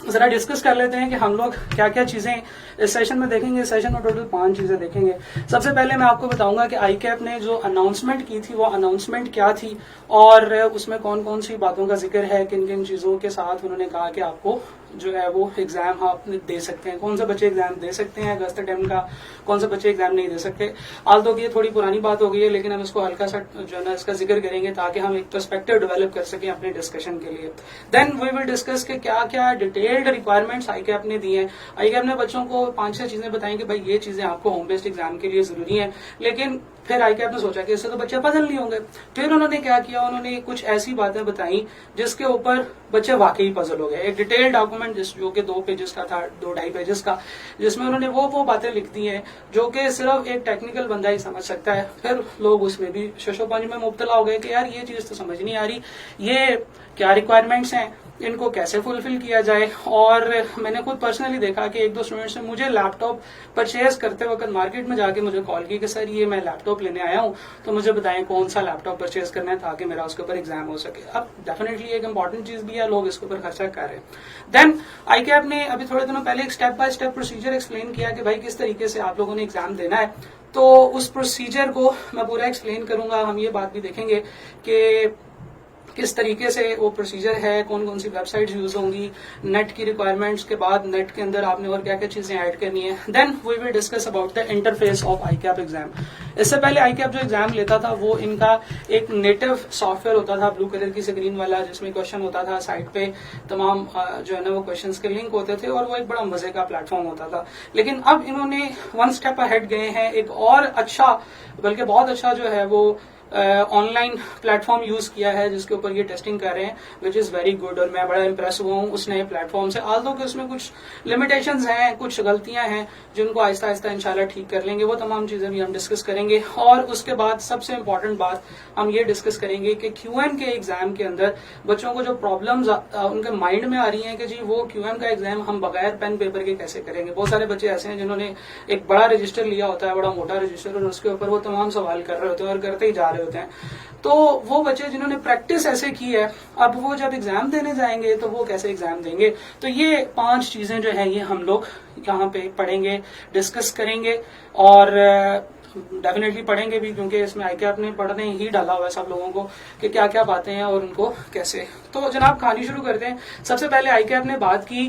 जरा डिस्कस कर लेते हैं कि हम लोग क्या क्या चीजें इस सेशन में देखेंगे। इस सेशन में टोटल 5 चीजें देखेंगे। सबसे पहले मैं आपको बताऊंगा कि आईकैप ने जो अनाउंसमेंट की थी वो अनाउंसमेंट क्या थी और उसमें कौन कौन सी बातों का जिक्र है, किन किन चीजों के साथ उन्होंने कहा कि आपको जो है वो एग्जाम आप दे सकते हैं, कौन से बच्चे एग्जाम दे सकते हैं अगस्त टाइम का, कौन से बच्चे एग्जाम नहीं दे सकते। आज तो ये थोड़ी पुरानी बात हो गई है, लेकिन हम इसको हल्का सा जो है ना इसका जिक्र करेंगे ताकि हम एक पर्सपेक्टिव डेवलप कर सकें अपने डिस्कशन के लिए। देन वी विल डिस्कस के क्या क्या डिटेल्ड रिक्वायरमेंट्स आईकैप ने दी हैं। आईकैप ने बच्चों को 5-6 चीजें बताई कि भाई ये चीजें आपको होम बेस्ड एग्जाम के लिए जरूरी है, लेकिन फिर आईकैप ने सोचा कि इससे तो बच्चे पजल नहीं होंगे। फिर उन्होंने क्या किया, उन्होंने कुछ ऐसी बातें बताई जिसके ऊपर बच्चे वाकई पजल हो गए। एक डिटेल डॉक्यूमेंट जो कि 2 पेजेस का था, 2-2.5 पेजेस का, जिसमें उन्होंने वो बातें लिख दी हैं जो कि सिर्फ एक टेक्निकल बंदा ही समझ सकता है। फिर लोग उसमें भी शशोपंज में मुब्तला हो गए कि यार ये चीज तो समझ नहीं आ रही, ये क्या रिक्वायरमेंट्स हैं, इनको कैसे फुलफिल किया जाए। और मैंने खुद पर्सनली देखा कि 1-2 स्टूडेंट्स ने मुझे लैपटॉप परचेज करते वक्त मार्केट में जाके मुझे कॉल की कि सर ये मैं लैपटॉप लेने आया हूं, तो मुझे बताएं कौन सा लैपटॉप परचेज करना है ताकि मेरा उसके ऊपर एग्जाम हो सके। अब डेफिनेटली एक इंपॉर्टेंट चीज भी है, लोग इसके ऊपर खर्चा कर रहे हैं। देन आईकैप ने अभी थोड़े दिनों पहले एक step by step procedure explain किया कि भाई किस तरीके से आप लोगों ने एग्जाम देना है। तो उस प्रोसीजर को मैं पूरा एक्सप्लेन करूंगा। हम ये बात भी देखेंगे कि किस तरीके से वो प्रोसीजर है, कौन कौन सी वेबसाइट्स यूज होंगी, नेट की रिक्वायरमेंट्स के बाद नेट के अंदर आपने और क्या क्या चीजें ऐड करनी है। Then we will discuss about the interface of ICAP exam. इससे पहले आईकैप जो एग्जाम लेता था वो इनका एक नेटिव सॉफ्टवेयर होता था, ब्लू कलर की स्क्रीन वाला, जिसमें क्वेश्चन होता था, साइड पे तमाम जो है ना वो क्वेश्चन के लिंक होते थे और वो एक बड़ा मजे का प्लेटफॉर्म होता था। लेकिन अब इन्होंने 1 स्टेप अहेड गए हैं, एक और अच्छा, बल्कि बहुत अच्छा जो है वो ऑनलाइन प्लेटफॉर्म यूज किया है जिसके ऊपर ये टेस्टिंग कर रहे हैं, विच इज वेरी गुड। और मैं बड़ा इंप्रेस हुआ हूँ उस नए प्लेटफॉर्म से। आल्दो कि उसमें कुछ लिमिटेशंस हैं, कुछ गलतियां हैं जिनको आहिस्ता आहिस्ता इंशाल्लाह ठीक कर लेंगे। वो तमाम चीजें भी हम डिस्कस करेंगे। और उसके बाद सबसे इंपॉर्टेंट बात हम ये डिस्कस करेंगे कि क्यूएम के एग्जाम के अंदर बच्चों को जो प्रॉब्लम्स उनके माइंड में आ रही हैं कि जी वो क्यूएम का एग्जाम हम बगैर पेन पेपर के कैसे करेंगे। बहुत सारे बच्चे ऐसे हैं जिन्होंने एक बड़ा रजिस्टर लिया होता है, बड़ा मोटा रजिस्टर, और उसके ऊपर वो तमाम सवाल कर रहे होते हैं और करते ही जा रहे होते हैं। तो वो बच्चे जिन्होंने प्रैक्टिस ऐसे की है, अब वो जब एग्जाम देने जाएंगे तो वो कैसे एग्जाम देंगे। तो ये 5 चीजें जो है ये हम लोग यहाँ पे पढ़ेंगे, डिस्कस करेंगे और डेफिनेटली पढ़ेंगे भी, क्योंकि इसमें आईकैप ने पढ़ने ही डाला हुआ है सब लोगों को कि क्या क्या बातें हैं और उनको कैसे। तो जनाब कहानी शुरू करते हैं। सबसे पहले आईकैप ने बात की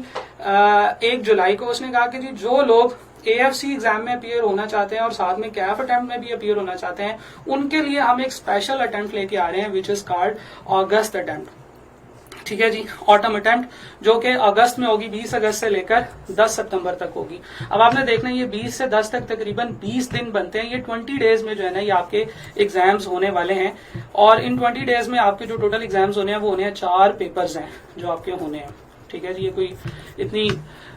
1 जुलाई को। उसने कहा कि जी जो लोग AFC एग्जाम में अपीयर होना चाहते हैं और साथ में कैफ अटेम्प्ट में भी अपीयर होना चाहते हैं, उनके लिए हम एक स्पेशल अटेम्प्ट लेके आ रहे हैं which is called August attempt. ठीक है जी, ऑटम अटेम्प्ट, जो कि अगस्त में होगी, 20 अगस्त से लेकर 10 सितंबर तक होगी। अब आपने देखना ये 20 से 10 तक तकरीबन 20 दिन बनते हैं। ये 20 डेज में जो है ना ये आपके एग्जाम्स होने वाले हैं। और इन 20 डेज में आपके जो टोटल एग्जाम्स होने हैं वो होने हैं 4 पेपर्स हैं जो आपके होने हैं। ठीक है जी, ये कोई इतनी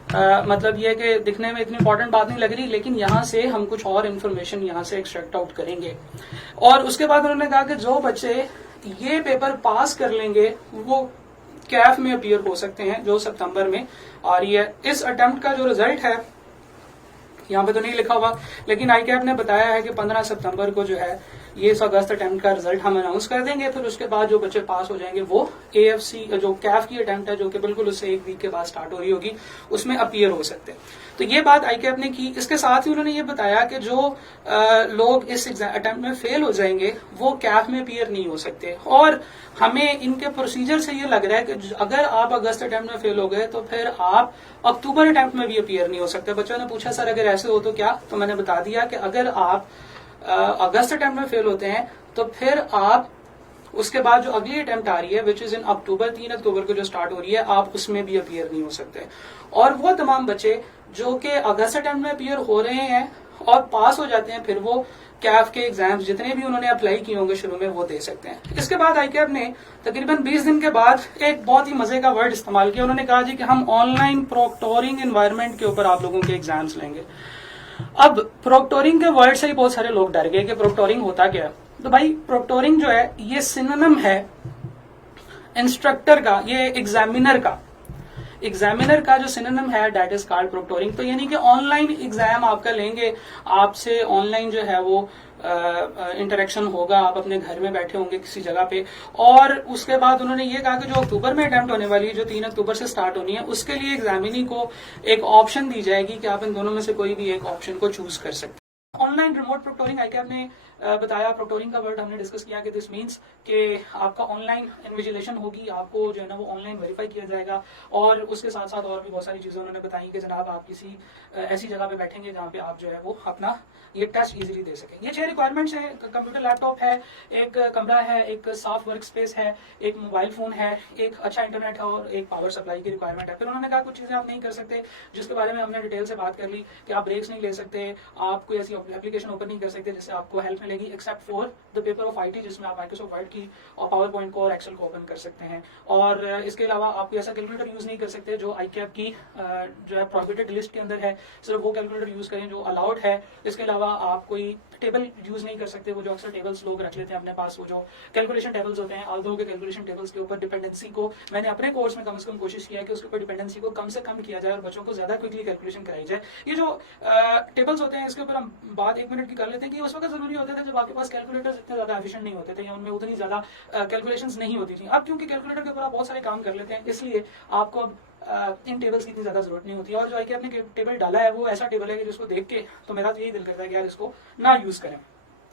मतलब ये कि दिखने में इतनी इंपॉर्टेंट बात नहीं लग रही, लेकिन यहाँ से हम कुछ और इन्फॉर्मेशन यहाँ से एक्सट्रैक्ट आउट करेंगे। और उसके बाद उन्होंने कहा कि जो बच्चे ये पेपर पास कर लेंगे वो कैफ में अपीयर हो सकते हैं, जो सितंबर में आ रही है। इस अटेम्प्ट का जो रिजल्ट है यहाँ पे तो नहीं लिखा हुआ, लेकिन आईकैप ने बताया है कि 15 सितंबर को जो है ये इस अगस्त अटेम्प्ट का रिजल्ट हम अनाउंस कर देंगे। फिर उसके बाद जो बच्चे पास हो जाएंगे वो AFC जो कैफ की अटेम्प्ट है, जो कि बिल्कुल उससे 1 वीक के बाद स्टार्ट हो रही होगी, उसमें अपीयर हो सकते हैं। तो ये बात आईकैप ने की। इसके साथ ही उन्होंने ये बताया कि जो लोग इस अटेम्प्ट में फेल हो जाएंगे वो कैफ में अपीयर नहीं हो सकते। और हमें इनके प्रोसीजर से ये लग रहा है कि अगर आप अगस्त अटेम्प्ट में फेल हो गए तो फिर आप अक्टूबर अटेम्प्ट में भी अपीयर नहीं हो सकते। बच्चों ने पूछा सर अगर ऐसे हो तो क्या, तो मैंने बता दिया कि अगर आप अगस्त अटेम्प्ट में फेल होते हैं तो फिर आप उसके बाद जो अगली अटेम्प्ट आ रही है विच इज इन अक्टूबर, 3 अक्टूबर को जो स्टार्ट हो रही है, आप उसमें भी अपीयर नहीं हो सकते। और वो तमाम बच्चे जो कि अगस्त अटेम्प्ट में अपीयर हो रहे हैं और पास हो जाते हैं, फिर वो कैफ के एग्जाम्स जितने भी उन्होंने अप्लाई किए होंगे शुरू में वो दे सकते हैं। इसके बाद आईकैप ने तकरीबन 20 दिन के बाद एक बहुत ही मजे का वर्ड इस्तेमाल किया। उन्होंने कहा जी कि हम ऑनलाइन प्रोक्टोरिंग एनवायरनमेंट के ऊपर आप लोगों के एग्जाम्स लेंगे। अब प्रोक्टोरिंग के वर्ड से ही बहुत सारे लोग डर गए कि प्रोक्टोरिंग होता क्या है। तो भाई प्रोक्टोरिंग जो है ये सिनोनिम है इंस्ट्रक्टर का, ये एग्जामिनर का जो सिनोनिम है दैट इज कॉल्ड प्रोक्टोरिंग। तो यानी कि ऑनलाइन एग्जाम आपका लेंगे, आपसे ऑनलाइन जो है वो इंटरेक्शन होगा, आप अपने घर में बैठे होंगे किसी जगह पे। और उसके बाद उन्होंने ये कहा कि जो अक्टूबर में अटेम्प्ट होने वाली है, जो 3 अक्टूबर से स्टार्ट होनी है, उसके लिए एग्जामिनी को एक ऑप्शन दी जाएगी कि आप इन दोनों में से कोई भी एक ऑप्शन को चूज कर सकते हैं। ऑनलाइन रिमोट प्रोक्टोरिंग आईकैप ने बताया, प्रोक्टोरिंग का वर्ड हमने डिस्कस किया कि दिस मीन्स कि आपका ऑनलाइन इन्विजिलेशन होगी, आपको जो है ना वो ऑनलाइन वेरीफाई किया जाएगा। और उसके साथ साथ और भी बहुत सारी चीज़ें उन्होंने बताई कि जनाब आप किसी ऐसी जगह पे बैठेंगे जहाँ पे आप जो है वो अपना ये टेस्ट इजीली दे सकें। ये 6 रिक्वायरमेंट्स हैं। कंप्यूटर लैपटॉप है, एक कमरा है, एक साफ वर्क स्पेस है, एक मोबाइल फोन है, एक अच्छा इंटरनेट है और एक पावर सप्लाई की रिक्वायरमेंट है। फिर उन्होंने कहा कुछ चीज़ें आप नहीं कर सकते, जिसके बारे में हमने डिटेल से बात कर ली कि आप ब्रेक्स नहीं ले सकते, आप कोई ऐसी एप्लीकेशन ओपन नहीं कर सकते जिससे आपको हेल्प मिलेगी, except for the paper of IT, जिसमें आप माइक्रोसॉफ्ट वर्ड की और पावर पॉइंट को और एक्सेल को ओपन कर सकते हैं। और इसके अलावा आप कोई ऐसा कैलकुलेटर यूज नहीं कर सकते जो आईकैप की जो है प्रोहिबिटेड लिस्ट के अंदर है, सिर्फ वो कैलकुलेटर यूज करें जो अलाउड है। इसके अलावा आप कोई टेबल यूज नहीं कर सकते, वो जो अक्सर टेबल्स लोग रख लेते हैं अपने पास, वो जो कैलकुलेशन टेबल्स होते हैं। ऑल्दो के कैलकुलेशन टेबल्स के ऊपर डिपेंडेंसी को मैंने अपने कोर्स में कम से कम कोशिश किया है कि उसके ऊपर डिपेंडेंसी को कम से कम किया जाए और बच्चों को ज्यादा क्विकली कैलकुलेशन कराई जाए। ये जो टेबल्स होते हैं इसके ऊपर हम बात 1 मिनट की कर लेते हैं कि उस वक्त जरूरी होते थे जब आपके पास कैलकुलेटर्स इतने ज्यादा एफिशिएंट नहीं होते थे या उनमें उतनी ज्यादा कैलकुलेशंस नहीं होती थी। अब क्योंकि कैलकुलेटर के ऊपर आप बहुत सारे काम कर लेते हैं, इसलिए आपको अब इन टेबल्स की इतनी ज्यादा जरूरत नहीं होती। और जो आईकैप ने टेबल डाला है वो ऐसा टेबल है कि जिसको देख के तो मेरा तो यही दिल करता है कि यार इसको ना यूज करें।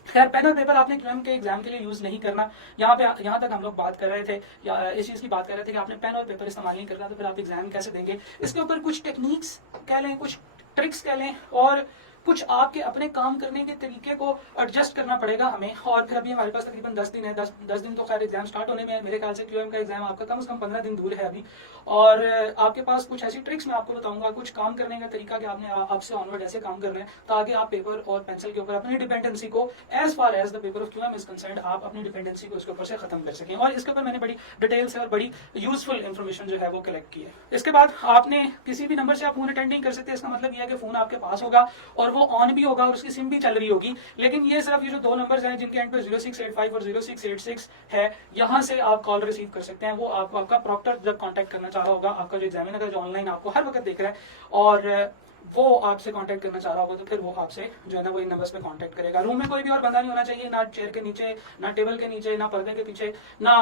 खैर, पेन और पेपर आपने क्यूएम के एग्जाम के लिए यूज नहीं करना। यहाँ तक हम लोग बात कर रहे थे या इस चीज की बात कर रहे थे कि आपने पेन और पेपर इस्तेमाल नहीं करना, तो फिर आप एग्जाम कैसे देंगे। इसके ऊपर कुछ टेक्निक्स कह लें, कुछ ट्रिक्स कह लें और कुछ आपके अपने काम करने के तरीके को एडजस्ट करना पड़ेगा हमें। और फिर अभी हमारे पास तकरीबन 10 दिन है, 10 दिन तो खैर एग्जाम स्टार्ट होने में है। मेरे ख्याल से क्यूएम का एग्जाम आपका कम से कम 15 दिन दूर है अभी। और आपके पास कुछ ऐसी ट्रिक्स मैं आपको बताऊंगा, कुछ काम करने का तरीका कि आपने आपसे ऑनवर्ड ऐसे काम करना है ताकि आप पेपर और पेंसिल के ऊपर अपनी डिपेंडेंसी को as far as the paper of QM is concerned आप अपनी डिपेंडेंसी को इसके ऊपर से खत्म कर सकें। और इसके ऊपर मैंने बड़ी डिटेल से और बड़ी यूजफुल इन्फॉर्मेशन जो है वो कलेक्ट की है। इसके बाद आपने किसी भी नंबर से आप फोन अटेंड नहीं कर सकते। इसका मतलब यह है कि फोन आपके पास होगा और वो ऑन भी होगा और उसकी सिम भी चल रही होगी, लेकिन ये सिर्फ ये जो 2 नंबर्स हैं जिनके एंड पे 0685 और 0686 है, यहाँ से आप कॉल रिसीव कर सकते हैं। वो आपका प्रॉक्टर जब कांटेक्ट करना चाह रहा होगा, आपका जो एग्जामिनर है जो ऑनलाइन आपको हर वक्त देख रहा है और वो आपसे कांटेक्ट करना चाह रहा होगा, तो फिर वो आपसे जो है ना वो इन नंबर्स पे कांटेक्ट करेगा। रूम में कोई भी और बंदा नहीं होना चाहिए, ना चेयर के नीचे, ना टेबल के नीचे, ना पर्दे के पीछे, ना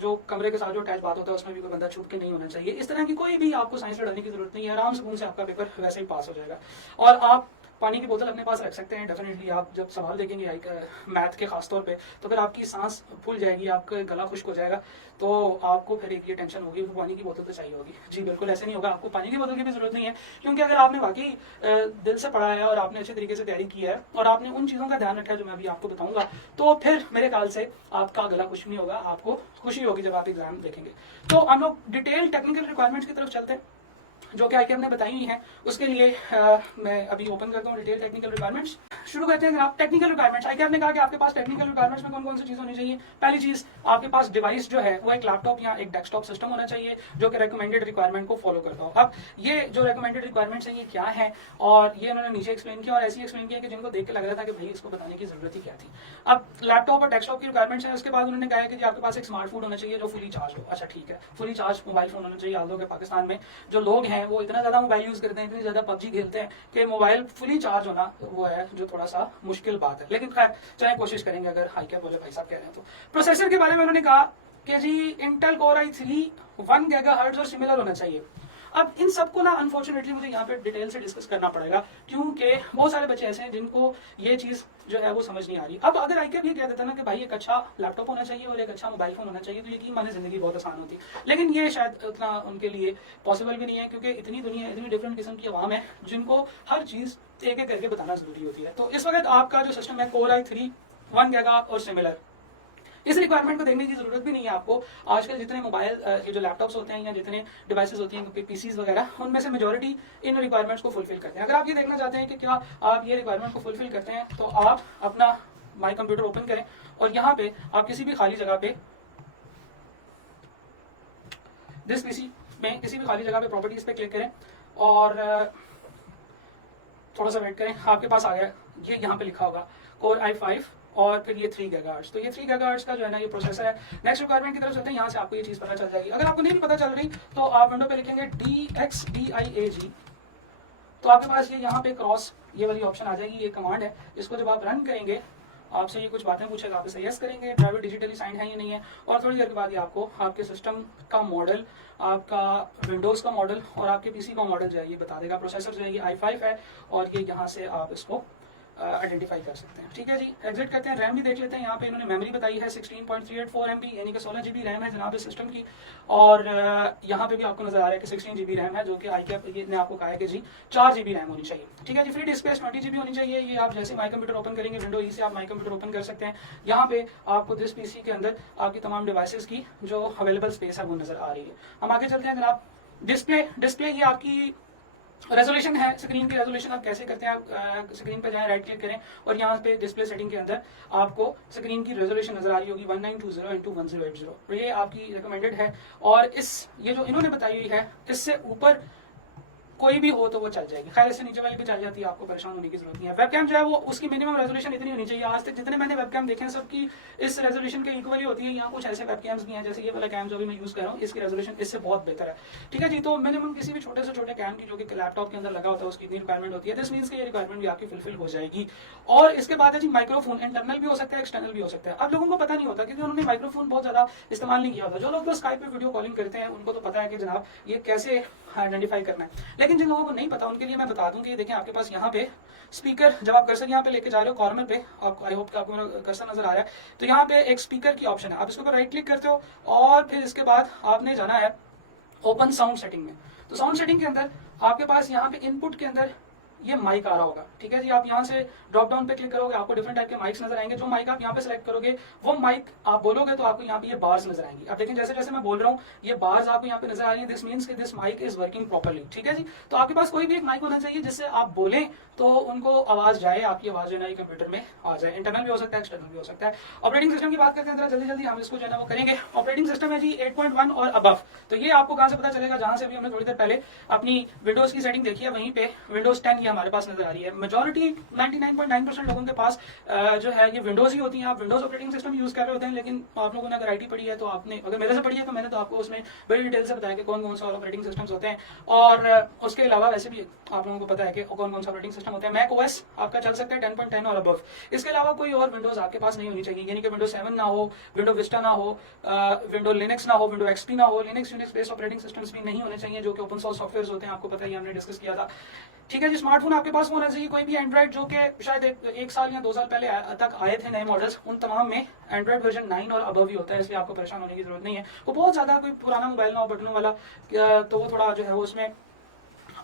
जो कमरे के साथ जो अटैच बात होता है उसमें भी कोई बंदा छुप के नहीं होना चाहिए। इस तरह की कोई भी आपको साइंस लड़ाने की जरूरत नहीं है, आराम से आपका पेपर वैसे ही पास हो जाएगा। और आप पानी की बोतल अपने पास रख सकते हैं। डेफिनेटली आप जब सवाल देखेंगे मैथ के खास तौर पे, तो फिर आपकी सांस फूल जाएगी, आपका गला खुश्क हो जाएगा, तो आपको फिर एक ये टेंशन होगी वो पानी की बोतल तो चाहिए होगी। जी बिल्कुल ऐसे नहीं होगा, आपको पानी की बोतल की भी जरूरत नहीं है, क्योंकि अगर आपने वाकई दिल से पढ़ा है और आपने अच्छे तरीके से तैयारी की है और आपने उन चीज़ों का ध्यान रखा है जो मैं अभी आपको बताऊंगा, तो फिर मेरे ख्याल से आपका गला खुश्क नहीं होगा, आपको खुशी होगी जब आप एग्जाम देखेंगे। तो हम लोग डिटेल टेक्निकल रिक्वायरमेंट्स की तरफ चलते हैं जो कि आईकैप ने बताई हुई हैं। उसके लिए मैं अभी ओपन करता हूँ डिटेल टेक्निकल रिक्वायरमेंट्स। शुरू करते हैं आप टेक्निकल रिक्वायरमेंट्स। आईकैप ने कहा कि आपके पास टेक्निकल रिक्वायरमेंट्स में कौन कौन सी चीज होनी चाहिए। पहली चीज, आपके पास डिवाइस जो है वो एक लैपटॉप या एक डेस्कटॉप सिस्टम होना चाहिए जो कि रिकमेंडेड रिक्वायरमेंट को फॉलो करता हो। अब ये जो रिकमेंडेड रिक्वायरमेंट्स है ये क्या है, और ये उन्होंने नीचे एक्सप्लेन किया और ऐसी एक्सप्लेन किया कि जिनको देख के लग रहा था कि भाई इसको बताने की जरूरत ही क्या थी। अब लैपटॉप और डेस्कटॉप की रिक्वायरमेंट्स है। उसके बाद उन्होंने कहा कि आपके पास एक स्मार्टफोन होना चाहिए जो फुली चार्ज हो। अच्छा ठीक है, फुली चार्ज मोबाइल फोन होना चाहिए। आल्दो के पाकिस्तान में जो लोग हैं वो इतना ज्यादा मोबाइल यूज करते हैं, इतनी ज्यादा पबजी खेलते हैं कि मोबाइल फुली चार्ज होना वो है जो थोड़ा सा मुश्किल बात है, लेकिन खैर चाहे कोशिश करेंगे अगर आईकैप बोले भाई साहब कह रहे हैं तो। प्रोसेसर के बारे में उन्होंने कहा कि जी इंटेल कोर i3 1 गीगाहर्ट्ज और सिमिलर होना चाहिए। अब इन सबको ना अनफॉर्चुनेटली मुझे यहाँ पे डिटेल से डिस्कस करना पड़ेगा, क्योंकि बहुत सारे बच्चे ऐसे हैं जिनको ये चीज जो है वो समझ नहीं आ रही। अब अगर आईकैप ये कह देता ना कि भाई एक अच्छा लैपटॉप होना चाहिए और एक अच्छा मोबाइल फोन होना चाहिए, तो यकीन माने जिंदगी बहुत आसान होती, लेकिन ये शायद उतना उनके लिए पॉसिबल भी नहीं है, क्योंकि इतनी दुनिया, इतनी डिफरेंट किस्म की आवाम है जिनको हर चीज एक एक करके बताना जरूरी होती है। तो इस वक्त आपका जो सिस्टम है कोर i3 1 गीगा और सिमिलर, इस रिक्वायरमेंट को देखने की जरूरत भी नहीं है आपको। आजकल जितने मोबाइल ये जो लैपटॉप्स होते हैं या जितने डिवाइसेस होती हैं पीसीज वगैरह, उनमें से मेजॉरिटी इन रिक्वायरमेंट्स को फुलफिल करते हैं। अगर आप ये देखना चाहते हैं कि क्या आप ये रिक्वायरमेंट को फुलफिल करते हैं, तो आप अपना माई कंप्यूटर ओपन करें और यहाँ पे आप किसी भी खाली जगह पे दिस पीसी में किसी भी खाली जगह पे प्रॉपर्टीज पे क्लिक करें और थोड़ा सा वेट करें। आपके पास आ गया, ये यहाँ पे लिखा होगा कोर i5 और फिर ये 3 गीगाहर्ट्ज। तो ये 3 गीगाहर्ट्ज का जो है ना ये प्रोसेसर है। नेक्स्ट रिक्वायरमेंट की तरफ चलते हैं, यहाँ से आपको ये चीज पता चल जाएगी। अगर आपको नहीं भी पता चल रही तो आप विंडो पे लिखेंगे DXDIAG, तो आपके पास ये यहाँ पे क्रॉस ये वाली ऑप्शन आ जाएगी, ये कमांड है, इसको जब आप रन करेंगे आपसे ये कुछ बातें पूछेगा, आप इसे यस करेंगे, ड्राइवर डिजिटली साइंड है या नहीं है, और थोड़ी देर के बाद ये आपको आपके सिस्टम का मॉडल, आपका विंडोज़ का मॉडल और आपके पीसी का मॉडल जो है ये बता देगा। प्रोसेसर जो है ये i5 है और ये यहाँ से आप इसको आइडेंटिफाई कर सकते हैं। ठीक है जी, एग्जिट करते हैं, रैम भी देख लेते हैं। यहाँ पे इन्होंने मेमोरी बताई है 16.384 MB यानी कि 16 GB रैम है जनाब इस सिस्टम की, और यहाँ पे भी आपको नजर आ रहा है कि 16 GB रैम है, जो कि iCap ने आपको कहा है कि जी 4 GB रैम होनी चाहिए। ठीक है जी, फ्री डिस्क स्पेस 20 GB होनी चाहिए। ये आप जैसे माई कंप्यूटर ओपन करेंगे विंडो ई से आप माई कंप्यूटर ओपन कर सकते हैं। यहाँ पे आपको दिस पीसी के अंदर आपकी तमाम डिवाइसेस की जो अवेलेबल स्पेस है वो नजर आ रही है। हम आगे चलते हैं जनाब। डिस्प्ले ये आपकी रेजोल्यूशन है, स्क्रीन की रेजोल्यूशन आप कैसे करते हैं, आप स्क्रीन पे जाएं, राइट क्लिक करें और यहाँ पे डिस्प्ले सेटिंग के अंदर आपको स्क्रीन की रेजोल्यूशन नजर आ रही होगी 1920x1080। ये आपकी रिकमेंडेड है, और ये जो इन्होंने बताई हुई है इससे ऊपर कोई भी हो तो वो चल जाएगी। खैर इससे नीचे वाली भी चल जाती है, आपको परेशान होने की जरूरत नहीं है। वेबकैम जो है वो उसकी मिनिमम रेजोल्यूशन इतनी होनी चाहिए। आज तक जितने मैंने वेबकैम देखे हैं सबकी इस रेजोल्यूशन के इक्वली होती है। यहाँ कुछ ऐसे वेबकैम्स भी हैं जैसे ये वाला कैम जो भी मैं यूज कर रहा हूँ, इसकी रेजोल्यूशन इससे बहुत बेहतर है। ठीक है जी, तो मिनिमम किसी भी छोटे से छोटे कैम की जो कि लैपटॉप के अंदर लगा होता है उसकी इतनी रिक्वायरमेंट होती है। दिस मीन्स ये रिक्वायरमेंट भी आपकी फुलफिल हो जाएगी। और इसके बाद है जी माइक्रोफोन, इंटरनल भी हो सकता है, एक्सटर्नल भी हो सकता है। अब लोगों को पता नहीं होता क्योंकि उन्होंने माइक्रोफोन बहुत ज्यादा इस्तेमाल नहीं किया होता। जो लोग तो स्काइप पे वीडियो कॉलिंग करते हैं उनको तो पता है कि जनाब ये कैसे आइडेंटिफाई करना है, लेकिन जिन लोगों को नहीं पता उनके लिए मैं बता दूं कि देखें आपके पास यहाँ पे स्पीकर, जब आप कर्सर यहाँ पे लेके जा रहे हो कॉर्नर पे, आपको आई होप कि आपको मेरा कर्सर नजर आ रहा है, तो यहाँ पे एक स्पीकर की ऑप्शन है। आप इसके ऊपर राइट क्लिक करते हो और फिर इसके बाद आपने जाना है ओपन साउंड सेटिंग में। तो साउंड सेटिंग के अंदर आपके पास यहाँ पे इनपुट के अंदर ये माइक आ रहा होगा। ठीक है जी, आप यहाँ से ड्रॉप डाउन पे क्लिक करोगे आपको डिफरेंट टाइप के माइक्स नजर आएंगे। जो माइक आप यहाँ पे सेलेक्ट करोगे वो माइक आप बोलोगे तो आपको यहाँ पे ये बार्स नजर आएंगी। अब लेकिन जैसे जैसे मैं बोल रहा हूँ ये बार्स आपको यहाँ पे नजर आ रही है। दिस मीन्स कि this mic is working properly. ठीक है जी, तो आपके पास कोई भी एक माइक होना चाहिए जिससे आप बोलें तो उनको आवाज जाए, आपकी आवाज जो है ना कंप्यूटर में आ जाए। इंटरनल भी हो सकता है, एक्सटर्नल भी हो सकता है। ऑपरेटिंग सिस्टम की बात करते हैं जल्दी जल्दी, हम इसको जो है ना वो करेंगे। ऑपरेटिंग सिस्टम है जी 8.1 और अबव। तो ये आपको कहाँ से पता चलेगा, जहां से भी हमने थोड़ी देर पहले अपनी विंडोज की सेटिंग देखी है वहीं पे विंडोज 10 ये हमारे पास नजर आ रही है। मेजॉरिटी 99.9% लोगों के पास जो है ये विंडोज ही होती है। आप विंडोज ऑपरेटिंग सिस्टम यूज कर रहे होते हैं, लेकिन आप लोगों ने अगर आईटी पढ़ी है तो आपने, अगर मेरे से पढ़ी है तो मैंने तो आपको उसमें बड़ी डिटेल से बताया कि कौन कौन सा ऑपरेटिंग सिस्टम्स होते हैं, और उसके अलावा वैसे भी आप लोगों को पता है कि कौन कौन सा ऑपरेटिंग सिस्टम होता है। मैक ओएस आपका चल सकता है 10.10 और अबव। इसके अलावा कोई और विंडोज आपके पास नहीं होनी चाहिए, यानी कि विंडो 7 ना हो, विंडो विस्टा ना हो, विंडो लिनक्स ना हो, विंडो एक्सपी ना हो। Linux Unix based operating systems भी नहीं होने चाहिए जो कि ओपन सोर्स सॉफ्टवेयर होते हैं, आपको पता है, हमने डिस्कस किया था। ठीक है जी, स्मार्टफोन आपके पास होना चाहिए, कोई भी एंड्रॉइड जो कि शायद एक साल या 2 साल पहले तक आए थे नए मॉडल्स, उन तमाम में एंड्रॉइड वर्जन 9 और अबव ही होता है, इसलिए आपको परेशान होने की जरूरत नहीं है। वो बहुत ज्यादा कोई पुराना मोबाइल ना हो बटनों वाला, तो वो थोड़ा जो है वो उसमें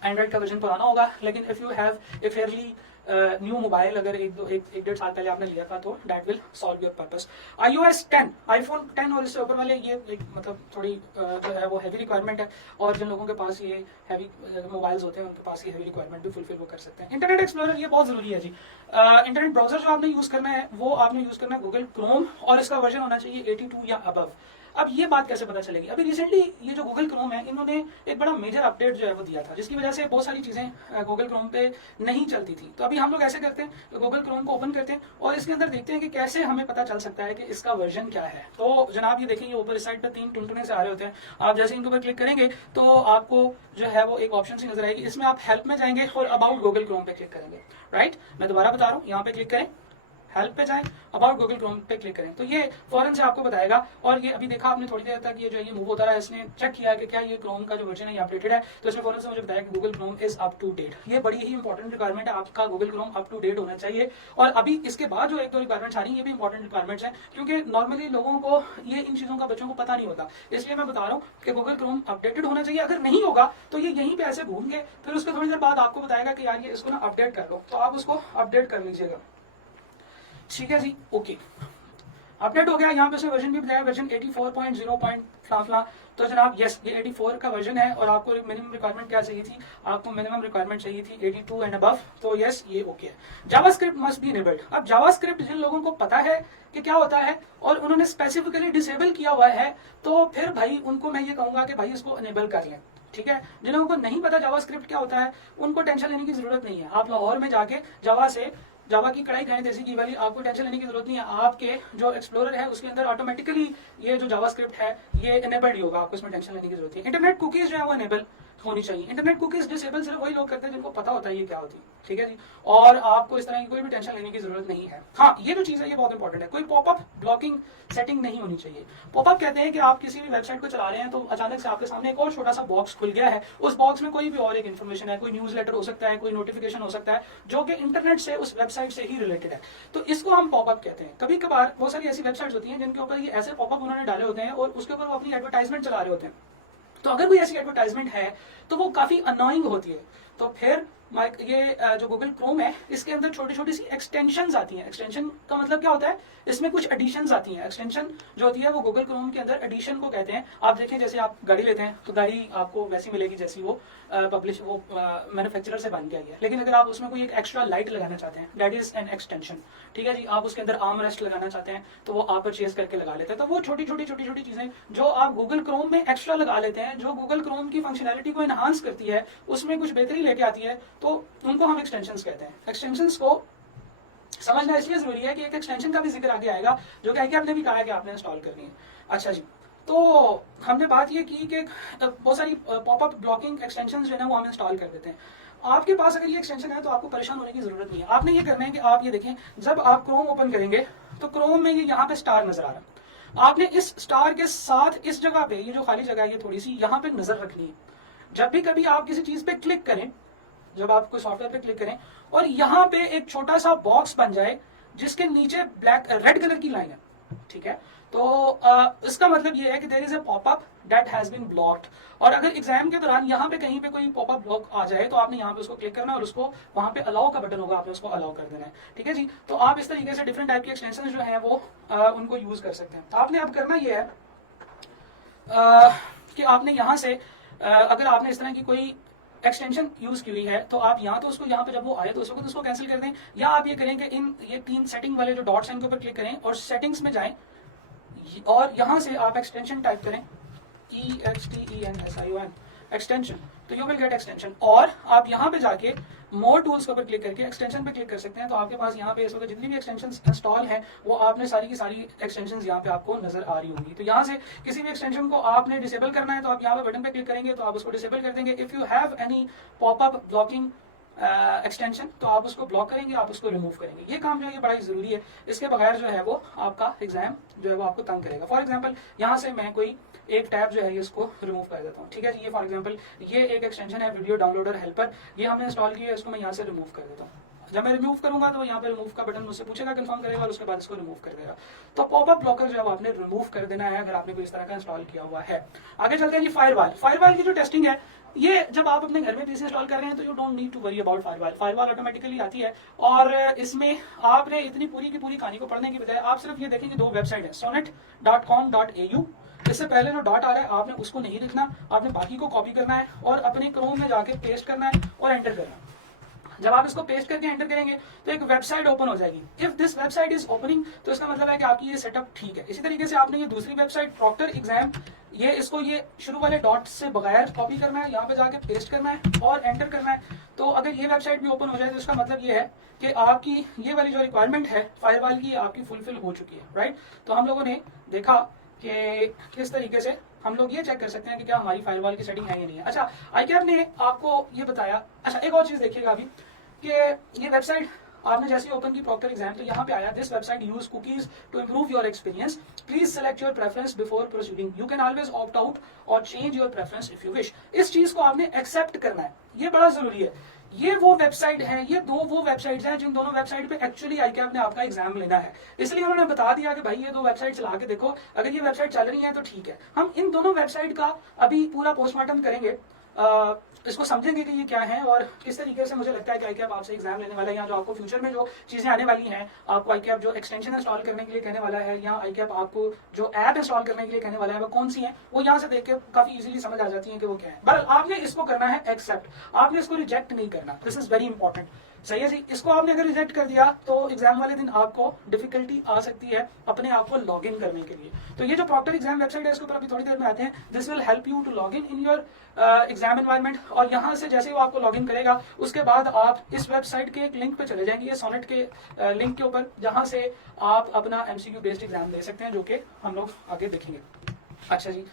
एंड्रॉइड का वर्जन पुराना होगा। लेकिन if you have a fairly new mobile, अगर एक डेढ़ साल पहले आपने लिया था तो that will solve your purpose. iOS 10, iPhone 10 और इससे ऊपर वाले ये मतलब थोड़ी जो है वो हैवी रिक्वायरमेंट है, और जिन लोगों के पास ये हैवी मोबाइल्स होते हैं उनके पास ये हैवी रिक्वायरमेंट भी फुलफिल वो कर सकते हैं। इंटरनेट एक्सप्लोरर ये बहुत जरूरी है जी। इंटरनेट ब्राउजर जो आपने यूज करना है वो आपने यूज करना है गूगल क्रोम, और इसका वर्जन होना चाहिए 82 या अबव। अब ये बात कैसे पता चलेगी, अभी रिसेंटली ये जो गूगल क्रोम है इन्होंने एक बड़ा मेजर अपडेट जो है वो दिया था, जिसकी वजह से बहुत सारी चीजें गूगल क्रोम पे नहीं चलती थी। तो अभी हम लोग ऐसे करते हैं, गूगल क्रोम को ओपन करते हैं और इसके अंदर देखते हैं कि कैसे हमें पता चल सकता है कि इसका वर्जन क्या है। तो जनाब ये देखेंगे ऊपर इस साइड पर 3 टुनटुने से आ रहे होते हैं, आप जैसे इनके ऊपर क्लिक करेंगे तो आपको जो है वो एक ऑप्शन सी नजर आएगी। इसमें आप हेल्प में जाएंगे और अबाउट गूगल क्रोम पे क्लिक करेंगे। राइट, मैं दोबारा बता रहा हूँ, यहाँ पे क्लिक करें, हेल्प पे जाएं, अबाउट गूगल क्रोम पे क्लिक करें, तो ये फौरन से आपको बताएगा। और ये अभी देखा आपने थोड़ी देर तक ये जो है ये मूव होता रहा है, इसने चेक किया कि क्या ये क्रोम का जो वर्जन है ये अपडेटेड है, तो इसने फौरन से मुझे बताया कि Google Chrome is up to date. ये बड़ी ही इंपॉर्टेंट रिक्वायरमेंट है, आपका Google Chrome up to date होना चाहिए। और अभी इसके बाद जो 1-2 रिक्वायरमेंट्स आ रही है ये भी इंपॉर्टेंट रिक्वायरमेंट्स हैं, क्योंकि नॉर्मली लोगों को ये इन चीजों का बच्चों को पता नहीं होता, इसलिए मैं बता रहा हूँ कि गूगल क्रोम अपडेटेड होना चाहिए। अगर नहीं होगा तो ये यहीं पे ऐसे घूम के फिर उसके थोड़ी देर बाद आपको बताएगा कि यार ये इसको ना अपडेट कर लो, तो आप उसको अपडेट कर लीजिएगा। ठीक है जी, ओके, अपडेट हो गया। यहाँ पे वर्जन भी बताया, वर्जन 84.0. तो जनाब यस ये 84 का वर्जन है, और आपको मिनिमम रिक्वायरमेंट क्या चाहिए थी, आपको मिनिमम रिक्वायरमेंट चाहिए थी 82 एंड अबव, तो यस ये ओके है। JavaScript must be enabled. अब जावास्क्रिप्ट जिन लोगों को पता है कि क्या होता है और उन्होंने स्पेसिफिकली डिसेबल किया हुआ है, तो फिर भाई उनको मैं ये कहूंगा कि भाई इसको इनेबल कर लें। ठीक है, जिन लोगों को नहीं पता जावास्क्रिप्ट क्या होता है उनको टेंशन लेने की जरूरत नहीं है। आप लाहौर में जाके जावा की कढ़ाई खाएं देसी घी वाली, आपको टेंशन लेने की जरूरत नहीं है। आपके जो एक्सप्लोरर है उसके अंदर ऑटोमेटिकली ये जो जावास्क्रिप्ट है ये इनेबल्ड ही होगा, आपको इसमें टेंशन लेने की जरूरत है। इंटरनेट कुकीज जो है वो इनेबल होनी चाहिए। इंटरनेट कुकीज डिसेबल सिर्फ वही लोग करते हैं जिनको पता होता है ये क्या होती है, ठीक है जी। और आपको इस तरह की कोई भी टेंशन लेने की जरूरत नहीं है। हाँ, ये जो चीज है ये बहुत इंपॉर्टेंट है, कोई पॉपअप ब्लॉकिंग सेटिंग नहीं होनी चाहिए। पॉपअप कहते हैं कि आप किसी भी वेबसाइट को चला रहे हैं तो अचानक से आपके सामने एक और छोटा सा बॉक्स खुल गया है, उस बॉक्स में कोई भी और एक इन्फॉर्मेशन है, कोई न्यूज लेटर हो सकता है, कोई नोटिफिकेशन हो सकता है जो कि इंटरनेट से उस वेबसाइट से ही रिलेटेड है, तो इसको हम पॉपअप कहते हैं। कभी कभार बहुत सारी ऐसी वेबसाइट्स होती हैं जिनके ऊपर ये ऐसे पॉपअप उन्होंने डाले होते हैं और उसके ऊपर वो अपनी एडवर्टाइजमेंट चला रहे होते हैं, तो अगर कोई ऐसी एडवर्टाइजमेंट है तो वो काफी अनोइंग होती है। तो फिर ये जो गूगल क्रोम है इसके अंदर छोटी छोटी सी एक्सटेंशंस आती हैं। एक्सटेंशन का मतलब क्या होता है, इसमें कुछ एडिशंस आती हैं। एक्सटेंशन जो होती है वो गूगल क्रोम के अंदर एडिशन को कहते हैं। आप देखें जैसे आप गाड़ी लेते हैं तो गाड़ी आपको वैसी मिलेगी जैसी वो मैन्युफैक्चरर से बन के आई है, लेकिन अगर आप उसमें कोई एक एक्स्ट्रा लाइट लगाना चाहते हैं दैट इज एन एक्सटेंशन, ठीक है जी। आप उसके अंदर आर्म रेस्ट लगाना चाहते हैं तो वो आप परचेज करके लगा लेते हैं। तो वो छोटी छोटी चीजें जो आप गूगल क्रोम में एक्स्ट्रा लगा लेते हैं, जो गूगल क्रोम की फंक्शनैलिटी को एनहांस करती है, उसमें कुछ बेहतरी लेके आती है, तो उनको हम एक्सटेंशंस कहते हैं। एक्सटेंशंस को समझना इसलिए जरूरी है कि एक एक्सटेंशन का भी जिक्र आगे आएगा जो कि आपने भी कहा है कि आपने इंस्टॉल करनी है। अच्छा जी, तो हमने बात ये की कि बहुत सारी पॉपअप ब्लॉकिंग एक्सटेंशंस जो है वो हम इंस्टॉल कर देते हैं। आपके पास अगर ये एक्सटेंशन है तो आपको परेशान होने की जरूरत नहीं है। आपने ये करना है कि आप ये देखें, जब आप क्रोम ओपन करेंगे तो क्रोम में ये यहाँ पे स्टार नजर आ रहा है, आपने इस स्टार के साथ इस जगह पे, ये जो खाली जगह है ये थोड़ी सी यहाँ पे नजर रखनी है। जब भी कभी आप किसी चीज पे क्लिक करें, जब आप कोई सॉफ्टवेयर पे क्लिक करें और यहाँ पे एक छोटा सा बॉक्स बन जाए जिसके नीचे रेड कलर की लाइन है, ठीक है, तो इसका मतलब ये है कि there is a popup that has been blocked. और अगर एग्जाम के दौरान यहाँ पे कहीं पे कोई पॉपअप ब्लॉक आ जाए तो आपने यहाँ पे उसको क्लिक करना है और उसको वहां पे अलाउ का बटन होगा, आपने उसको अलाउ कर देना है, ठीक है जी। तो आप इस तरीके से डिफरेंट टाइप की एक्सटेंशन जो है वो उनको यूज कर सकते हैं। तो आपने अब करना ये है कि आपने यहाँ से अगर आपने इस तरह की कोई एक्सटेंशन यूज की हुई है तो आप यहाँ तो उसको यहाँ पे जब वो आए तो उस वक्त उसको कैंसिल कर दें, या आप ये करें कि इन ये 3 सेटिंग वाले जो डॉट्स हैं इनके ऊपर क्लिक करें और सेटिंग्स में जाएं और यहाँ से आप एक्सटेंशन टाइप करें EXTENSION एक्सटेंशन, तो यू विल गेट एक्सटेंशन। और आप यहाँ पे जाके मोर टूल्स के ऊपर क्लिक करके एक्सटेंशन पे क्लिक कर सकते हैं। तो आपके पास यहाँ पे इस वक्त जितनी भी एक्सटेंशंस इंस्टॉल है वो आपने सारी की सारी एक्सटेंशंस यहाँ पे आपको नजर आ रही होंगी। तो यहाँ से किसी भी एक्सटेंशन को आपने डिसेबल करना है तो आप यहाँ पे बटन पे क्लिक करेंगे तो आप उसको डिसेबल कर देंगे। If you have any popup blocking extension तो आप उसको ब्लॉक करेंगे, आप उसको रिमूव करेंगे। ये काम जो है ये बड़ा ही जरूरी है, इसके बगैर जो है वो आपका एग्जाम जो है वो आपको तंग करेगा। फॉर एग्जांपल यहाँ से मैं कोई एक टैब जो है ये इसको रिमूव कर देता हूँ, ठीक है जी। ये फॉर एग्जांपल ये एक एक्सटेंशन है वीडियो डाउनलोडर हेल्पर, ये हमने इंस्टॉल किया है, इसको मैं यहाँ से रिमूव कर देता हूँ। जब मैं रिमूव करूंगा तो यहाँ पे रिमूव का बटन मुझसे पूछेगा, कंफर्म करेगा और उसके बाद इसको रिमूव कर देगा। तो पॉपअप ब्लॉकर जो है वो आपने रिमूव कर देना है अगर आपने कोई इस तरह का इंस्टॉल किया हुआ है। आगे चलते हैं जी, फायरवॉल। फायरवॉल की जो टेस्टिंग है ये जब आप अपने घर में पीसी इंस्टॉल कर रहे हैं तो you don't need to worry about firewall. Firewall automatically आती है और इसमें आपने इतनी पूरी की पूरी कहानी को पढ़ने की बजाय आप सिर्फ ये देखेंगे 2 वेबसाइट है, sonnet.com.au। इससे पहले जो डॉट आ रहा है आपने उसको नहीं लिखना, आपने बाकी को कॉपी करना है और अपने क्रोम में जाके पेस्ट करना है और एंटर करना है। जब आप इसको पेस्ट करके एंटर करेंगे तो एक वेबसाइट ओपन हो जाएगी। If this website is opening तो इसका मतलब है कि आपकी ये सेटअप ठीक है। इसी तरीके से आपने ये दूसरी वेबसाइट प्रॉक्टर एग्जाम, ये इसको ये शुरू वाले डॉट से बगैर कॉपी करना है, यहाँ पे जाके पेस्ट करना है और एंटर करना है। तो अगर ये वेबसाइट भी ओपन हो जाए तो इसका मतलब ये है कि आपकी ये वाली जो रिक्वायरमेंट है फायरवॉल की आपकी फुलफिल हो चुकी है, राइट। तो हम लोगों ने देखा कि किस तरीके से हम लोग ये चेक कर सकते हैं कि क्या हमारी फायरवॉल की सेटिंग है या नहीं है। अच्छा, आईकैप ने आपको ये बताया। अच्छा, एक और चीज देखिएगा अभी कि ये वेबसाइट आपने जैसे ओपन की प्रॉक्टर एग्जाम तो यहाँ पे आया this website use cookies to improve your experience, please select your preference before proceeding, you can always opt out और change your preference if you wish. इस चीज को आपने एक्सेप्ट करना है, ये बड़ा जरूरी है। ये वो वेबसाइट है, ये वो वेबसाइट्स हैं जिन दोनों वेबसाइट पे एक्चुअली आईकैप ने आपका एग्जाम लेना है। इसलिए उन्होंने बता दिया कि भाई ये 2 वेबसाइट चला के देखो, अगर ये वेबसाइट चल रही है तो ठीक है। हम इन दोनों वेबसाइट का अभी पूरा पोस्टमार्टम करेंगे, इसको समझेंगे कि ये क्या है और किस तरीके से मुझे लगता है कि आईकैप आपसे एग्जाम लेने वाला है, या जो आपको फ्यूचर में जो चीजें आने वाली हैं, आपको आईकैप जो एक्सटेंशन इंस्टॉल करने के लिए कहने वाला है या आईकैप आपको जो ऐप इंस्टॉल करने के लिए कहने वाला है वो कौन सी है, वो यहाँ से देख के काफी इजीली समझ आ जाती है कि वो क्या है। बट आपने इसको करना है एक्सेप्ट, आपने इसको रिजेक्ट नहीं करना। दिस इज वेरी इंपॉर्टेंट, सही है जी। इसको आपने अगर रिजेक्ट कर दिया तो एग्जाम वाले दिन आपको डिफिकल्टी आ सकती है अपने आप को लॉग इन करने के लिए। तो ये जो प्रॉक्टर एग्जाम वेबसाइट है इसके ऊपर अभी थोड़ी देर में आते हैं। This will help you to log in your exam environment. और यहाँ से जैसे वो आपको लॉग इन करेगा उसके बाद आप इस वेबसाइट के एक लिंक पे चले जाएंगे, ये सोनेट के लिंक के ऊपर, जहाँ से आप अपना MCQ बेस्ड एग्जाम दे सकते हैं, जो कि हम लोग आगे देखेंगे। अच्छा जी,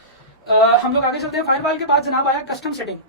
हम लोग आगे चलते हैं। फायरवॉल के बाद जनाब आया कस्टम सेटिंग।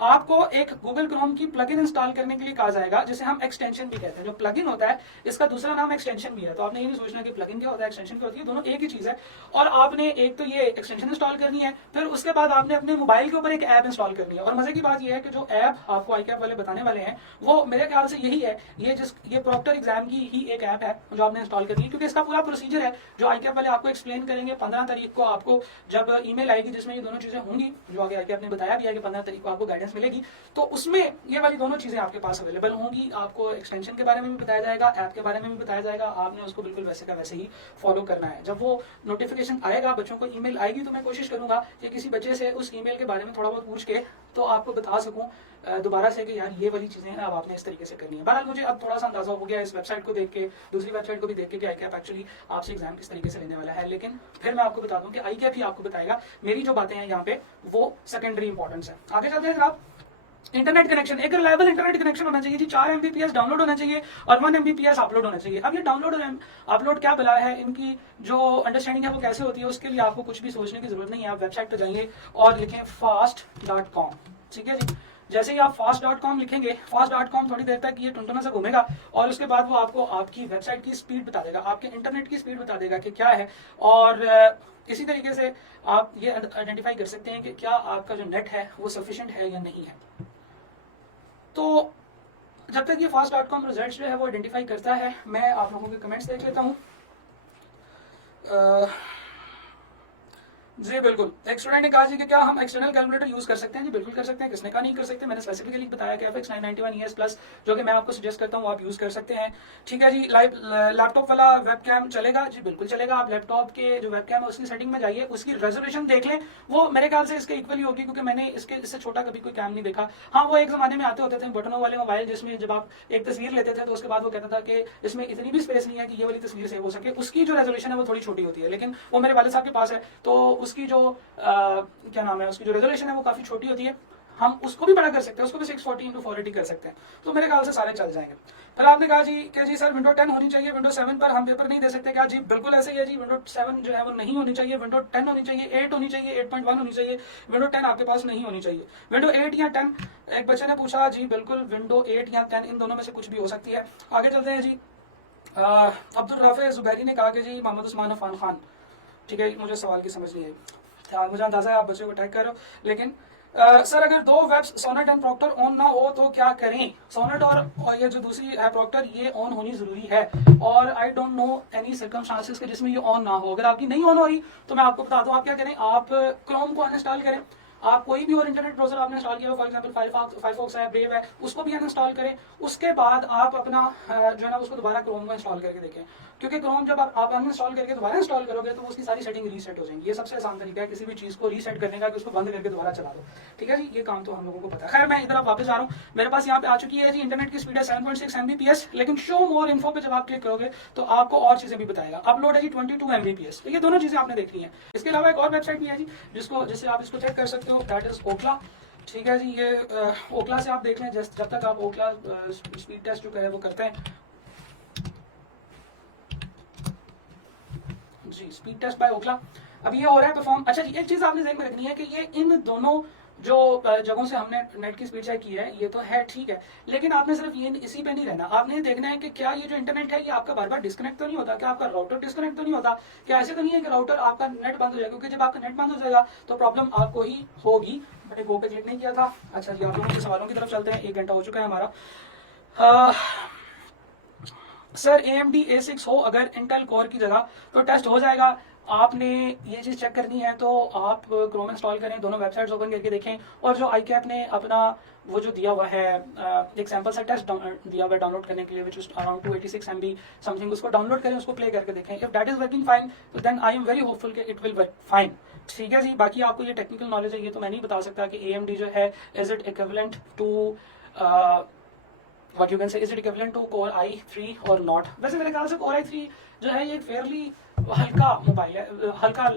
आपको एक गूगल क्रोम की प्लगइन इंस्टॉल करने के लिए कहा जाएगा, जिसे हम एक्सटेंशन भी कहते हैं। जो प्लगइन होता है इसका दूसरा नाम एक्सटेंशन भी है। तो आपने ये नहीं सोचना कि प्लगइन क्या होता है, एक्सटेंशन क्या होती है, दोनों एक ही चीज है। और आपने एक तो ये एक्सटेंशन इंस्टॉल करनी है, फिर उसके बाद आपने अपने मोबाइल के ऊपर एक ऐप इंस्टॉल करनी है। और मजे की बात यह है कि जो ऐप आपको iCAP वाले बताने वाले हैं वो मेरे ख्याल से यही है, ये प्रॉक्टर एग्जाम की ही एक ऐप है जो आपने इंस्टॉल करनी है, क्योंकि इसका पूरा प्रोसीजर है जो iCAP वाले आपको एक्सप्लेन करेंगे। 15 तारीख को आपको जब ईमेल आएगी जिसमें ये दोनों चीजें होंगी, जो आगे iCAP ने बताया भी है कि 15 तारीख को आपको गाइडेंस मिलेगी, तो उसमें ये वाली दोनों चीजें आपके पास अवेलेबल होंगी। आपको एक्सटेंशन के बारे में भी बताया जाएगा, ऐप के बारे में भी बताया जाएगा। आपने उसको बिल्कुल वैसे का वैसे ही फॉलो करना है। जब वो नोटिफिकेशन आएगा, बच्चों को ईमेल आएगी, तो मैं कोशिश करूंगा कि किसी बच्चे से उस ईमेल के बारे में थोड़ा बहुत पूछ के तो आपको बता सकूं दोबारा से कि यार ये वाली चीजें अब आपने इस तरीके से करनी है। बहरहाल मुझे अब थोड़ा सा अंदाजा हो गया इस वेबसाइट को देख के, दूसरी वेबसाइट को भी देख के कि iCAP एक्चुअली आपसे एग्जाम किस तरीके से लेने वाला है। लेकिन फिर मैं आपको बता दूं कि iCAP ही आपको बताएगा। मेरी जो बातें हैं यहाँ पे वो सेकेंडरी इंपॉर्टेंस है। आगे चलते हैं जनाब। इंटरनेट कनेक्शन, एक रिलायबल इंटरनेट कनेक्शन होना चाहिए जी। 4 MBPS डाउनलोड होना चाहिए और 1 MBPS अपलोड होना चाहिए। अब ये डाउनलोड और अपलोड क्या बला है, इनकी जो अंडरस्टैंडिंग है वो कैसे होती है, उसके लिए आपको कुछ भी सोचने की जरूरत नहीं है। आप वेबसाइट पर जाइए और लिखें fast.com, ठीक है जी। जैसे ही आप fast.com लिखेंगे, fast.com थोड़ी देर तक ये टुनटुना से घूमेगा और उसके बाद वो आपको आपकी वेबसाइट की स्पीड बता देगा, आपके इंटरनेट की स्पीड बता देगा कि क्या है। और इसी तरीके से आप ये आइडेंटिफाई कर सकते हैं कि क्या आपका जो नेट है वो सफिशिएंट है या नहीं है। तो जब तक ये fast.com रिजल्ट जो है वो आइडेंटिफाई करता है, मैं आप लोगों के कमेंट्स देख लेता हूँ। जी बिल्कुल, एक स्टूडेंट ने कहा जी कि क्या हम एक्सटर्नल कैलकुलेटर यूज कर सकते हैं? जी बिल्कुल कर सकते हैं, किसने कहा नहीं कर सकते। मैंने स्पेसिफिकली बताया कि FX 991 ES प्लस जो कि मैं आपको सजेस्ट करता हूँ आप यूज कर सकते हैं, ठीक है जी। लाइव लैपटॉप वाला वेबकैम चलेगा? जी बिल्कुल चलेगा। आप लैपटॉप के जो वेबकैम है उसकी सेटिंग में जाइए, उसकी रेजोल्यूशन देख लें, वो मेरे ख्याल से इसके इक्वली होगी, क्योंकि मैंने इससे छोटा कभी कोई कैम नहीं देखा। हाँ, वो एक जमाने में आते होते थे बटनों वाले मोबाइल, जिसमें जब आप एक तस्वीर लेते थे तो उसके बाद वो कहता था कि इसमें इतनी भी स्पेस नहीं है कि ये वाली तस्वीर सेव हो सके। उसकी जो रेजोल्यूशन है वो थोड़ी छोटी होती है, लेकिन वो मेरे वाले साहब के पास है तो उसकी जो क्या नाम है, उसकी जो रेजोल्यूशन है वो काफी छोटी होती है। हम उसको भी बड़ा कर सकते हैं, उसको भी 640x480 कर सकते हैं। तो मेरे ख्याल से सारे चल जाएंगे। फिर आपने कहा जी कि जी सर विंडो 10 होनी चाहिए, विंडो 7 पर हम पेपर नहीं दे सकते क्या? जी बिल्कुल ऐसे ही है जी। विंडो 7 जो है वो नहीं होनी चाहिए, विंडो 10 होनी चाहिए, 8 होनी चाहिए, 8.1 होनी चाहिए। विंडो 10 आपके पास नहीं होनी चाहिए। विंडो 8 या 10, एक बच्चे ने पूछा, जी बिल्कुल विंडो 8 या 10 इन दोनों में से कुछ भी हो सकती है। आगे चलते हैं जी। अब्दुल राफे जुबैरी ने कहा कि जी मोहम्मद उस्मान अफान खान, ठीक है, मुझे सवाल की समझ नहीं आई। मुझे अंदाजा है आप बच्चों को टैग कर रहे हो, लेकिन सर अगर दो वेब्स सोनेट एंड प्रॉक्टर ऑन ना हो तो क्या करें? सोनेट और ये जो दूसरी है प्रॉक्टर, ये ऑन होनी जरूरी है। और आई डोंट नो एनी सर्कमस्टांसेस के जिसमें ये ऑन ना हो। अगर आपकी नहीं ऑन हो रही तो मैं आपको बता दूं आप क्या करें। आप क्रोम को अनइंस्टॉल करें, आप कोई भी और इंटरनेट ब्राउजर आपने इंस्टॉल किया हो, फॉर एग्जांपल फायरफॉक्स है, ब्रेव है, उसको भी अनइंस्टॉल करें। उसके बाद आप अपना जो है ना उसको दोबारा क्रोम को इंस्टॉल करके देखें, क्योंकि क्रोम जब आप अनइंस्टॉल करके दोबारा इंस्टॉल करोगे तो उसकी सारी सेटिंग रीसेट हो जाएंगी। ये सबसे आसान तरीका है किसी भी चीज को रीसेट करने का, कि उसको बंद करके दोबारा चला दो, ठीक है जी। ये काम तो हम लोगों को पता है। खैर मैं इधर वापस आ रहा हूँ, मेरे पास यहाँ पे आ चुकी है जी इंटरनेट की स्पीड है 7.6 MBPS, लेकिन शो मोर इन्फो पे जब आप क्लिक करोगे तो आपको और चीजें भी बताएगा। अपलोड है जी 22 MBPS। तो ये दोनों चीजें आपने देखनी है। इसके अलावा एक और वेबसाइट भी है जी जिससे आप इसको चेक कर सकते हो, दैट इज ओखला, ठीक है जी। ये ओखला से आप देख लें, जब तक आप ओखला स्पीड टेस्ट जो है वो करते हैं जी, स्पीड टेस्ट बाय ओखला, अब ये हो रहा है परफॉर्म। अच्छा जी, एक चीज आपने ध्यान में रखनी है कि ये इन दोनों जो जगहों से हमने नेट की स्पीड चेक की है ये तो है ठीक है, लेकिन आपने सिर्फ ये इसी पे नहीं रहना। आपने देखना है कि क्या ये जो इंटरनेट है ये आपका बार बार डिस्कनेक्ट तो नहीं होता, क्या आपका राउटर डिस्कनेक्ट तो नहीं होता, क्या ऐसे तो नहीं है कि राउटर आपका नेट बंद हो जाएगा, क्योंकि जब आपका नेट बंद हो जाएगा तो प्रॉब्लम आपको ही होगी। मैंने गो पे क्लिक नहीं किया था। अच्छा जी, आप लोगों के सवालों की तरफ चलते हैं, 1 घंटा हो चुका है हमारा। सर AMD A6 हो अगर इंटेल कोर की जगह तो टेस्ट हो जाएगा। आपने ये चीज चेक करनी है तो आप क्रोम इंस्टॉल करें, दोनों वेबसाइट्स ओपन करके देखें, और जो iCAP ने अपना वो जो दिया हुआ है एक सैंपल सा टेस्ट दिया हुआ है डाउनलोड करने के लिए, which is around 286 MB something, उसको डाउनलोड करें, उसको प्ले करके देखें। If that is working fine तो then I am very hopeful कि इट विल वर्क फाइन, ठीक है जी। बाकी आपको ये टेक्निकल नॉलेज है, ये तो मैं नहीं बता सकता कि AMD जो है is it equivalent to what you can say, is it equivalent to Core i3 or not? वैसे मेरे ख्याल से Core i3 जो है ये फेयरली हल्का मोबाइल है, हल्का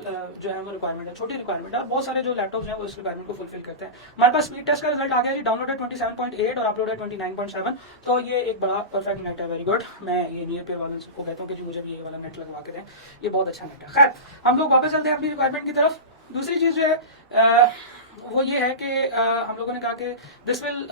जो है वो रिक्वायरमेंट है, छोटी रिक्वायरमेंट है। बहुत सारे जो लैपटॉप्स हैं वो इस रिक्वायरमेंट को फुलफिल करते हैं। हमारे पास स्पीड टेस्ट का रिजल्ट आ गया जी, डाउनलोड है 27.8 और अपलोड है 29.7, तो ये एक बड़ा परफेक्ट नेट है, वेरी गुड। मैं ये नियर पे वाले को कहता हूँ कि जी मुझे भी ये वाला नेट लगवा के दें, ये बहुत अच्छा नेट है। खैर हम लोग वापस चलते हैं अपनी रिक्वायरमेंट की तरफ। दूसरी चीज जो है वो ये है कि हम लोगों ने कहा कि दिस विल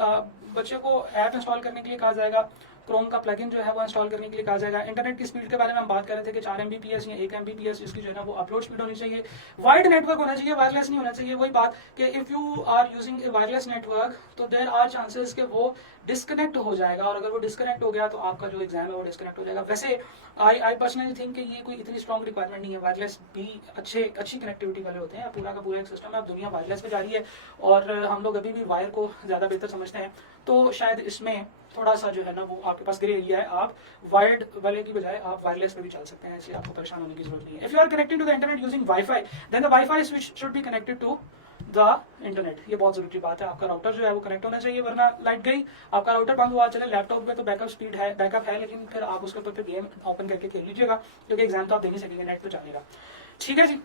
बच्चे को ऐप इंस्टॉल करने के लिए कहा जाएगा, क्रोम का प्लगइन जो है वो इंस्टॉल करने के लिए कहा जाएगा। इंटरनेट की स्पीड के बारे में हम बात कर रहे थे कि 4 MBPS या 1 MBPS इसकी जो है ना वो अपलोड स्पीड होनी चाहिए। वाइड नेटवर्क होना चाहिए, वायरलेस नहीं होना चाहिए। वही बात कि if you are using a wireless network तो देयर आर चांसेस कि वो डिस्कनेक्ट हो जाएगा, और अगर वो डिस्कनेक्ट हो गया तो आपका जो एग्जाम है वो डिस्कनेक्ट हो जाएगा। वैसे आई पर्सनली थिंक कि ये कोई इतनी स्ट्रॉन्ग रिक्वायरमेंट नहीं है। वायरलेस भी अच्छी कनेक्टिविटी वाले होते हैं, पूरा का पूरा एक सिस्टम है। अब दुनिया वायरलेस पे जा रही है और हम लोग अभी भी वायर को ज़्यादा बेहतर समझते हैं, तो शायद इसमें थोड़ा सा जो है ना वो आपके पास ग्रे एरिया है। आप वायर्ड वाले की बजाय आप वायरलेस पे भी चल सकते हैं, इसलिए आपको परेशान होने की जरूरत नहीं है। If you are connecting to the internet using wifi then the wifi switch should be connected to the internet. ये बहुत जरूरी बात है। आपका राउटर जो है वो कनेक्ट होना चाहिए, वरना लाइट गई, आपका राउटर बंद हुआ, चले लैपटॉप में तो बैकअप है, लेकिन फिर आप उसके ऊपर गेम ओपन करके खेल लीजिएगा, क्योंकि एग्जाम तो आप दे नहीं सकेंगे, नेट तो चलेगा। ठीक है जी।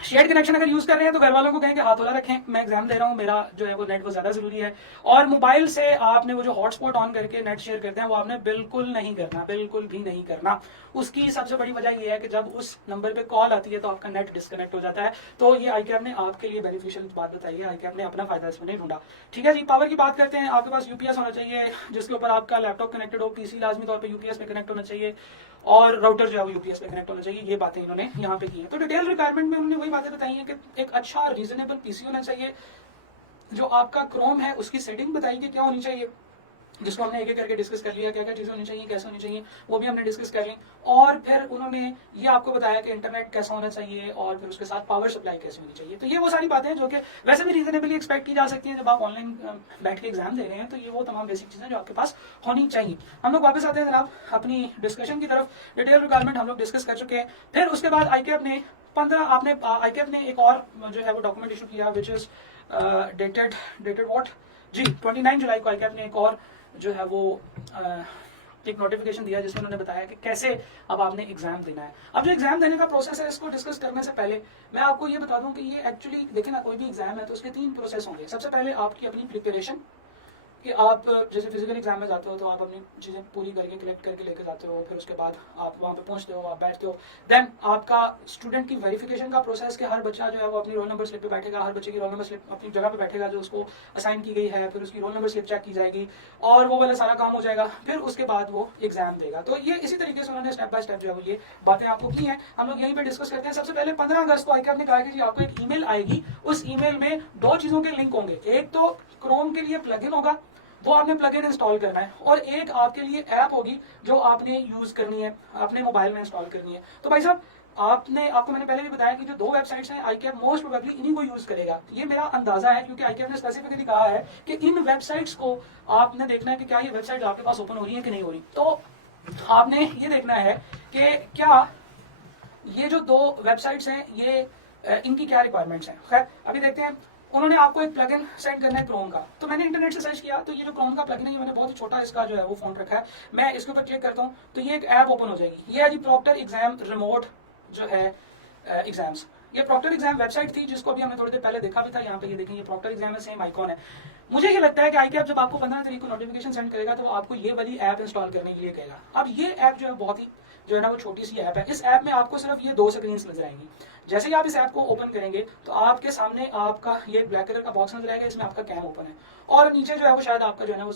शेयर्ड कनेक्शन अगर यूज कर रहे हैं तो घर वालों को कहेंगे हाथ होला रखें, मैं एग्जाम दे रहा हूँ, मेरा जो है वो नेट वो ज्यादा जरूरी है। और मोबाइल से आपने वो जो हॉटस्पॉट ऑन करके नेट शेयर करते हैं वो आपने बिल्कुल नहीं करना, बिल्कुल भी नहीं करना। उसकी सबसे बड़ी वजह ये है कि जब उस नंबर पे कॉल आती है तो आपका नेट डिस्कनेक्ट हो जाता है। तो ये आईकैप ने आपके लिए बेनिफिशियल बात बताई है, आईकैप ने अपना फायदा इसमें नहीं ढूंढा। ठीक है जी। पावर की बात करते हैं, आपके पास यूपीएस होना चाहिए जिसके ऊपर आपका लैपटॉप कनेक्टेड हो, पीसी लाजमी तौर पर यूपीएस पे कनेक्ट होना चाहिए, और राउटर जो है वो यूपीएस पे कनेक्ट होना चाहिए। ये बातें इन्होंने यहाँ पे की है। तो डिटेल रिक्वायरमेंट में उन्होंने वही बातें बताई है कि एक अच्छा रीजनेबल पीसी होना चाहिए, जो आपका क्रोम है उसकी सेटिंग बताई कि क्या होनी चाहिए, जिसको हमने एक एक करके डिस्कस कर लिया, क्या क्या चीजें होनी चाहिए, कैसे होनी चाहिए, वो भी हमने डिस्कस कर ली। और फिर उन्होंने ये आपको बताया कि इंटरनेट कैसा होना चाहिए और फिर उसके साथ पावर सप्लाई कैसे होनी चाहिए। तो ये वो सारी बातें हैं जो कि वैसे भी रीजनेबली एक्सपेक्ट की जा सकती हैं जब आप ऑनलाइन बैठ के एग्जाम दे रहे हैं। तो ये वो तमाम बेसिक चीजें जो आपके पास होनी चाहिए। हम लोग वापस आते हैं जनाब अपनी डिस्कशन की तरफ। डिटेल रिक्वायरमेंट हम लोग डिस्कस कर चुके हैं। फिर उसके बाद आईकैप ने आईकैप ने एक और जो है वो डॉक्यूमेंट इशू किया, विच इज डेटेड व्हाट जी 29 जुलाई को आईकैप ने एक और जो है वो एक नोटिफिकेशन दिया जिसमें उन्होंने बताया कि कैसे अब आपने एग्जाम देना है। अब जो एग्जाम देने का प्रोसेस है इसको डिस्कस करने से पहले मैं आपको ये बता दूं कि ये एक्चुअली देखिए ना, कोई भी एग्जाम है तो उसके 3 प्रोसेस होंगे। सबसे पहले आपकी अपनी प्रिपरेशन, कि आप जैसे फिजिकल एग्जाम में जाते हो तो आप अपनी चीज़ें पूरी करके कलेक्ट करके लेके जाते हो, फिर उसके बाद आप वहाँ पे पहुँचते हो, आप बैठते हो। देन आपका स्टूडेंट की वेरिफिकेशन का प्रोसेस, कि हर बच्चा जो है वो अपनी रोल नंबर स्लिप पे बैठेगा, हर बच्चे की रोल नंबर स्लिप अपनी जगह पे बैठेगा जो उसको असाइन की गई है, फिर उसकी रोल नंबर स्लिप चेक की जाएगी और वो वाला सारा काम हो जाएगा। फिर उसके बाद वो एग्जाम देगा। तो ये इसी तरीके से उन्होंने स्टेप बाय स्टेप जो है वो ये बातें आपको की हैं। हम लोग यहीं पर डिस्कस करते हैं। सबसे पहले 15 अगस्त को आईकैप ने कहा कि जी आपको एक ईमेल आएगी, उस ईमेल में 2 चीज़ों के लिंक होंगे। एक तो क्रोम के लिए प्लगइन होगा, वो आपने प्लगइन इंस्टॉल करना है, और एक आपके लिए ऐप होगी जो आपने यूज करनी है, अपने मोबाइल में इंस्टॉल करनी है। तो भाई साहब आपको मैंने पहले भी बताया कि जो 2 वेबसाइट्स हैं आईकैप मोस्ट प्रोबेबली इन्हीं को यूज करेगा। ये मेरा अंदाजा है, क्योंकि आईकैप ने स्पेसिफिकली कहा है कि इन वेबसाइट्स को आपने देखना है कि क्या ये वेबसाइट आपके पास ओपन हो रही है कि नहीं हो रही। तो आपने ये देखना है कि क्या ये जो 2 वेबसाइट्स हैं ये इनकी क्या रिक्वायरमेंट्स हैं। खैर अभी देखते हैं। उन्होंने आपको एक प्लगइन सेंड करना है क्रोम का। तो मैंने इंटरनेट से सर्च किया, तो ये जो क्रोम का प्लगइन है, मैंने बहुत ही छोटा इसका जो है वो फॉन्ट रखा है। मैं इसके ऊपर क्लिक करता हूँ तो ये एक ऐप ओपन हो जाएगी। ये है जी प्रॉक्टर एग्जाम रिमोट जो है एग्जाम्स। ये प्रॉक्टर एग्जाम वेबसाइट थी जिसको अभी हमने थोड़ी देर पहले देखा भी था। यहाँ पे ये देखें, ये प्रॉक्टर एग्जाम है, सेम आइकॉन है। मुझे ये लगता है कि आईकैप जब आपको 15 तारीख को नोटिफिकेशन सेंड करेगा तो वो आपको ये वाली ऐप इंस्टॉल करने के लिए कहेगा। अब ये ऐप जो है बहुत ही जो है ना वो छोटी सी ऐप है। इस ऐप में आपको सिर्फ ये 2 स्क्रीन नजर आएंगी। जैसे ही आप इस ऐप को ओपन करेंगे तो आपके सामने आपका ये ब्लैक कलर का बॉक्स नजर आएगा, इसमें आपका कैम ओपन है, और नीचे जो है वो शायद आपका जो है ना वो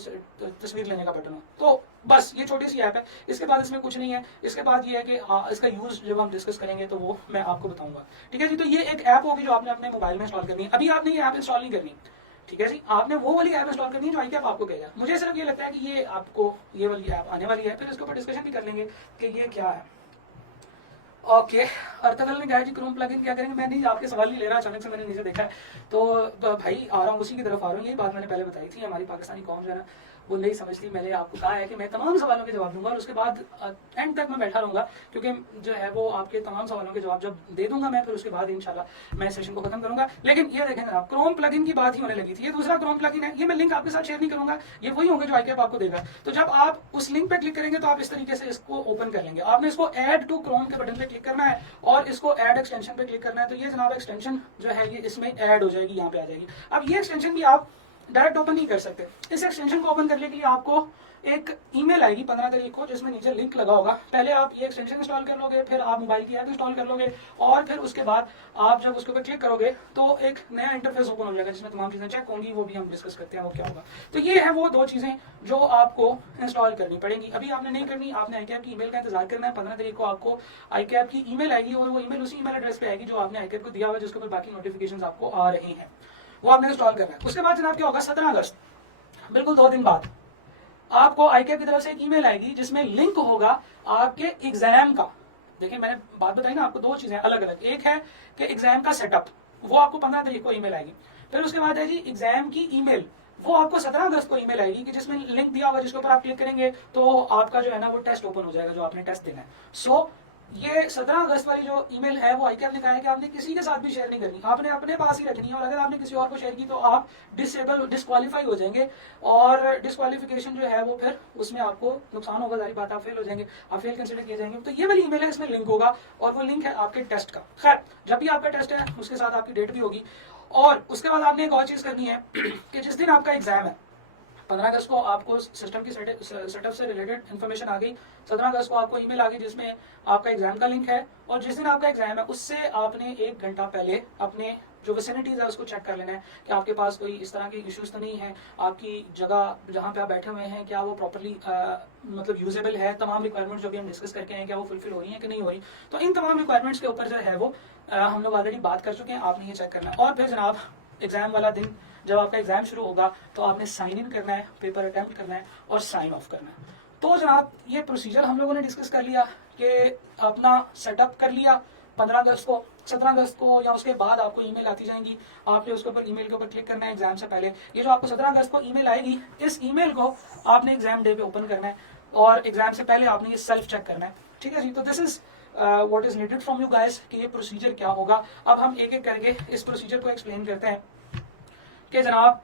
तस्वीर लेने का बटन हो। तो बस ये छोटी सी ऐप है, इसके बाद इसमें कुछ नहीं है। इसके बाद ये है कि इसका यूज जब हम डिस्कस करेंगे तो वो मैं आपको बताऊंगा। ठीक है जी। तो ये एक ऐप होगी जो आपने अपने मोबाइल में इंस्टॉल करनी है। अभी आपने ये ऐप इंस्टॉल नहीं करनी, ठीक है जी। आपने वो वाली ऐप इंस्टॉल करनी है जो आईकैप आपको कहेगा। मुझे सिर्फ ये लगता है कि ये आपको ये वाली ऐप आने वाली है, फिर इसके ऊपर डिस्कशन भी कर लेंगे कि ये क्या है। ओके अर्तगल ने कहा जी क्रोम प्लगइन क्या करेंगे। मैं नहीं आपके सवाल नहीं ले रहा, अचानक से मैंने नीचे देखा है तो भाई आ रहा हूँ, उसी की तरफ आ रहा हूँ। यही बात मैंने पहले बताई थी, हमारी पाकिस्तानी कौम जो है ना वो नहीं समझती। मैंने आपको कहा है कि मैं तमाम सवालों के जवाब दूंगा और उसके बाद एंड तक मैं बैठा रहूंगा, क्योंकि जो है वो आपके तमाम सवालों के जवाब जब दे दूंगा मैं, फिर उसके बाद इंशाल्लाह मैं सेशन को खत्म करूंगा। लेकिन ये देखें जनाब, क्रोम प्लगइन की बात ही होने लगी थी। ये दूसरा क्रोम प्लगइन है, ये मैं लिंक आपके साथ शेयर नहीं करूंगा, ये वही होंगे जो आईकैप आपको देगा। तो जब आप उस लिंक पे क्लिक करेंगे तो आप इस तरीके से इसको ओपन कर लेंगे। आपने इसको ऐड टू क्रोम के बटन पे क्लिक करना है और इसको ऐड एक्सटेंशन पे क्लिक करना है। तो ये जनाब एक्सटेंशन जो है ये इसमें ऐड हो जाएगी, यहाँ पे आ जाएगी। अब ये एक्सटेंशन भी आप डायरेक्ट ओपन नहीं कर सकते। इस एक्सटेंशन को ओपन करने के लिए आपको एक ईमेल आएगी 15 तारीख को, जिसमें नीचे लिंक लगा होगा। पहले आप ये एक्सटेंशन इंस्टॉल कर लोगे, फिर आप मोबाइल की ऐप इंस्टॉल कर लोगे, और फिर उसके बाद आप जब उसके ऊपर क्लिक करोगे तो एक नया इंटरफेस ओपन हो जाएगा जिसमें तमाम चीजें चेक होंगी। वो भी हम डिस्कस करते हैं वो क्या होगा। तो ये है वो 2 चीजें जो आपको इंस्टॉल करनी पड़ेंगी। अभी आपने नहीं करनी, आपने आईकैप की ईमेल का इंतजार करना है। 15 तारीख को आपको आईकैप की ईमेल आएगी, और वो ईमेल उसी ईमेल एड्रेस पे आएगी जो आपने आईकैप को दिया हुआ है, जिसके ऊपर बाकी नोटिफिकेशन आपको आ रही हैं, वो आपने इंस्टॉल करना है। उसके बाद जनाब क्या होगा, 17 अगस्त बिल्कुल 2 दिन बाद आपको आईकैप की तरफ से एक ईमेल आएगी जिसमें लिंक होगा आपके एग्जाम का। देखिए मैंने बात बताई ना आपको, 2 चीजें अलग अलग। एक है कि एग्जाम का सेटअप, वो आपको 15 तारीख को ईमेल आएगी। फिर उसके बाद है जी एग्जाम की ईमेल, वो आपको 17 अगस्त को ईमेल आएगी कि जिसमें लिंक दिया होगा, जिसके ऊपर आप क्लिक करेंगे तो आपका जो है ना वो टेस्ट ओपन हो जाएगा जो आपने टेस्ट देना है। सो ये 17 अगस्त वाली जो ईमेल है वो आईकैप ने कहा है कि आपने किसी के साथ भी शेयर नहीं करनी, आपने अपने पास ही रखनी है। और अगर आपने किसी और को शेयर की तो आप डिस्क्वालीफाई हो जाएंगे, और डिस्क्वालिफिकेशन जो है वो फिर उसमें आपको नुकसान होगा, सारी बात, आप फेल हो जाएंगे, आप फेल कंसिडर किए जाएंगे। तो ये वाली ईमेल है, इसमें लिंक होगा, और वो लिंक है आपके टेस्ट का। खैर जब भी आपका टेस्ट है उसके साथ आपकी डेट भी होगी। और उसके बाद आपने एक और चीज करनी है कि जिस दिन आपका एग्जाम है, 15 अगस्त को आपको सिस्टम की सेटअप से रिलेटेड इन्फॉर्मेशन आ गई। 17 अगस्त को आपको ईमेल आ गई जिसमें आपका एग्जाम का लिंक है। और जिस दिन आपका एग्जाम है उससे आपने 1 घंटा पहले अपने जो विसिनिटीज है उसको चेक कर लेना है कि आपके पास कोई इस तरह के इश्यूज तो नहीं है, आपकी जगह जहाँ पे आप बैठे हुए हैं क्या वो प्रॉपरली मतलब यूजेबल है, तमाम रिक्वायरमेंट्स जो भी हम डिस्कस करके हैं क्या वो फुलफिल हो रही है कि नहीं हो रही। तो इन तमाम रिक्वायरमेंट्स के ऊपर जो है वो हम लोग ऑलरेडी बात कर चुके हैं, आपने ये चेक करना है। और फिर जनाब एग्जाम वाला दिन जब आपका एग्जाम शुरू होगा तो आपने साइन इन करना है, पेपर अटेम्प्ट करना है और साइन ऑफ करना है। तो जनाब ये प्रोसीजर हम लोगों ने डिस्कस कर लिया कि अपना सेटअप कर लिया। 15 अगस्त को, 17 अगस्त को या उसके बाद आपको ईमेल आती जाएंगी, आपने उसके ऊपर ईमेल के ऊपर क्लिक करना है एग्जाम से पहले। ये जो आपको 17 अगस्त को ईमेल आएगी, इस ईमेल को आपने एग्जाम डे पे ओपन करना है, और एग्जाम से पहले आपने ये सेल्फ चेक करना है। ठीक है जी, तो this is what is needed from you guys कि ये प्रोसीजर क्या होगा। अब हम एक एक करके इस प्रोसीजर को एक्सप्लेन करते हैं कि जनाब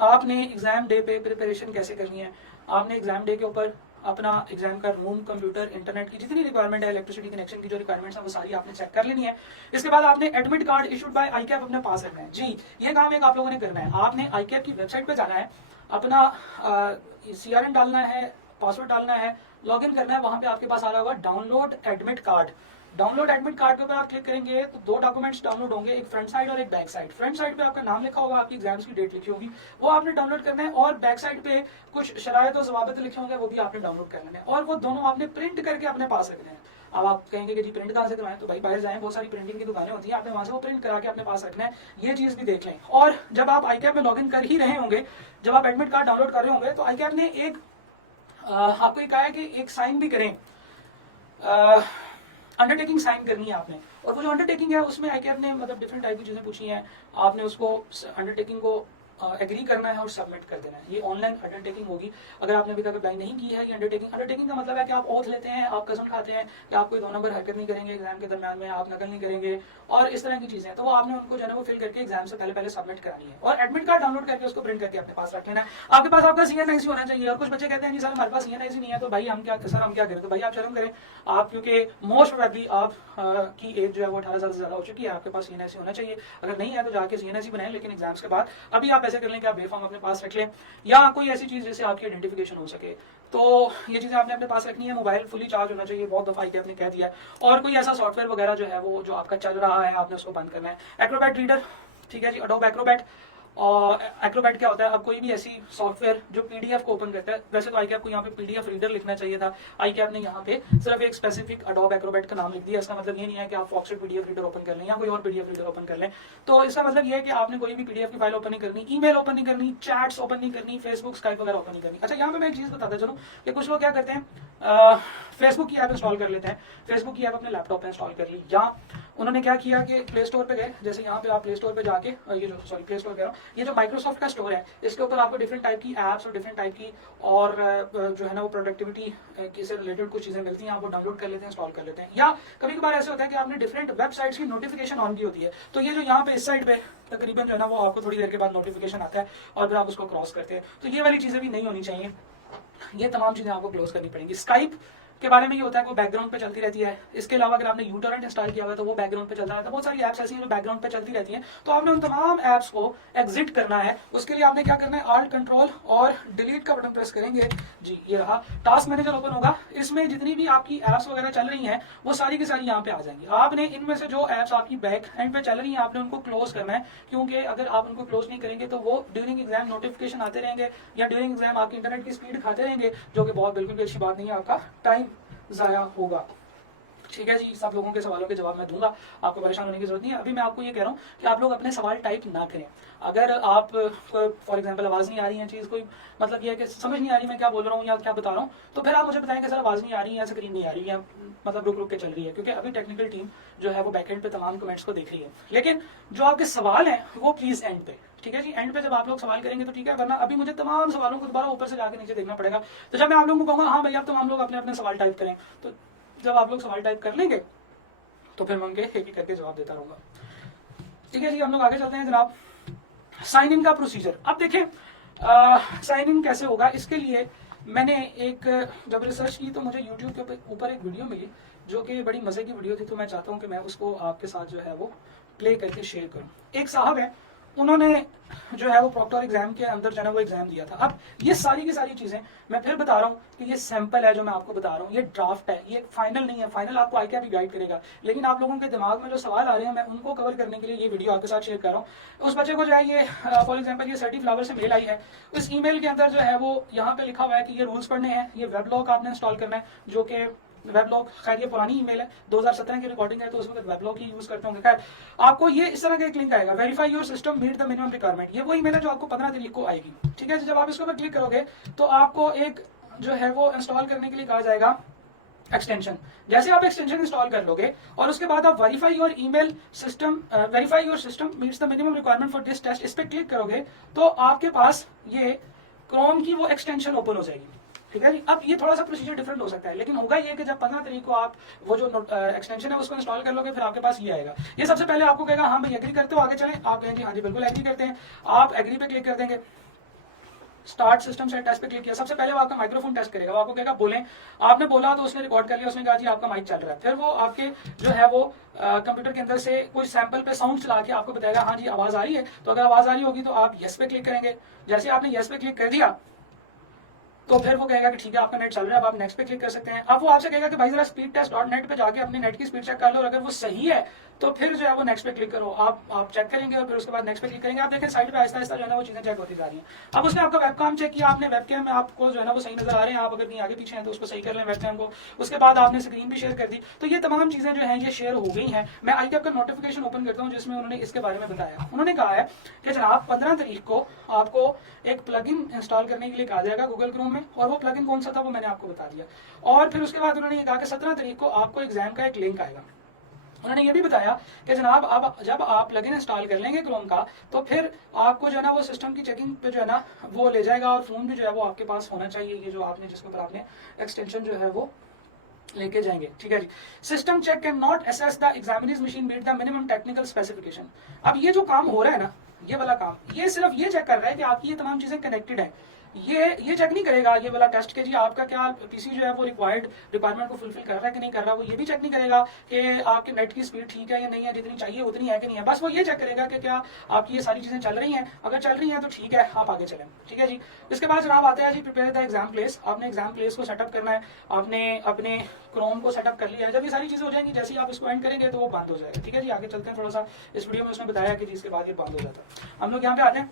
आपने एग्जाम डे पे प्रिपरेशन कैसे करनी है। आपने एग्जाम डे के ऊपर अपना एग्जाम का रूम, कंप्यूटर, इंटरनेट की जितनी रिक्वायरमेंट है, इलेक्ट्रिसिटी कनेक्शन की जो रिक्वायरमेंट्स है वो सारी आपने चेक कर लेनी है। इसके बाद आपने एडमिट कार्ड इशूड बाय आईकैप अपने पास रखना है। जी ये काम एक आप लोगों ने करना है, आपने आईकैप की वेबसाइट पे जाना है, अपना CRN डालना है, पासवर्ड डालना है, लॉग इन करना है। वहां पे आपके पास आ रहा होगा download admit card. Download admit card के ऊपर आप क्लिक करेंगे तो 2 डॉक्यूमेंट्स डाउनलोड होंगे, एक फ्रंट साइड और एक बैक साइड। फ्रंट साइड पे आपका नाम लिखा होगा, आपकी एग्जाम्स की डेट लिखी होगी, वो आपने डाउनलोड करना है। और बैक साइड पे कुछ शरायत और जवाबत लिखे होंगे, वो भी आपने डाउनलोड कर लेना है। और वो दोनों आपने प्रिंट करके अपने पास रखने हैं। अब आप कहेंगे कि जी प्रिंट कहाँ से करवाएं, तो भाई बाहर जाएं, बहुत सारी प्रिंटिंग की दुकानें होती हैं, आपने वहां से वो प्रिंट करा के अपने पास रखना है। ये चीज भी देख लें। और जब आप आईकैप में लॉग इन कर ही रहे होंगे, जब आप एडमिट कार्ड डाउनलोड कर रहे होंगे, तो आईकैप ने एक आपको ये कहा है कि एक साइन भी करें, अंडरटेकिंग साइन करनी है आपने। और वो जो अंडरटेकिंग है उसमें आईकैप ने मतलब डिफरेंट टाइप की चीजें पूछी हैं, आपने उसको अंडरटेकिंग को एग्री करना है और सबमिट कर देना है। ये ऑनलाइन अंडरटेकिंग होगी, अगर आपने अभी तक अप्लाई नहीं की है। ये अंडरटेकिंग का मतलब है कि आप ओथ लेते हैं, आप कसम खाते हैं कि आप कोई 2 नंबर हरकत नहीं करेंगे एग्जाम के दरमियान में, आप नकल नहीं करेंगे और इस तरह की चीजें। तो वो आपने उनको जो है वो फिल करके एग्जाम से पहले सबमिट करानी है। और एडमिट कार्ड डाउनलोड करके उसको प्रिंट करके अपने पास रख लेना है। आपके पास आपका CNIC होना चाहिए। और कुछ बच्चे कहते हैं जी सर हमारे पास CNIC नहीं है, तो भाई हम क्या करें। तो भाई आप शर्म करें, आप क्योंकि मोस्ट प्रोबेबली आप की एज जो है वो 18 साल से ज्यादा हो चुकी है, आपके पास CNIC होना चाहिए। अगर नहीं है तो जाके CNIC बनाएं, लेकिन एग्जाम्स के बाद अभी आप ऐसे कर लें कि आप बेफॉर्म अपने पास रख लें, या कोई ऐसी चीज जिससे आपकी आइडेंटिफिकेशन हो सके। तो ये चीजें आपने अपने पास रखनी है। मोबाइल फुली चार्ज होना चाहिए, बहुत दफा आईकैप ने कह दिया है। और कोई ऐसा सॉफ्टवेयर वगैरह जो है वो जो आपका चल रहा है आपने उसको बंद करना है। एक्रोबैट रीडर, ठीक है जी, अडोब एक्रोबैट। और एक्रोबैट क्या होता है, अब कोई भी ऐसी सॉफ्टवेयर जो PDF को ओपन करता है, वैसे तो आईकैप को यहाँ पे PDF रीडर लिखना चाहिए था, आईकैप ने यहाँ पे सिर्फ एक स्पेसिफिक अडोब एक्रोबैट का नाम लिख दिया। इसका मतलब ये नहीं है कि आप फॉक्सटेल PDF रीडर ओपन कर लें या कोई और PDF रीडर ओपन कर लें। तो इसका मतलब ये है कि आपने कोई भी PDF की फाइल ओपन नहीं करनी, ईमेल ओपन नहीं करनी, चैट्स ओपन नहीं करनी, फेसबुक, स्काइप वगैरह ओपन नहीं करनी। अच्छा यहाँ पे मैं एक चीज बताता चलूं कि कुछ लोग क्या करते हैं, फेसबुक की ऐप इंस्टॉल कर लेते हैं, फेसबुक की ऐप अपने लैपटॉप पे इंस्टॉल कर ली, या उन्होंने क्या किया कि प्ले स्टोर पे गए, जैसे यहाँ पे आप प्ले स्टोर पे जाके ये जो सॉरी प्ले स्टोर कह रहा हूँ, ये जो माइक्रोसॉफ्ट का स्टोर है, इसके ऊपर आपको डिफरेंट टाइप की एप्स और डिफरेंट टाइप की और जो है ना वो प्रोडक्टिविटी से रिलेटेड कुछ चीजें मिलती हैं, आप वो डाउनलोड कर लेते हैं, इंस्टॉल कर लेते हैं। या कभी कभार ऐसे होता है कि आपने डिफरेंट वेबसाइट्स की नोटिफिकेशन ऑन की होती है, तो ये जो यहाँ पे इस साइड पे तकरीबन जो है ना वो आपको थोड़ी देर के बाद नोटिफिकेशन आता है और फिर आप उसको क्रॉस करते हैं। तो ये वाली चीजें भी नहीं होनी चाहिए, ये तमाम चीजें आपको क्लोज करनी पड़ेंगी। स्काइप, के बारे में ये होता है कि वो बैकग्राउंड पे चलती रहती है। इसके अलावा अगर आपने यूटोरेंट इंस्टॉल किया हुआ है तो वो बैकग्राउंड पे चलता रहता है। बहुत सारी ऐप्स ऐसी हैं जो बैकग्राउंड पे चलती रहती हैं, तो आपने उन तमाम ऐप्स को एग्जिट करना है। उसके लिए आपने क्या करना है, Alt Control और डिलीट का बटन प्रेस करेंगे जी, ये रहा टास्क मैनेजर ओपन होगा। इसमें जितनी भी आपकी ऐप्स वगैरह चल रही हैं वो सारी की सारी यहाँ पे आ जाएंगी। आपने इनमें से जो ऐप्स आपकी बैक एंड पे चल रही हैं आपने उनको क्लोज करना है, क्योंकि अगर आप उनको क्लोज नहीं करेंगे तो वो ड्यूरिंग एग्जाम नोटिफिकेशन आते रहेंगे या ड्यूरिंग एग्जाम आपकी इंटरनेट की स्पीड खाते रहेंगे, जो कि बहुत बिल्कुल भी अच्छी बात नहीं है, आपका टाइम जाया होगा। ठीक है जी, सब लोगों के सवालों के जवाब मैं दूंगा, आपको परेशान होने की जरूरत नहीं है। अभी मैं आपको ये कह रहा हूँ कि आप लोग अपने सवाल टाइप ना करें। अगर आप फॉर एग्जांपल आवाज नहीं आ रही है, चीज कोई मतलब ये है कि समझ नहीं आ रही मैं क्या बोल रहा हूँ या क्या बता रहा हूँ, तो फिर आप मुझे बताएं कि सर आवाज नहीं आ रही है, स्क्रीन नहीं आ रही है, मतलब रुक रुक के चल रही है, क्योंकि अभी टेक्निकल टीम जो है वो बैकएंड पे तमाम कमेंट्स को देख रही है। लेकिन जो आपके सवाल हैं वो प्लीज एंड पे, ठीक है जी, एंड पे जब आप लोग सवाल करेंगे तो ठीक है, वरना अभी मुझे तमाम सवालों को दोबारा ऊपर से जाके नीचे देखना पड़ेगा। तो जब मैं आप लोगों को कहूंगा हाँ भाई आप तमाम लोग अपने अपने सवाल टाइप करें, तो जब आप लोग सवाल टाइप कर लेंगे तो फिर मैं उनके एक एक करके जवाब देता रहूंगा। ठीक है जी, हम लोग आगे चलते हैं जनाब। साइन इन का प्रोसीजर, अब देखें साइन इन कैसे होगा। इसके लिए मैंने एक जब रिसर्च की तो मुझे यूट्यूब के ऊपर एक वीडियो मिली जो कि बड़ी मजे की वीडियो थी, तो मैं चाहता हूं कि मैं उसको आपके साथ जो है वो प्ले करके शेयर करूं। एक साहब है, उन्होंने जो है वो प्रॉक्टर एग्जाम के अंदर जो है वो एग्जाम दिया था। अब ये सारी की सारी चीजें मैं फिर बता रहा हूँ कि ये सैंपल है जो मैं आपको बता रहा हूँ, ये ड्राफ्ट है, ये फाइनल नहीं है। फाइनल आपको आईक्यू भी गाइड करेगा, लेकिन आप लोगों के दिमाग में जो सवाल आ रहे हैं मैं उनको कवर करने के लिए ये वीडियो आपके साथ शेयर कर रहा हूँ। उस बच्चे को जो है ये फॉर एग्जाम्पल ये सर्टी फ्लावर से मेल आई है, उस ईमेल के अंदर जो है वो यहाँ पे लिखा हुआ है कि ये रूल्स पढ़ने हैं, ये वेबलॉग आपने इंस्टॉल करना है, जो कि वेबलॉग खैर ये पुरानी ईमेल है, 2017 की रिकॉर्डिंग है, तो उस वक्त वेबलॉग ही यूज करते होंगे। खैर आपको ये इस तरह का एक लिंक आएगा, verify your system meet the minimum requirement, ये वो ईमेल है जो आपको 15 तारीख को आएगी। ठीक है, जब आप इसके ऊपर क्लिक करोगे तो आपको एक जो है वो इंस्टॉल करने के लिए कहा जाएगा एक्सटेंशन। जैसे आप एक्सटेंशन इंस्टॉल कर लोगे और उसके बाद आप verify your email system, verify your system meets the minimum requirement for this test, इस पे क्लिक करोगे तो आपके पास ये क्रोम की वो एक्सटेंशन ओपन हो जाएगी। ठीक है जी, अब ये थोड़ा सा प्रोसीजर डिफरेंट हो सकता है, लेकिन होगा ये कि जब 15 तारीख को आप वो जो एक्सटेंशन है उसको इंस्टॉल कर लोगे फिर आपके पास ये आएगा। ये सबसे पहले आपको कहेगा हाँ भाई एग्री करते हो, आगे चलें, आप कहेंगे हाँ जी बिल्कुल एग्री करते हैं, आप एग्री पे क्लिक कर देंगे। स्टार्ट सिस्टम सेट टेस्ट पे क्लिक किया, सबसे पहले वो आपका माइक्रोफोन टेस्ट करेगा, वो आपको कहेगा बोलें, आपने बोला तो उसने रिकॉर्ड कर लिया, उसने कहा जी आपका माइक चल रहा है। फिर वो आपके जो है वो कंप्यूटर के अंदर से कोई सैंपल पे साउंड चला के आपको बताएगा हाँ जी आवाज आ रही है। तो अगर आवाज आ रही होगी तो आप यस पे क्लिक करेंगे। जैसे आपने यस पे क्लिक कर दिया तो फिर वो कहेगा कि ठीक है आपका नेट चल रहा है, अब आप नेक्स्ट पे क्लिक कर सकते हैं। अब वो आपसे कहेगा कि भाई जरा स्पीड टेस्ट डॉट नेट पे जाके अपने नेट की स्पीड चेक कर लो, और अगर वो सही है तो फिर जो है वो नेक्स्ट पे क्लिक करो। आप चेक करेंगे और फिर उसके बाद नेक्स्ट पे क्लिक करेंगे। आप देखें साइड पे आहिस्ता आहिस्ता जो है ना वो चीजें चेक होती जा रही हैं। अब उसने आपका वेबकैम चेक किया, आपने वेबकैम में आपको जो है ना वो सही नजर आ रहे हैं, आप अगर कहीं आगे पीछे हैं तो उसको सही कर लें वेबकैम को। उसके बाद आपने स्क्रीन भी शेयर कर दी, तो ये तमाम चीजें जो है ये शेयर हो गई हैं। मैं आईकैप का नोटिफिकेशन ओपन करता हूँ जिसमें उन्होंने इसके बारे में बताया। उन्होंने कहा है कि जनाब 15 तारीख को आपको एक प्लगइन इंस्टॉल करने के लिए कहा जाएगा गूगल क्रोम में, और वो प्लगइन कौन सा था वो मैंने आपको बता दिया। और फिर उसके बाद उन्होंने ये कहा कि 17 तारीख को आपको एग्जाम का एक लिंक आएगा। उन्होंने ये भी बताया कि जनाब अब जब आप प्लगइन इंस्टॉल कर लेंगे क्रोम का तो फिर आपको जो है ना वो सिस्टम की चेकिंग पे जो है ना वो ले जाएगा, और फोन भी जो है वो आपके पास होना चाहिए, ये जो आपने जिसके ऊपर आपने एक्सटेंशन जो है वो लेके जाएंगे। ठीक है जी, system check can not assess the examiners machine meet the minimum technical specification. अब ये जो काम हो रहा है ना, ये वाला काम, ये सिर्फ ये चेक कर रहा है कि आपकी ये तमाम चीजें कनेक्टेड है। ये चेक नहीं करेगा ये वाला टेस्ट के जी आपका क्या पीसी जो है वो रिक्वायरमेंट को फुलफिल कर रहा है कि नहीं कर रहा। वो ये भी चेक नहीं करेगा कि आपके नेट की स्पीड ठीक है या नहीं है, जितनी चाहिए उतनी है कि नहीं है। बस वो ये चेक करेगा कि क्या आपकी ये सारी चीजें चल रही हैं, अगर चल रही हैं तो ठीक है आप आगे चलें। ठीक है जी, इसके बाद जनाब आता है जी प्रिपेयर द एग्जाम प्लेस। आपने एग्जाम प्लेस को सेटअप करना है, आपने अपने क्रोम को सेटअप कर लिया है। जब ये सारी चीजें हो जाएंगी, जैसे ही आप इसको एंड करेंगे तो वो बंद हो जाएगा। ठीक है जी, आगे चलते हैं थोड़ा सा। इस वीडियो में उसने बताया कि जी इसके बाद ये बंद हो जाता है। हम लोग यहाँ पे आते हैं,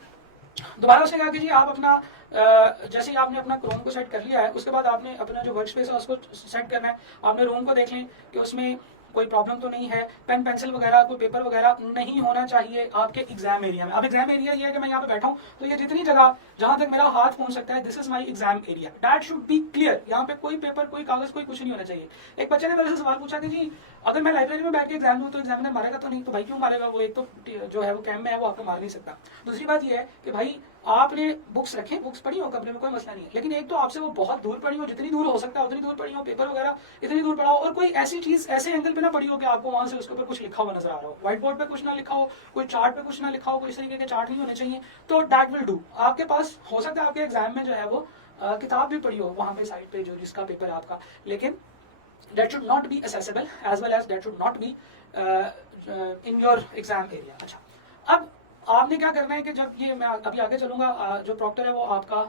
दोबारा उसने कहा कि जी आप अपना जैसे ही आपने अपना क्रोम को सेट कर लिया है उसके बाद आपने अपना जो वर्क स्पेस है उसको सेट करना है। आपने रूम को देख लें कि उसमें कोई प्रॉब्लम तो नहीं है, पेन पेंसिल वगैरह कोई पेपर वगैरह नहीं होना चाहिए आपके एग्जाम एरिया में। अब एग्जाम एरिया ये है कि मैं यहाँ पे बैठा हूँ तो ये जितनी जगह जहां तक मेरा हाथ पहुंच सकता है, this is my exam area, that should be clear. यहाँ पे कोई पेपर कोई कागज कोई कुछ नहीं होना चाहिए। एक बच्चे ने मेरे से सवाल पूछा कि जी अगर मैं लाइब्रेरी में बैठ के एग्जाम दूं तो एग्जामिनर मारेगा तो नहीं? तो भाई क्यों मारेगा, वो एक तो जो है वो कैम में है, वो आपको मार नहीं सकता। दूसरी बात ये है कि भाई आपने बुक्स रखे, बुक्स पढ़ी हो कमरे में, कोई मसला नहीं है, लेकिन एक तो आपसे वो बहुत दूर पड़ी हो, जितनी दूर हो सकता है उतनी दूर पड़ी हो, पेपर वगैरह इतनी दूर पड़ा हो, और कोई ऐसी चीज ऐसे एंगल पे ना पड़ी हो कि आपको वहां से उसके ऊपर कुछ लिखा हुआ नजर आ रहा हो, व्हाइट बोर्ड पे कुछ ना लिखा हो, कोई चार्ट पे कुछ ना लिखा हो, कोई इस तरीके के चार्ट नहीं होने चाहिए। तो दैट विल डू। आपके पास हो सकता है आपके एग्जाम में जो है वो किताब भी पढ़ी हो वहां पे साइड पे जो जिसका पेपर है आपका, लेकिन that should not be accessible as well as that should not be in your exam area. अच्छा, अब आपने क्या करना है कि जब ये मैं अभी आगे चलूंगा, जो प्रॉक्टर है वो आपका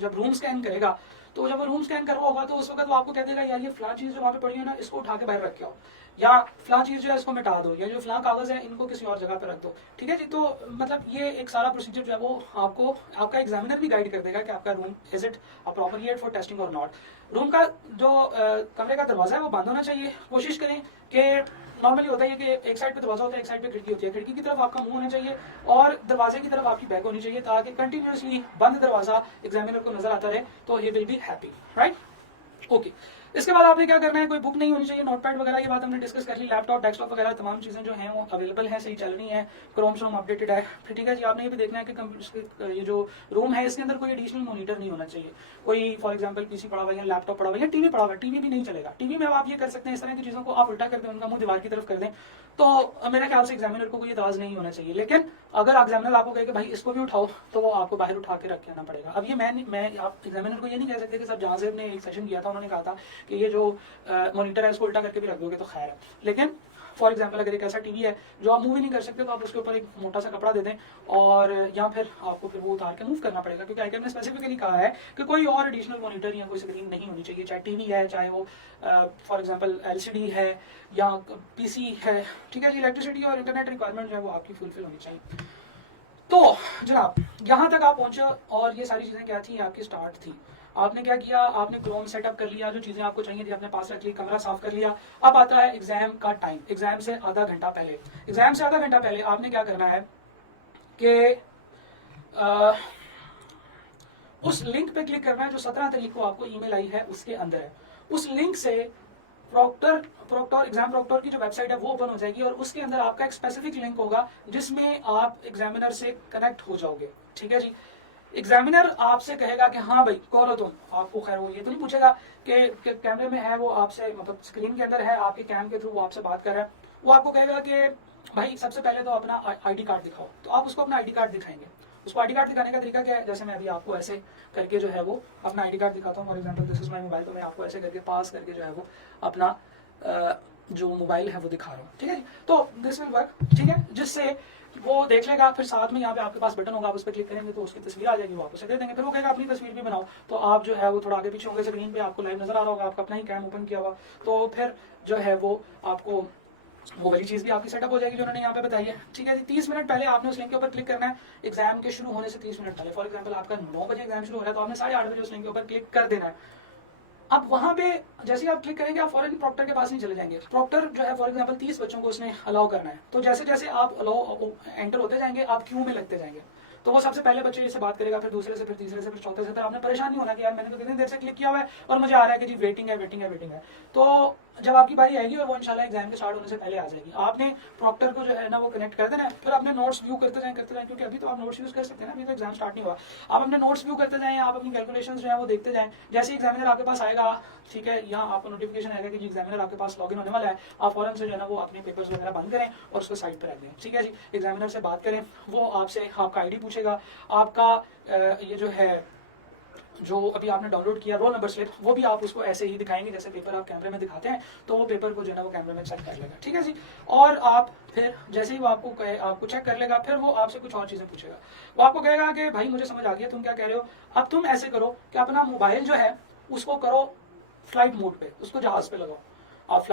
जब रूम स्कैन करेगा, तो जब वो रूम स्कैन कर रहा होगा तो उस वक्त वो आपको कह देगा यार ये फला चीज जो वहाँ पे पड़ी है ना, इसको उठा के बाहर रख के आओ, या फला चीज जो है इसको मिटा दो, या जो फला कागज है इनको किसी और जगह पे रख दो। ठीक है जी, तो मतलब ये एक सारा प्रोसीजर जो है वो आपको आपका एग्जामिनर भी गाइड कर देगा कि आपका room is it appropriate for testing और नॉट। रूम का जो कमरे का दरवाजा है वो बंद होना चाहिए। कोशिश करें कि नॉर्मली होता है कि एक साइड पे दरवाजा होता है, एक साइड पे खिड़की होती है, खिड़की की तरफ आपका मुंह होना चाहिए और दरवाजे की तरफ आपकी बैक होनी चाहिए, ताकि कंटिन्यूअसली बंद दरवाजा एग्जामिनर को नजर आता रहे, तो he will be happy, right. Okay, इसके बाद आपने क्या करना है, कोई बुक नहीं होनी चाहिए, नोटपैड वगैरह ये बात हमने डिस्कस कर ली। लैपटॉप, डेस्कटॉप वगैरह तमाम चीजें जो हैं वो अवेलेबल हैं, सही चल रही हैं, क्रोम श्रोम अपडेटेड है, फिर ठीक है जी। आपने ये भी देखना है कि ये जो रूम है इसके अंदर कोई एडिशनल मॉनिटर नहीं होना चाहिए, कोई फॉर एग्जांपल पीसी पड़ा हुआ है, लैपटॉप पड़ा हुआ है, टीवी पड़ा हुआ है, टीवी भी नहीं चलेगा। टीवी में अब आप ये कर सकते हैं, इस तरह की चीजों को आप उल्टा कर दें, उनका मुंह दीवार की तरफ कर दें, तो मेरे ख्याल से एग्जामिनर को कोई एतराज नहीं होना चाहिए। लेकिन अगर एग्जामिनर आपको कहे कि भाई इसको भी उठाओ, तो वो आपको बाहर उठा के रख के आना पड़ेगा। अब ये मैं आप एग्जामिनर को ये नहीं कह सकते कि सब जहां से ने एक सेशन किया था उन्होंने कहा था कि ये जो मॉनिटर है इसको उल्टा करके भी रख दोगे तो खैर है, लेकिन फॉर एग्जाम्पल अगर एक ऐसा टीवी है जो आप मूव ही नहीं कर सकते, तो आप उसके ऊपर एक मोटा सा कपड़ा दे दें, और या फिर आपको फिर वो उतार के मूव करना पड़ेगा, क्योंकि आईकैम ने स्पेसिफिकली कहा है कि कोई और एडिशनल मॉनिटर या कोई स्क्रीन नहीं होनी चाहिए, चाहे टीवी है, चाहे वो फॉर एग्जाम्पल एलसीडी है या पीसी है। ठीक है जी, इलेक्ट्रिसिटी और इंटरनेट रिक्वायरमेंट जो है वो आपकी फुलफिल होनी चाहिए। तो जनाब यहाँ तक आप पहुंचे और ये सारी चीजें क्या थी, आपकी स्टार्ट थी। आपने क्या किया, आपने क्रोम सेटअप कर लिया, जो चीजें आपको चाहिए थी अपने पास रख ली, कमरा साफ कर लिया। अब आता है एग्जाम का टाइम। एग्जाम से आधा घंटा पहले, एग्जाम से आधा घंटा पहले आपने क्या करना है कि उस लिंक पे क्लिक करना है जो 17 तारीख को आपको ईमेल आई है उसके अंदर है। उस लिंक से एग्जाम प्रॉक्टर की जो वेबसाइट है वो ओपन हो जाएगी, और उसके अंदर आपका एक स्पेसिफिक लिंक होगा जिसमें आप एग्जामिनर से कनेक्ट हो जाओगे। ठीक है जी, एग्जामिनर आपसे कहेगा कि हाँ भाई कौन हो तुम, आपको खैर वो ये तो नहीं पूछेगा कि कैमरे में है वो आपसे, मतलब स्क्रीन के अंदर है, आपके कैम के थ्रू वो आपसे बात कर रहा है। वो आपको कहेगा कि भाई सबसे पहले तो अपना आईडी कार्ड दिखाओ, तो आप उसको अपना आईडी कार्ड दिखाएंगे। उसको आईडी कार्ड दिखाने का तरीका क्या है, जैसे मैं अभी आपको ऐसे करके जो है वो अपना आईडी कार्ड दिखाता हूँ, for example this is my mobile, तो मैं आपको ऐसे करके पास करके जो है वो अपना जो मोबाइल है वो दिखा रहा हूँ। ठीक है, तो दिस विल वर्क। ठीक है, जिससे वो देख लेगा, फिर साथ में यहाँ पे आपके पास बटन होगा, आप उस पर क्लिक करेंगे तो उसकी तस्वीर आ जाएगी, वो आपको दे देंगे। फिर वो कहेगा अपनी तस्वीर भी बनाओ, तो आप जो है वो थोड़ा आगे पीछे होंगे, स्क्रीन पे आपको लाइव नजर आ रहा होगा, आपका अपना ही कैम ओपन किया हुआ, तो फिर जो है वो आपको वो वाली चीज भी आपकी सेटअप हो जाएगी जो उन्होंने यहाँ पे बताई है। ठीक है, 30 मिनट पहले आपने उस लिंक के ऊपर क्लिक करना है, एग्जाम के शुरू होने से 30 मिनट पहले। फॉर एग्जाम्पल आपका 9 बजे एग्जाम शुरू हो रहा है, तो आपने 8:30 बजे उस लिंक के ऊपर क्लिक कर देना है। अब वहां पे जैसे आप क्लिक करेंगे, आप फॉरन प्रॉक्टर के पास नहीं चले जाएंगे। प्रॉक्टर जो है फॉर एग्जांपल 30 बच्चों को उसने अलाउ करना है, तो जैसे जैसे आप अलाउ एंटर होते जाएंगे, आप क्यू में लगते जाएंगे। तो वो सबसे पहले बच्चे से बात करेगा, फिर दूसरे से, फिर तीसरे से, फिर चौथे से। फिर आपने परेशान नहीं होना कि यार मैंने तो कितनी देर से क्लिक किया हुआ है और मुझे आ रहा है कि जी वेटिंग है, वेटिंग है, वेटिंग है। तो जब आपकी बारी आएगी, और वो इंशाल्लाह एग्जाम के स्टार्ट होने से पहले आ जाएगी, आपने प्रॉक्टर को जो है ना वो कनेक्ट कर देना है। फिर अपने नोट्स व्यू करते जाएं, क्योंकि अभी तो आप नोट्स यूज कर सकते हैं ना, अभी तो एग्जाम स्टार्ट नहीं हुआ। आप अपने नोट्स व्यू करते जाएं, आप अपनी कैलकुलेशंस जो है वो देखते जाएं। जैसे एग्जामिनर आपके पास आएगा, ठीक है, यहाँ आपको नोटिफिकेशन आएगा कि जी एग्जामिनर आपके पास लॉगिन होने वाला है, आप फौरन से जो है ना वो अपने पेपर्स वगैरह बंद करें और उसको साइड पर रख दें। ठीक है जी, एग्जामिनर से बात करें, वो आपसे आपका आईडी पूछेगा, आपका ये जो है जो अभी आपने डाउनलोड किया रोल नंबर स्लिप, वो भी आप उसको ऐसे ही दिखाएंगे जैसे पेपर आप कैमरे में दिखाते हैं, तो वो पेपर को जो है ना वो कैमरे में चेक कर लेगा। ठीक है जी, और आप फिर जैसे ही वो आपको चेक कर लेगा, फिर वो आपसे कुछ और चीजें पूछेगा। वो आपको कहेगा कि भाई मुझे समझ आ गया तुम क्या कह रहे हो, अब तुम ऐसे करो कि अपना मोबाइल जो है उसको करो फ्लाइट मोड पे, उसको जहाज पे लगाओ। आप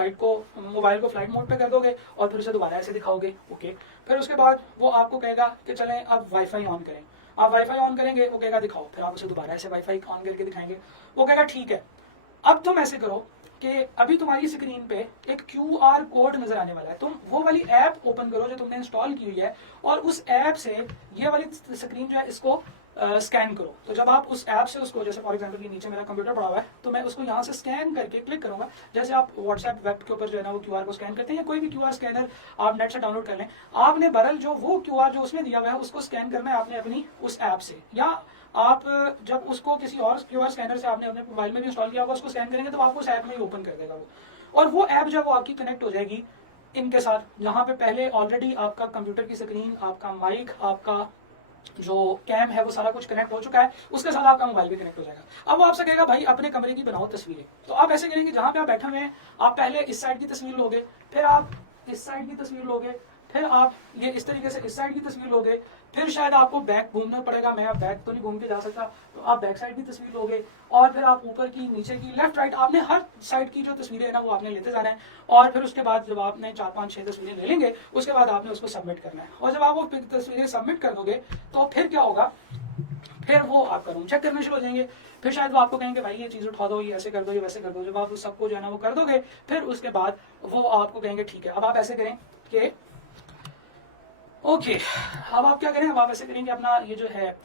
मोबाइल को फ्लाइट मोड पे कर दोगे और फिर उसे दोबारा ऐसे दिखाओगे। ओके, फिर उसके बाद वो आपको कहेगा कि चलें अब वाईफाई ऑन करें। आप वाईफाई ऑन करेंगे, वो कहेगा दिखाओ, फिर आप उसे दोबारा ऐसे वाईफाई ऑन करके दिखाएंगे। वो कहेगा ठीक है, अब तुम ऐसे करो कि अभी तुम्हारी स्क्रीन पे एक QR कोड नजर आने वाला है, तुम वो वाली ऐप ओपन करो जो तुमने इंस्टॉल की हुई है, और उस ऐप से ये वाली स्क्रीन जो है इसको स्कैन करो। तो जब आप उस ऐप से उसको, जैसे फॉर एग्जांपल ये नीचे मेरा कंप्यूटर पड़ा हुआ है, तो मैं उसको यहाँ से स्कैन करके क्लिक करूंगा, जैसे आप व्हाट्सएप वेब के ऊपर जो है ना वो QR को स्कैन करते हैं, या कोई भी QR स्कैनर आप नेट से डाउनलोड कर लें। आपने बरल जो वो QR जो उसमें दिया हुआ है उसको स्कैन करना है आपने अपनी उस ऐप से, या आप जब उसको किसी और QR स्कैनर से आपने अपने मोबाइल में भी इंस्टॉल किया होगा उसको स्कैन करेंगे तो आपको उस ऐप में ही ओपन कर देगा वो, और वो ऐप जब वो आपकी कनेक्ट हो जाएगी इनके साथ, जहाँ पे पहले ऑलरेडी आपका कंप्यूटर की स्क्रीन, आपका माइक, आपका जो कैम है वो सारा कुछ कनेक्ट हो चुका है, उसके साथ आपका मोबाइल भी कनेक्ट हो जाएगा। अब वो आपसे कहेगा भाई अपने कमरे की बनाओ तस्वीरें, तो आप ऐसे करेंगे जहां पे आप बैठे हुए हैं, आप पहले इस साइड की तस्वीर लोगे, फिर आप इस साइड की तस्वीर लोगे, फिर आप ये इस तरीके से इस साइड की तस्वीर लोगे, फिर शायद आपको बैक घूमना पड़ेगा, मैं आप बैक तो नहीं घूम के जा सकता, तो आप बैक साइड की तस्वीर लोगे, और फिर आप ऊपर की, नीचे की, लेफ्ट राइट, आपने हर साइड की जो तस्वीरें है ना वो आपने लेते जाना है। और फिर उसके बाद जब आपने 4 5 6 तस्वीरें ले लेंगे, उसके बाद आपने उसको सबमिट करना है। और जब आप वो तस्वीरें सबमिट कर दोगे तो फिर क्या होगा, फिर वो आपका रूम चेक करना शुरू हो जाएंगे। फिर शायद वो आपको कहेंगे भाई ये चीज उठा दो, ये ऐसे कर दो, ये वैसे कर दो। जब आप उस सबको जो है ना वो कर दोगे, फिर उसके बाद वो आपको कहेंगे ठीक है अब आप ऐसे करें कि ओके, अब आप क्या करें, अब आप ऐसे करें कि अपना ये जो है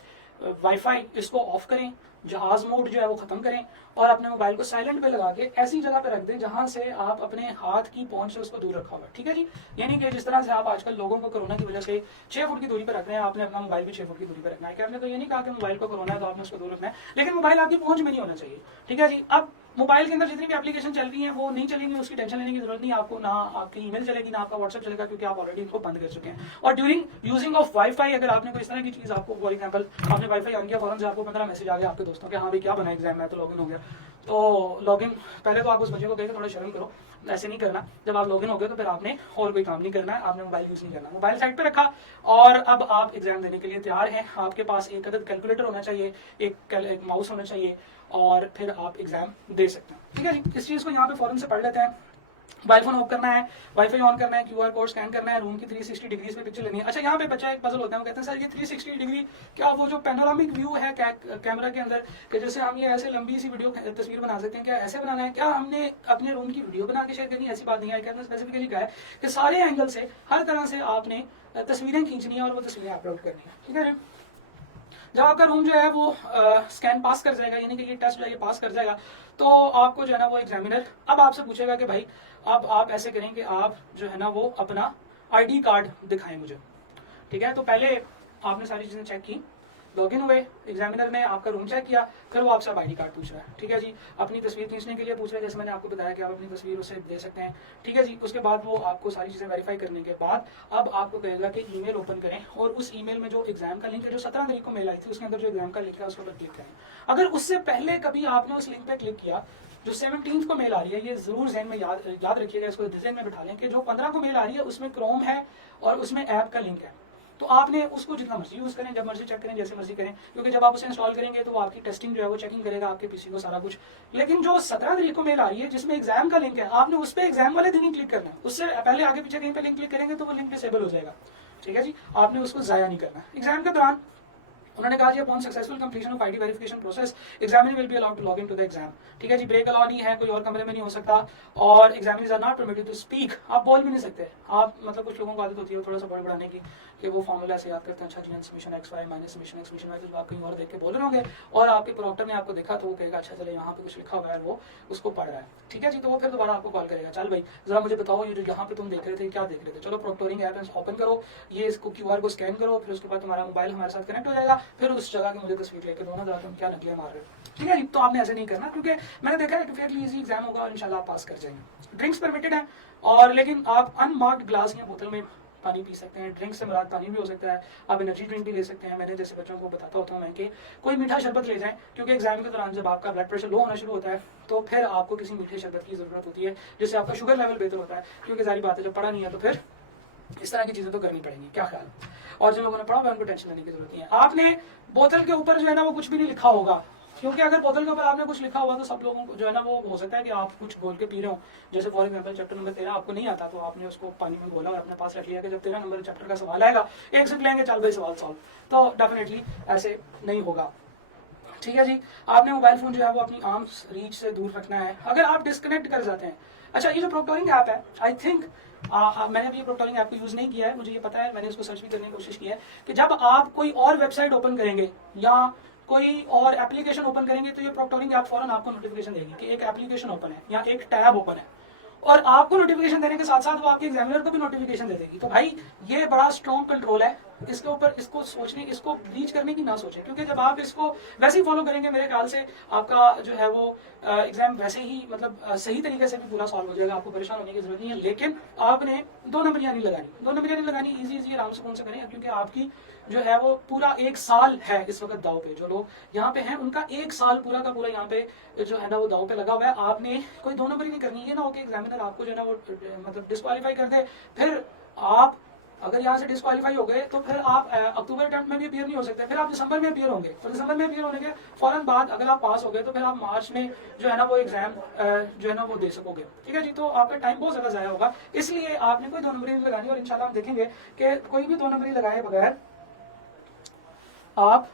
वाईफाई इसको ऑफ करें, जहाज मोड जो है वो खत्म करें, और अपने मोबाइल को साइलेंट पे लगा के ऐसी जगह पे रख दें जहां से आप अपने हाथ की पहुंच से उसको दूर रखा हुआ है। ठीक है जी, यानी कि जिस तरह से आप आजकल लोगों को कोरोना की वजह से 6 फुट की दूरी पर रख रहे हैं, आपने अपना मोबाइल भी 6 फुट की दूरी पर रखना है। क्या आपने तो ये नहीं कहा कि मोबाइल को कोरोना है तो आपने उसको दूर रखना है, लेकिन मोबाइल आपकी पहुंच में नहीं होना चाहिए। ठीक है जी, अब मोबाइल के अंदर जितनी भी एप्लीकेशन चल रही है वो नहीं चलेंगी, उसकी टेंशन लेने की जरूरत नहीं आपको, ना आपकी ईमेल चलेगी ना आपका व्हाट्सएप चलेगा, क्योंकि आप ऑलरेडी इनको बंद कर चुके हैं। और ड्यूरिंग यूजिंग ऑफ वाईफाई अगर आपने कोई इस तरह की चीज, आपको फॉर एग्जाम्पल आपने वाईफाई ऑन किया, फौरन से आपको 15 मैसेज आ गया आपके दोस्तों के, हाँ भाई क्या बना एग्जाम में, तो लॉगिन हो गया, तो लॉगिन पहले तो आप उस बच्चे को कहेंगे थोड़ा शर्म करो, ऐसे नहीं करना। जब आप लॉगिन हो गए तो फिर आपने और कोई काम नहीं करना है, आपने मोबाइल यूज नहीं करना, मोबाइल साइड पे रखा, और अब आप एग्जाम देने के लिए तैयार हैं। आपके पास एक अदद कैलकुलेटर होना चाहिए, एक माउस होना चाहिए, और फिर आप एग्जाम दे सकते हैं। ठीक है जी, इस चीज को यहाँ पे फौरन से पढ़ लेते हैं। मोबाइल फोन ऑफ करना है, वाईफाई ऑन करना है, क्यूआर कोड स्कैन करना है, रूम की 360 डिग्री पे पिक्चर लेनी है। अच्छा, यहाँ पे बच्चा एक पजल होता है, वो कहते हैं सर ये 360 डिग्री क्या वो जो पैनोरामिक व्यू है कैमरा के अंदर, कि जैसे हम ये ऐसे लंबी सी वीडियो तस्वीर बना सकते हैं, क्या ऐसे बनाना है, क्या हमने अपने रूम की वीडियो बना के शेयर करनी है? ऐसी बात नहीं है, कहते हैं स्पेसिफिकली कहा है कि सारे एंगल से हर तरह से आपने तस्वीरें खींचनी है और वो तस्वीरें अपलोड करनी है। ठीक है, जब आपका रूम जो है वो स्कैन पास कर जाएगा, यानी कि ये टेस्ट जो है ये पास कर जाएगा, तो आपको जो है ना वो एग्जामिनर अब आपसे पूछेगा कि भाई अब आप ऐसे करेंगे, आप जो है ना वो अपना आईडी कार्ड दिखाएं मुझे। ठीक है, तो पहले आपने सारी चीजें चेक की, लॉगिन हुए, एग्जामिनर ने आपका रूम चेक किया, फिर वो आपसे आईडी कार्ड पूछ रहा है। ठीक है जी, अपनी तस्वीर खींचने के लिए पूछ रहा है, जैसे मैंने आपको बताया कि आप अपनी तस्वीर उसे दे सकते हैं। ठीक है जी, उसके बाद वो आपको सारी चीजें वेरीफाई करने के बाद अब आपको कहेगा कि ईमेल ओपन करें, और उस ईमेल में जो एग्जाम का लिंक है, जो 17 तारीख को मेल आई थी, उसके अंदर जो एग्जाम का लिंक है उसको क्लिक करें। अगर उससे पहले कभी आपने उस लिंक पे क्लिक किया, जो 17 को मेल आ रही है, ये जरूर जहन में याद रखिएगा, इसको जहन में बिठा लें कि जो 15 को मेल आ रही है उसमें क्रोम है और उसमें ऐप का लिंक है, तो आपने उसको जितना मर्जी यूज करें, जब मर्जी चेक करें, जैसे मर्जी करें, क्योंकि जब आप उसे इंस्टॉल करेंगे तो वो आपकी टेस्टिंग जो है वो चेकिंग करेगा आपके पीसी को सारा कुछ। लेकिन जो 17 तारीख को मेल आ रही है जिसमें एग्जाम का लिंक है, आपने उस पर एग्जाम वाले दिन ही क्लिक करना है, उससे पहले आगे पीछे कहीं पे लिंक क्लिक करेंगे तो वो लिंक डिसेबल हो जाएगा। ठीक है जी, आपने उसको जाया नहीं करना। एग्जाम के दौरान उन्होंने कहा जी upon successful completion of ID verification process examiner will be allowed to log in to the exam. ठीक है जी, ब्रेक अलाउ नहीं है, कोई और कमरे में नहीं हो सकता, और examiners are not permitted to speak, आप बोल भी नहीं सकते। आप मतलब कुछ लोगों को आदत होती है थोड़ा सा बड़े बढ़ाने की, कि वो फॉर्मूला ऐसे याद करते हैं, अच्छा जी summation x y minus summation x summation y, तो आप कहीं और देख के बोल रहे होंगे, और आपके प्रोक्टर ने आपको देखा तो वो कहेगा अच्छा चले यहाँ पे कुछ लिखा हुआ है, वो उसको पढ़ रहा है। ठीक है जी, तो वो फिर दोबारा आपको कॉल करेगा, चल भाई जरा मुझे बताओ ये जो यहाँ पे तुम देख रहे थे क्या देख रहे थे, चलो प्रोक्टोरिंग ऐप ओपन करो, ये इसको क्यूआर को स्कैन करो, फिर उसके बाद तुम्हारा मोबाइल हमारे साथ कनेक्ट हो जाएगा, फिर उस जगह की मुझे तस्वीर लेकर दो ना, जरा तुम क्या नकले मार रहे हो। ठीक है, तो आपने ऐसे नहीं करना, क्योंकि मैंने देखा है कि फेयरली इजी एग्जाम होगा और इंशाल्लाह आप पास कर जाएंगे। ड्रिंक्स परमिटेड है, और लेकिन आप अनमार्क्ड ग्लास या बोतल में पानी पी सकते हैं। ड्रिंक से मुराद पानी भी हो सकता है, आप एनर्जी ड्रिंक भी ले सकते हैं। मैंने जैसे बच्चों को बताता होता हूँ मैं कि कोई मीठा शरबत ले जाएं, क्योंकि एग्जाम के दौरान जब आपका ब्लड प्रेशर लो होना शुरू होता है तो फिर आपको किसी मीठे शरबत की जरूरत होती है, जिससे आपका शुगर लेवल बेहतर होता है, क्योंकि सारी बात है जब पढ़ा नहीं है तो फिर इस तरह की चीजें तो करनी पड़ेंगी। क्या ख्याल? और जिन लोगों ने पढ़ा हुआ उनको टेंशन लेने की जरूरत नहीं है। आपने बोतल के ऊपर जो है ना वो कुछ भी नहीं लिखा होगा, क्योंकि अगर बोतल के ऊपर आपने कुछ लिखा हुआ तो सब लोगों को जो है ना वो हो सकता है कि आप कुछ बोल के पी रहे हो। जैसे फॉर एग्जाम्पल चैप्टर नंबर 13 आपको नहीं आता तो आपने उसको पानी में बोला और अपने पास रख लिया कि जब 13 नंबर चैप्टर का सवाल आएगा एक सिर्फ लेंगे, चल भाई सवाल सॉल्व, तो डेफिनेटली ऐसे नहीं होगा। ठीक है जी, आपने मोबाइल फोन जो है वो अपनी आर्म्स रीच से दूर रखना है। अगर आप डिस्कनेक्ट कर जाते हैं, अच्छा ये जो प्रोक्टोरिंग ऐप है, आई थिंक मैंने अभी प्रोक्टोरिंग ऐप को यूज नहीं किया है, मुझे ये पता है, मैंने इसको सर्च भी करने की कोशिश की है कि जब आप कोई और वेबसाइट ओपन करेंगे या कोई और एप्लीकेशन ओपन करेंगे तो ये प्रोक्टोरिंग ऐप फौरन आपको नोटिफिकेशन देगी कि एक एप्लीकेशन ओपन है या एक टैब ओपन है, और आपको नोटिफिकेशन देने के साथ साथ वो आपके एग्जामिनर को भी नोटिफिकेशन दे देगी। तो भाई ये बड़ा स्ट्रॉन्ग कंट्रोल है इसके ऊपर इसको सोचने, इसको रीच करने की ना सोचें, क्योंकि जब आप इसको वैसे ही फॉलो करेंगे मेरे ख्याल से आपका जो है वो एग्जाम वैसे ही मतलब सही तरीके से भी पूरा सॉल्व हो जाएगा, आपको परेशान होने की जरूरत नहीं है। लेकिन आपने 2 नंबरियां नहीं लगानी, 2 नंबरियां नहीं लगानी, इजी आराम से कौन से करें, क्योंकि आपकी जो है वो पूरा 1 साल है इस वक्त दाव पे। जो लोग यहाँ पे हैं उनका 1 साल पूरा का पूरा यहाँ पे जो है ना वो दाव पे लगा हुआ है। आपने कोई 2 नंबरी नहीं करनी है ना, ओके एग्जामिनर आपको जो है ना वो मतलब डिस्क्वालीफाई कर दे, फिर आप अगर यहाँ से डिस्क्वालीफाई हो गए तो फिर आप अक्टूबर अटेम्प्ट में भी अपीयर नहीं हो सकते, फिर आप दिसंबर में अपीयर होंगे, तो दिसंबर में अपीयर होने के फौरन बाद अगर आप पास हो गए तो फिर आप मार्च में जो है ना वो एग्जाम जो है ना वो दे सकोगे। ठीक है जी, तो आपका टाइम बहुत ज्यादा जाया होगा, इसलिए आपने कोई 2 नंबरी नहीं लगानी। और इंशाल्लाह हम देखेंगे कि कोई भी 2 नंबरी लगाए बगैर आप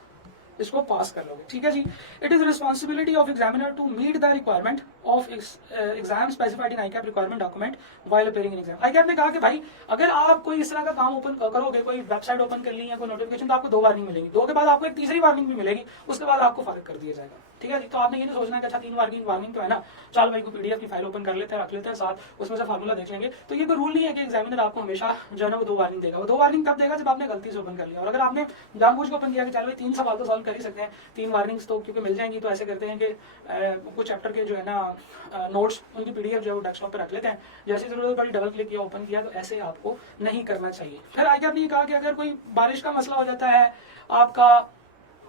इसको पास कर लोगे। ठीक है जी, it is responsibility of examiner to meet the requirement of exam specified in ICAP requirement document while appearing in exam. ICAP ने कहा कि भाई अगर आप कोई इस तरह का काम ओपन करोगे, कोई वेबसाइट ओपन कर ली है, कोई नोटिफिकेशन, तो आपको 2 वार्निंग मिलेगी, 2 के बाद आपको एक तीसरी वार्निंग भी मिलेगी, उसके बाद आपको फारिग कर दिया जाएगा। ठीक है जी, तो आपने ये नहीं सोचना कि अच्छा 3 वार्निंग तो है ना, चल भाई को पीडीएफ की फाइल ओपन कर लेते हैं, रख लेते हैं साथ, उसमें से फार्मूला देख लेंगे। तो ये कोई रूल नहीं है कि एग्जामिनर आपको हमेशा जो है ना वो 2 वार्निंग देगा। वो 2 वार्निंग कब देगा, जब आपने गलती से ओपन कर लिया। और अगर आपने जानबूझ के ओपन किया कि चल भाई 3 सवाल तो सॉल्व कर ही सकते हैं, 3 वार्निंग्स तो क्योंकि मिल जाएंगी, तो ऐसे करते हैं कि कुछ चैप्टर के जो है ना नोट्स उनकी पीडीएफ जो है वो डेस्कटॉप पर रख लेते हैं, जैसे जरूरत पड़ी डबल क्लिक किया ओपन किया, तो ऐसे आपको नहीं करना चाहिए। फिर आगे आपने कहा कि अगर कोई बारिश का मसला हो जाता है, आपका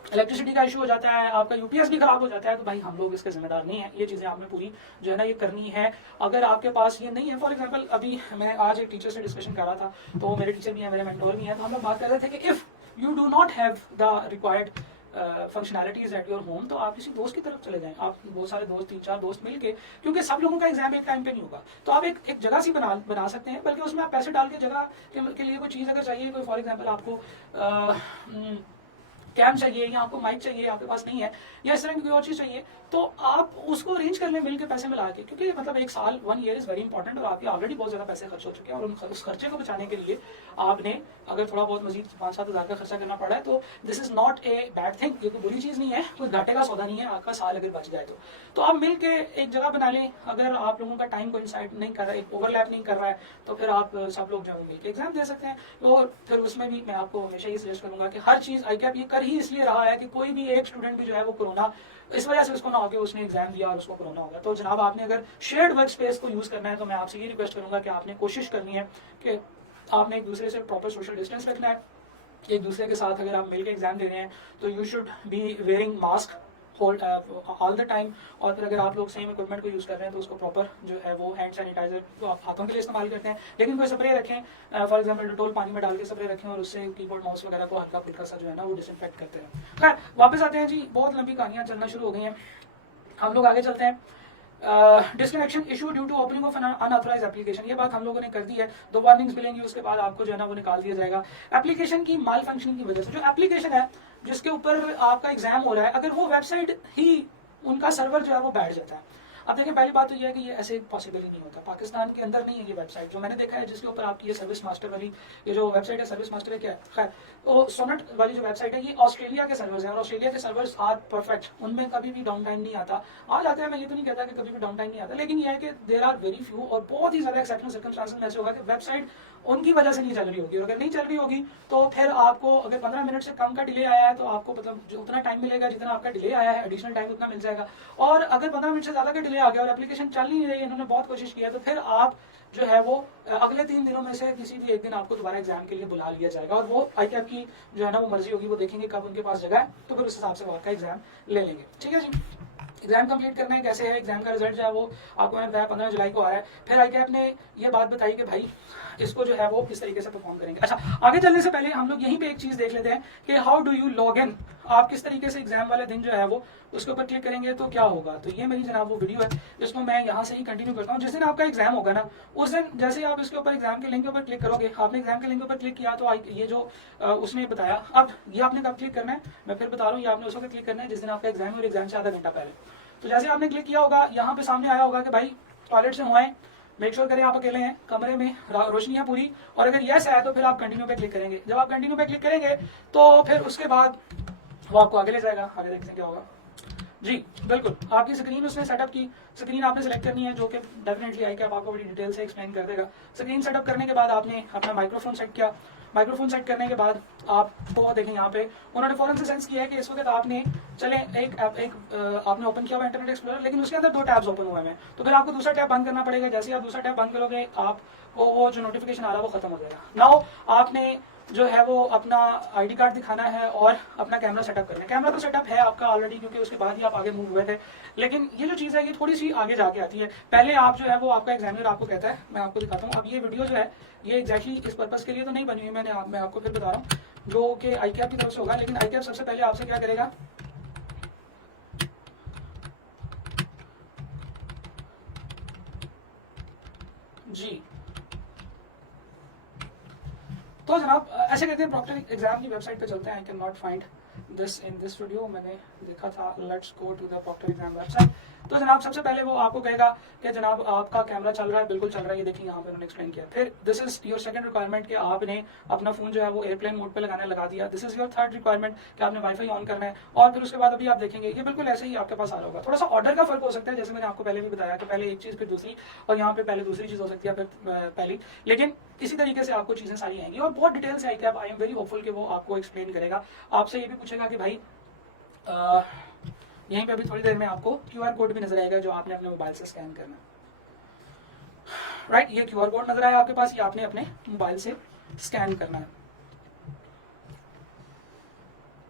इलेक्ट्रिसिटी का इशू हो जाता है, आपका यूपीएस भी खराब हो जाता है, तो भाई हम लोग इसके जिम्मेदार नहीं है, ये चीजें आपने पूरी जो है ना ये करनी है। अगर आपके पास ये नहीं है, फॉर एग्जांपल अभी मैं आज एक टीचर से डिस्कशन कर रहा था, तो मेरे टीचर भी हैं, मेरे मेंटोर भी हैं, तो हम लोग बात कर रहे थे कि if you do not have the required functionalities at your home, तो आप किसी दोस्त की तरफ चले जाएं। आप बहुत सारे दोस्त, 3-4 दोस्त मिलके, क्योंकि सब लोगों का एग्जाम एक टाइम पे नहीं होगा, तो आप एक जगह सी बना सकते हैं, बल्कि उसमें आप पैसे डाल के जगह के लिए कोई चीज अगर चाहिए, कोई फॉर एग्जाम्पल आपको कैम चाहिए या आपको माइक चाहिए, आपके पास नहीं है, या इस तरह की कोई और चीज चाहिए, तो आप उसको अरेंज कर लें मिलकर पैसे मिला के, क्योंकि मतलब 1 साल 1 ईयर इज वेरी इंपॉर्टेंट, और आपके ऑलरेडी बहुत ज्यादा पैसे खर्च हो चुके हैं, और उस खर्चे को बचाने के लिए आपने अगर थोड़ा बहुत मजीद 5-7 हज़ार का खर्चा करना पड़ा है, तो this is not a bad thing, ये कोई बुरी चीज नहीं है, कोई घाटे का सौदा नहीं है, आपका साल अगर बच जाए तो आप मिल के एक जगह बना लें। अगर आप लोगों का टाइम कोइंसाइड नहीं कर रहा है, ओवरलैप नहीं कर रहा है, तो फिर आप सब लोग जो है मिलकर एग्जाम दे सकते हैं। और फिर उसमें भी मैं आपको हमेशा ये सजेस्ट करूंगा कि हर चीज आईकैप ये कर ही इसलिए रहा है कि कोई भी एक स्टूडेंट भी जो है वो कोरोना इस वजह से उसको ना हो कि उसने एग्जाम दिया और उसको कोरोना हो गया। तो जनाब आपने अगर शेयर्ड वर्क स्पेस को यूज करना है, तो मैं आपसे ये रिक्वेस्ट करूंगा कि आपने कोशिश करनी है कि आपने एक दूसरे से प्रॉपर सोशल डिस्टेंस रखना है। एक दूसरे के साथ अगर आप मिलकर एग्जाम दे रहे हैं तो you should be wearing mask all the time. और फिर अगर आप लोग सेम इक्विपमेंट को यूज कर रहे हैं तो उसको प्रॉपर जो है वो हैंड सैनिटाइजर को आप हाथों के लिए इस्तेमाल करते हैं, लेकिन कोई स्प्रे रखें, फॉर एग्जांपल डिटोल पानी में डाल के स्प्रे रखें और उससे कीबोर्ड माउस वगैरह को हल्का फुल्का सा जो है ना वो डिसइंफेक्ट करते हैं। खैर वापस आते हैं जी, बहुत लंबी कहानियां चलना शुरू हो गई हैं, हम लोग आगे चलते हैं। Disconnection issue due to opening of unauthorised application, ये बात हम लोगों ने कर दी है। 2 वार्निंग्स मिलेंगी, उसके बाद आपको जो है ना वो निकाल दिया जाएगा। एप्लीकेशन की माल फंक्शनिंग की वजह से, जो एप्लीकेशन है जिसके ऊपर आपका एग्जाम हो रहा है, अगर वो वेबसाइट ही उनका सर्वर जो है वो बैठ जाता है। अब देखिए पहली बात तो ये है कि ये ऐसे पॉसिबल ही नहीं होता, पाकिस्तान के अंदर नहीं है ये वेबसाइट, जो मैंने देखा है जिसके ऊपर आपकी ये सर्विस मास्टर वाली ये जो वेबसाइट है, सर्विस मास्टर है क्या है, खैर तो सोनेट वाली जो वेबसाइट है ये ऑस्ट्रेलिया के सर्वर्स हैं, और ऑस्ट्रेलिया के सर्वर्स आर परफेक्ट, उनमें कभी भी डाउन टाइम नहीं आता। आ जाते हैं, मैं ये तो नहीं कहता कि कभी भी डाउन टाइम नहीं आता, लेकिन ये है कि देयर आर वेरी फ्यू, और बहुत ही ज्यादा एक्सेप्शनल सर्कमस्टांसेस में ऐसे होगा कि वेबसाइट उनकी वजह से नहीं चल रही होगी, और अगर नहीं चल रही होगी तो फिर आपको अगर 15 मिनट से कम का डिले आया है तो आपको मतलब जो उतना टाइम मिलेगा जितना आपका डिले आया है, एडिशनल टाइम उतना मिल जाएगा। और अगर 15 मिनट से ज्यादा का डिले आ गया और एप्लीकेशन चल नहीं रही है, इन्होंने बहुत कोशिश किया, तो फिर आप जो है वो अगले 3 दिनों में से किसी भी एक दिन आपको दोबारा एग्जाम के लिए बुला लिया जाएगा, और वो आईकैप की जो है ना वो मर्जी होगी, वो देखेंगे कब उनके पास जगह है, तो फिर उस हिसाब से वो आपका एग्जाम ले लेंगे। ठीक है जी, एग्जाम कंप्लीट करना है कैसे है, एग्जाम का रिजल्ट जो है वो आपको मैंने बताया 15 जुलाई को आ रहा है। फिर आईकैप ने ये बात बताई कि भाई इसको जो है वो किस तरीके से परफॉर्म करेंगे। अच्छा, आगे चलने से पहले हम लोग यहीं पे एक चीज देख लेते हैं कि how do you log in, आप किस तरीके से एग्जाम वाले दिन जो है वो उसके ऊपर क्लिक करेंगे तो क्या होगा। तो ये मेरी जनाब वो वीडियो है जिसको मैं यहाँ से ही कंटिन्यू करता हूँ। जिस दिन आपका एग्जाम होगा ना, उस दिन जैसे आप इसके ऊपर एग्जाम के लिंक के ऊपर क्लिक करोगे, आपने एग्जाम के लिंक के ऊपर क्लिक किया तो ये जो उसने बताया, अब ये आपने कब क्लिक करना है मैं फिर बता रहा हूँ, ये आपने उस वक्त क्लिक करना है जिस दिन आपका एग्जाम है और एग्जाम से आधा घंटा पहले। तो जैसे आपने क्लिक किया होगा, यहाँ पे सामने आया होगा कि भाई टॉयलेट से हुए, मेक श्योर करें आप अकेले हैं, कमरे में रोशनी है पूरी, और अगर यस है तो फिर आप कंटिन्यू पे क्लिक करेंगे। जब आप कंटिन्यू पे क्लिक करेंगे तो फिर उसके बाद वो आपको आगे ले जाएगा। आगे देखते हैं क्या होगा जी। बिल्कुल आपकी स्क्रीन उसने सेटअप की, स्क्रीन आपने सेलेक्ट करनी है, जो कि डेफिनेटली आईकैप आपको बड़ी डिटेल से एक्सप्लेन कर देगा। स्क्रीन सेटअप करने के बाद आपने अपना माइक्रोफोन सेट किया, माइक्रोफोन सेट करने के बाद आपको देखें यहाँ पे उन्होंने फौरन से सेंस किया है कि इस वक्त आपने चले आपने ओपन किया हुआ इंटरनेट एक्सप्लोरर, लेकिन उसके अंदर 2 टैब्स ओपन हुए हैं, तो फिर आपको दूसरा टैब बंद करना पड़ेगा। जैसे आप दूसरा टैब बंद करोगे आपको वो जो नोटिफिकेशन आ रहा है वो खत्म हो जाएगा। नाउ आपने जो है वो अपना आईडी कार्ड दिखाना है और अपना कैमरा सेटअप करना है। कैमरा तो सेटअप है आपका ऑलरेडी, क्योंकि उसके बाद ही आप आगे मूव हुए थे, लेकिन ये जो चीज़ है ये थोड़ी सी आगे जाके आती है। पहले आप जो है वो आपका एग्जामिनर आपको कहता है, मैं आपको दिखाता हूँ। अब ये वीडियो जो है ये एग्जैक्टली इस पर्पज़ के लिए तो नहीं बनी हुई, मैं आपको फिर बता रहा हूँ, जो कि आईकैप की तरफ से होगा। लेकिन आईकैप सबसे पहले आपसे क्या करेगा, जी तो जनाब ऐसे कहते हैं प्रॉक्टर एग्जाम की वेबसाइट पे चलते हैं। I can not find this in this video, मैंने देखा था, let's go to the proctor exam website. तो जनाब सबसे पहले वो आपको कहेगा कि जनाब आपका कैमरा चल रहा है, बिल्कुल चल रहा है, ये देखिए यहाँ पे उन्होंने एक्सप्लेन किया। फिर this is your second requirement कि आपने अपना फोन जो है वो एयरप्लेन मोड पे लगा दिया। This is your third requirement कि आपने वाईफाई ऑन करना है। और फिर उसके बाद अभी आप देखेंगे ये बिल्कुल ऐसे ही आपके पास आ रहा होगा। थोड़ा सा ऑर्डर का फर्क हो सकता है, जैसे मैंने आपको पहले भी बताया कि पहले एक चीज़ फिर दूसरी, और यहाँ पे पहले दूसरी चीज़ हो सकती है फिर पहली, लेकिन इसी तरीके से आपको चीज़ें सारी आएंगी और बहुत डिटेल से आएगी। आई एम वेरी होपफुल कि वो आपको एक्सप्लेन करेगा। आपसे ये भी पूछेगा कि भाई यहीं पे अभी थोड़ी देर में आपको QR कोड भी नजर आएगा जो आपने अपने मोबाइल से स्कैन करना है। राइट, ये QR कोड नजर आया आपके पास, ये आपने अपने मोबाइल से स्कैन करना है।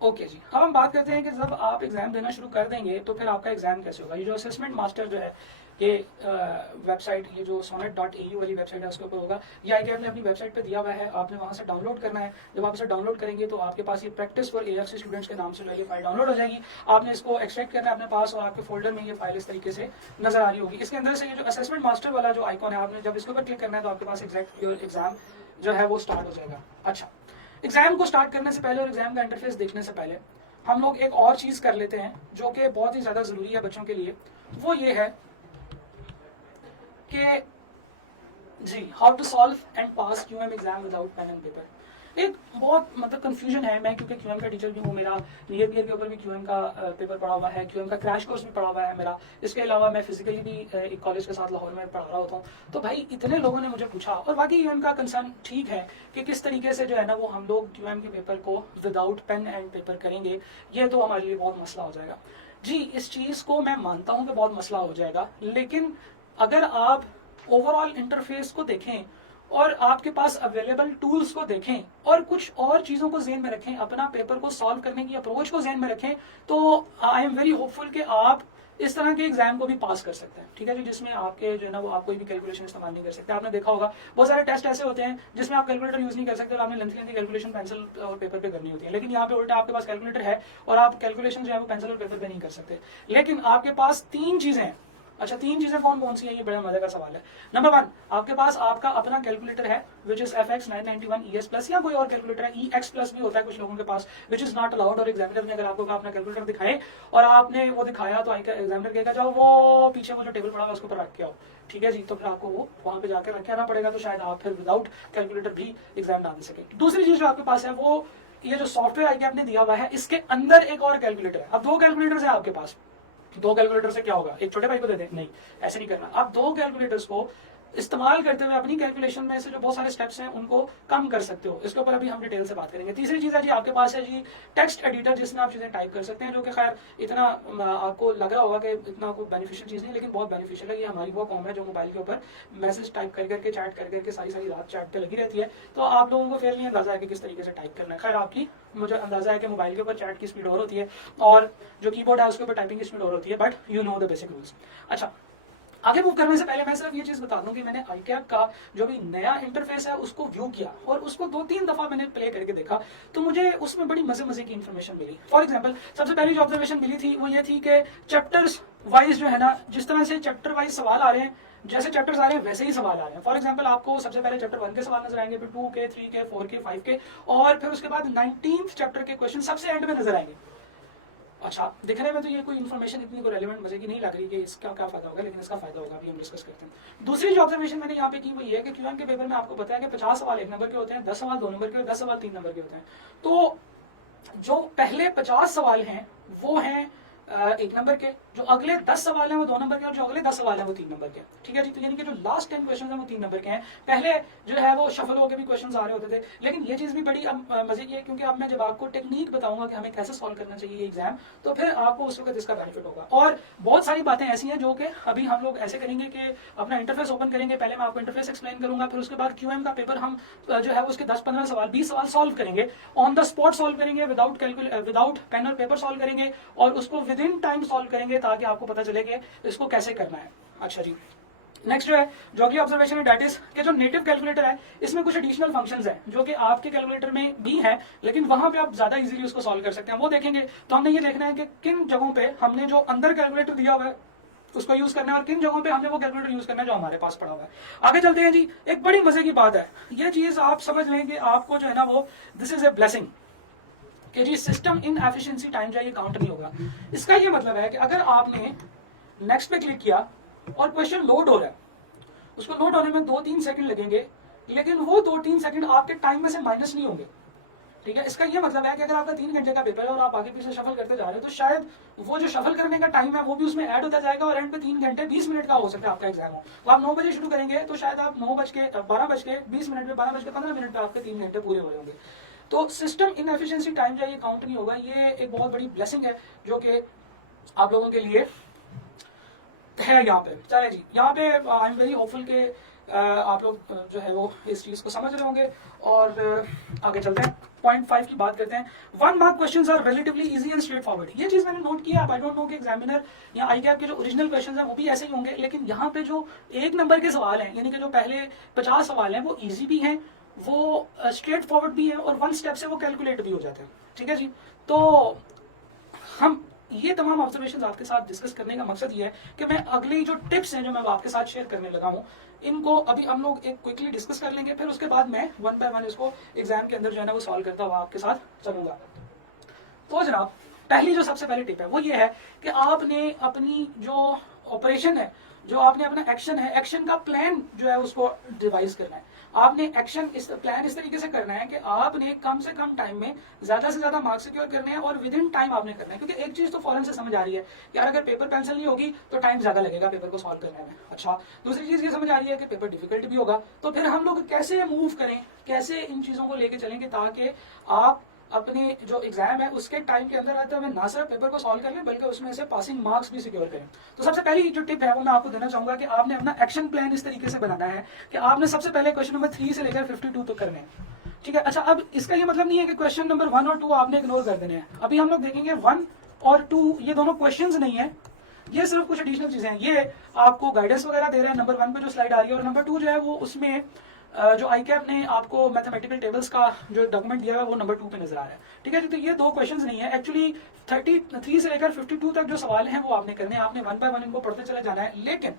ओके जी, अब हम बात करते हैं कि जब आप एग्जाम देना शुरू कर देंगे तो फिर आपका एग्जाम कैसे होगा। ये जो असेसमेंट मास्टर जो है ये वेबसाइट, ये जो sonnet.au वाली वेबसाइट है उसके ऊपर होगा। ये आईकैप ने अपनी वेबसाइट पे दिया हुआ है, आपने वहां से डाउनलोड करना है। जब आप इसे डाउनलोड करेंगे तो आपके पास ये प्रैक्टिस फॉर AFC स्टूडेंट्स के नाम से ये फाइल डाउनलोड हो जाएगी। आपने इसको एक्सट्रैक्ट करना है अपने पास और आपके फोल्डर में ये फाइल इस तरीके से नजर आ रही होगी। इसके अंदर से ये जो असेसमेंट मास्टर वाला जो आइकॉन है, आपने जब इसके ऊपर क्लिक करना है तो आपके पास एग्जैक्ट योर एग्जाम जो है वो स्टार्ट हो जाएगा। अच्छा, एग्जाम को स्टार्ट करने से पहले और एग्जाम का इंटरफेस देखने से पहले हम लोग एक और चीज कर लेते हैं जो कि बहुत ही ज्यादा जरूरी है बच्चों के लिए। वो ये है कि जी how to solve and pass QM exam without pen and paper. एक बहुत मतलब कंफ्यूजन है। मैं क्योंकि QM का टीचर भी हूँ, मेरा नियर ईयर के ऊपर भी QM का पेपर पढ़ा हुआ है, QM का क्रैश कोर्स भी पढ़ा हुआ है मेरा। इसके अलावा मैं फिजिकली भी एक कॉलेज के साथ लाहौर में पढ़ा रहा होता हूँ। तो भाई इतने लोगों ने मुझे पूछा, और बाकी QM का कंसर्न ठीक है कि किस तरीके से जो है ना वो हम लोग QM के पेपर को विदाउट पेन एंड पेपर करेंगे, ये तो हमारे लिए बहुत मसला हो जाएगा। जी, इस चीज को मैं मानता हूँ कि बहुत मसला हो जाएगा, लेकिन अगर आप ओवरऑल इंटरफेस को देखें और आपके पास अवेलेबल टूल्स को देखें और कुछ और चीजों को ज़हन में रखें, अपना पेपर को सॉल्व करने की अप्रोच को ज़हन में रखें, तो आई एम वेरी होपफुल कि आप इस तरह के एग्जाम को भी पास कर सकते हैं। ठीक है जी, जिसमें आपके जो है ना वो आप कोई भी कैलकुलेशन इस्तेमाल नहीं कर सकते। आपने देखा होगा बहुत सारे टेस्ट ऐसे होते हैं जिसमें आप कैलकुलेटर यूज नहीं कर सकते और आपने लेंथी कैलकुलेशन पेंसिल और पेपर पे करनी होती है। लेकिन यहाँ पे उल्टा आपके पास कैलकुलेटर है और आप कैलकुलेशन जो है वो पेंसिल और पेपर पे नहीं कर सकते। लेकिन आपके पास 3 चीजें हैं। अच्छा, 3 चीजें कौन कौन सी है, ये बड़ा मजे का सवाल है। नंबर 1, आपके पास आपका अपना कैलकुलेटर है which is FX 991 ES plus, या कोई और कैलकुलेटर है EX प्लस भी होता है कुछ लोगों के पास, विच इज नॉट अलाउड। और एग्जामिनर ने अगर आपको अपना कैलकुलेटर दिखाए और आपने वो दिखाया तो एग्जामिनर कहेगा जाओ वो पीछे वो जो टेबल पड़ा हुआ उसके ऊपर रख के आओ। ठीक है जी, तो फिर आपको वो वहां पे जाकर रख के आना पड़ेगा, तो शायद आप फिर विदाउट कैलकुलेटर भी एग्जाम डाल सके। दूसरी चीज जो आपके पास है वो ये जो सॉफ्टवेयर आईकैप ने दिया हुआ है, इसके अंदर एक और कैलकुलेटर है। अब 2 कैलकुलेटर्स है आपके पास। 2 कैलकुलेटर से क्या होगा, एक छोटे भाई को दे दें? नहीं, ऐसे नहीं करना। आप 2 कैलकुलेटर्स को इस्तेमाल करते हुए अपनी कैलकुलेशन में से जो बहुत सारे स्टेप्स हैं उनको कम कर सकते हो। इसके ऊपर अभी हम डिटेल से बात करेंगे। तीसरी चीज है जी आपके पास है जी टेक्स्ट एडिटर, जिसमें आप चीजें टाइप कर सकते हैं, जो कि खैर इतना आपको लग रहा होगा कि इतना कोई बेनिफिशियल चीज नहीं, लेकिन बहुत बेनिफिशियल है। ये हमारी वो कॉम है जो मोबाइल के ऊपर मैसेज टाइप कर करके चैट कर करके सारी रात चैट पे लगी रहती है, तो आप लोगों को फेयर नहीं अंदाजा है कि किस तरीके से टाइप करना है। खैर आपकी मुझे अंदाजा है कि मोबाइल के ऊपर चैट की स्पीड और होती है और जो कीबोर्ड है उसके ऊपर टाइपिंग की स्पीड और होती है, but you know the basic rules. अच्छा, आगे मूव करने से पहले मैं सिर्फ ये चीज बता दूं कि मैंने आईकैप का जो भी नया इंटरफेस है उसको व्यू किया और उसको 2-3 दफा मैंने प्ले करके देखा, तो मुझे उसमें बड़ी मजे की इन्फॉर्मेशन मिली। फॉर एग्जांपल, सबसे पहली जो ऑब्जर्वेशन मिली थी वो ये थी कि चैप्टर्स वाइज जो है ना, जिस तरह से चैप्टर वाइज सवाल आ रहे हैं, जैसे चैप्टर्स आ रहे हैं वैसे ही सवाल आ रहे हैं। फॉर एग्जांपल, आपको सबसे पहले चैप्टर 1 के सवाल नजर आएंगे, फिर 2 के, 3 के, 4 के, 5 के, और फिर उसके बाद 19th चैप्टर के क्वेश्चन सबसे एंड में नजर आएंगे। अच्छा, दिखने में तो ये कोई इन्फॉर्मेशन इतनी कोई रेलेवेंट मजे की नहीं लग रही कि इसका क्या फायदा होगा, लेकिन इसका फायदा होगा, अभी हम डिस्कस करते हैं। दूसरी जो ऑब्जर्वेशन मैंने यहाँ पे की वो ये है कि QM के पेपर में आपको पता है कि 50 सवाल 1 नंबर के होते हैं, 10 सवाल 2 नंबर के और 10 सवाल 3 नंबर के होते हैं। तो जो पहले 50 सवाल हैं वो हैं 1 नंबर के, जो अगले 10 सवाल हैं वो 2 नंबर के, और जो अगले 10 सवाल हैं वो 3 नंबर के। ठीक है जी, तो यानी कि जो लास्ट 10 क्वेश्चन हैं वो 3 नंबर के हैं। पहले जो है वो शफल होकर भी क्वेश्चन आ रहे होते थे, लेकिन ये चीज़ भी बड़ी मजे की है, क्योंकि अब मैं जब आपको टेक्निक बताऊंगा कि हमें कैसे सॉल्व करना चाहिए एग्जाम, तो फिर आपको उस वक्त इसका बेनिफिट होगा। और बहुत सारी बातें ऐसी हैं जो कि अभी हम लोग ऐसे करेंगे कि अपना इंटरफेस ओपन करेंगे, पहले मैं आपको इंटरफेस एक्सप्लेन करूंगा, फिर उसके बाद QM का पेपर हम जो है उसके 10-15 सवाल 20 सवाल सॉल्व करेंगे, ऑन द स्पॉट सॉल्व करेंगे, विदाउट पेन और पेपर सॉल्व करेंगे, और उसको विद इन टाइम सॉल्व करेंगे, ताकि आपको पता चले कि इसको कैसे करना है। अच्छा जी, नेक्स्ट जो है जॉगी ऑब्जर्वेशन है, डेट इज के जो नेटिव कैलकुलेटर है इसमें कुछ एडिशनल फंक्शंस हैं जो कि आपके कैलकुलेटर में भी है, लेकिन वहां पे आप ज्यादा इजीली उसको सॉल्व कर सकते हैं, वो देखेंगे। तो हमने ये देखना है कि किन जगहों पे हमने जो अंदर कैलकुलेटर दिया हुआ है उसको यूज करना है, और किन जगहों पे हमने वो कैलकुलेटर यूज करना है जो हमारे पास पड़ा हुआ है। आगे चलते हैं जी, एक बड़ी मजे की बात है, ये चीज आप समझ लें कि आपको जो है ना वो दिस इज ए ब्लेसिंग कि जी सिस्टम इन एफिशिएंसी टाइम जो ये काउंट नहीं होगा। इसका ये मतलब है कि अगर आपने नेक्स्ट पे क्लिक किया और क्वेश्चन लोड हो रहा है, उसको लोड होने में 2-3 सेकंड लगेंगे, लेकिन वो 2-3 सेकंड आपके टाइम में से माइनस नहीं होंगे। ठीक है, इसका ये मतलब है कि अगर आपका 3 घंटे का पेपर है और आप आगे पीछे शफल करते जा रहे हो, तो शायद वो जो शफल करने का टाइम है वो भी उसमें ऐड होता जाएगा, और एंड पे 3 घंटे 20 मिनट का हो सकता है आपका एग्जाम हो। तो आप 9 बजे शुरू करेंगे तो शायद आप 12:20 में 12:15 आपके 3 घंटे पूरे हो जाएंगे। तो सिस्टम इन एफिशिएंसी टाइम जो ये काउंट नहीं होगा, ये एक बहुत बड़ी ब्लेसिंग है जो कि आप लोगों के लिए है यहाँ पे। चले जी, यहाँ पे आई एम वेरी होपफुल के आप लोग जो है वो इस चीज को समझ रहे होंगे, और आगे चलते हैं। पॉइंट 5 की बात करते हैं। 1 mark questions are relatively easy and straightforward. ये चीज मैंने नोट किया, आई डोंट नो कि एग्जामिनर या ICAP के जो ओरिजिनल क्वेश्चंस हैं वो भी ऐसे ही होंगे, लेकिन यहाँ पे जो 1 नंबर के सवाल हैं, यानी कि जो पहले 50 सवाल हैं वो इजी भी हैं, वो स्ट्रेट फॉरवर्ड भी है, और 1 स्टेप से वो कैलकुलेट भी हो जाते हैं। ठीक है जी, तो हम ये तमाम ऑब्जर्वेशन आपके साथ डिस्कस करने का मकसद ये है कि मैं अगली जो टिप्स हैं जो मैं आपके साथ शेयर करने लगा हूँ, इनको अभी हम लोग एक क्विकली डिस्कस कर लेंगे, फिर उसके बाद मैं 1 बाय 1 इसको एग्जाम के अंदर जो है ना वो सॉल्व करता हुआ आपके साथ चलूंगा। तो जनाब, पहली जो सबसे पहली टिप है वो ये है कि आपने अपनी जो ऑपरेशन है, जो आपने अपना एक्शन है, एक्शन का प्लान जो है उसको डिवाइस करना है। आपने एक्शन इस प्लान इस तरीके से करना है कि आपने कम से कम टाइम में ज्यादा से ज्यादा मार्क्स सिक्योर करने हैं, और विद इन टाइम आपने करना है, क्योंकि एक चीज तो फौरन से समझ आ रही है कि यार अगर पेपर पेंसिल नहीं होगी तो टाइम ज्यादा लगेगा पेपर को सॉल्व करने में। अच्छा, दूसरी चीज ये समझ आ रही है कि पेपर डिफिकल्ट भी होगा, तो फिर हम लोग कैसे मूव करें, कैसे इन चीजों को लेके चलेंगे ताकि आप अपने जो एग्जाम है उसके टाइम के अंदर आते हुए ना सिर्फ पेपर को सॉल्व कर लें, बल्कि उसमें से पासिंग मार्क्स भी सिक्योर करें। तो सबसे पहली जो टिप है वो मैं आपको देना चाहूंगा कि आपने अपना एक्शन प्लान इस तरीके से बनाना है कि आपने सबसे पहले क्वेश्चन नंबर 3 से लेकर 52 तक करने हैं। ठीक है, अच्छा, अब इसका ये मतलब नहीं है कि क्वेश्चन नंबर 1 और 2 आपने इग्नोर कर देने हैं। अभी हम लोग देखेंगे 1 और 2 ये दोनों क्वेश्चन नहीं है, ये सिर्फ कुछ एडिशनल चीजें हैं। ये आपको गाइडेंस वगैरह दे रहे हैं नंबर 1 पे जो स्लाइड आ रही है, और नंबर 2 जो है वो उसमें जो ICAP ने आपको मैथमेटिकल टेबल्स का जो डॉक्यूमेंट दिया है वो नंबर 2 पे नजर आ रहा है। ठीक है जी, तो ये 2 क्वेश्चंस नहीं है, एक्चुअली 33 से लेकर 52 तक जो सवाल हैं वो आपने करने हैं, आपने 1 बाय 1 इनको पढ़ते चले जाना है। लेकिन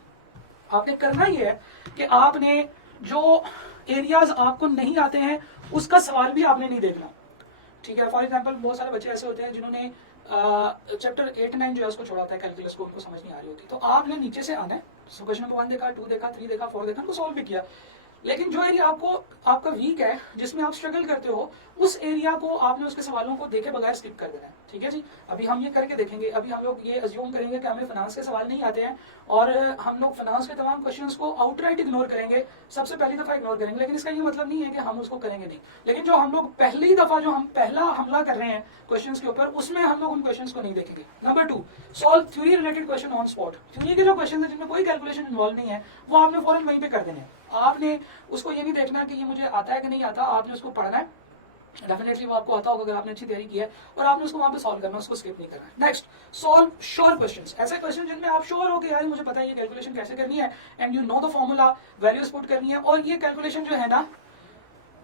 आपने करना ये है कि आपने जो एरियाज आपको नहीं आते हैं उसका सवाल भी आपने नहीं देखना। ठीक है, फॉर एग्जाम्पल बहुत सारे बच्चे ऐसे होते हैं जिन्होंने चैप्टर 8-9 जो है उसको छोड़ा होता है कैलकुलस को, उनको समझ नहीं आ रही होती, तो आपने नीचे से आना है। क्वेश्चन नंबर 1 देखा, 2 देखा, 3 देखा, 4 देखा, उनको सॉल्व भी किया, लेकिन जो एरिया आपको आपका वीक है, जिसमें आप स्ट्रगल करते हो, उस एरिया को आपने उसके सवालों को देखे बगैर स्किप कर देना है। ठीक है जी, अभी हम ये करके देखेंगे। अभी हम लोग ये अज्यूम करेंगे कि हमें फाइनेंस के सवाल नहीं आते हैं, और हम लोग फाइनेंस के तमाम क्वेश्चंस को आउटराइट इग्नोर करेंगे, सबसे पहली दफा इग्नोर करेंगे। लेकिन इसका ये मतलब नहीं है कि हम उसको करेंगे नहीं, लेकिन जो हम लोग पहली दफा जो हम पहला हमला कर रहे हैं क्वेश्चंस के ऊपर, उसमें हम लोग उन क्वेश्चंस को नहीं देखेंगे। Number 2, solve theory related question on spot. Theory के जो क्वेश्चन है जिनमें कोई कैलकुलेशन इन्वॉल्व नहीं है, वो आपने फौरन वहीं पे कर देने हैं। आपने उसको ये नहीं देखना कि ये मुझे आता है कि नहीं आता, आपने उसको पढ़ना है, डेफिनेटली वो आपको आता होगा अगर आपने अच्छी तैयारी की है, और आपने उसको वहां पे सॉल्व करना, उसको स्किप नहीं करना। Next, solve sure questions. ऐसे क्वेश्चन जिनमें आप श्योर हो कि यार मुझे पता है ये कैलकुलेशन कैसे करनी है, and you know the formula, values put करनी है, और ये कैलकुलेशन जो है ना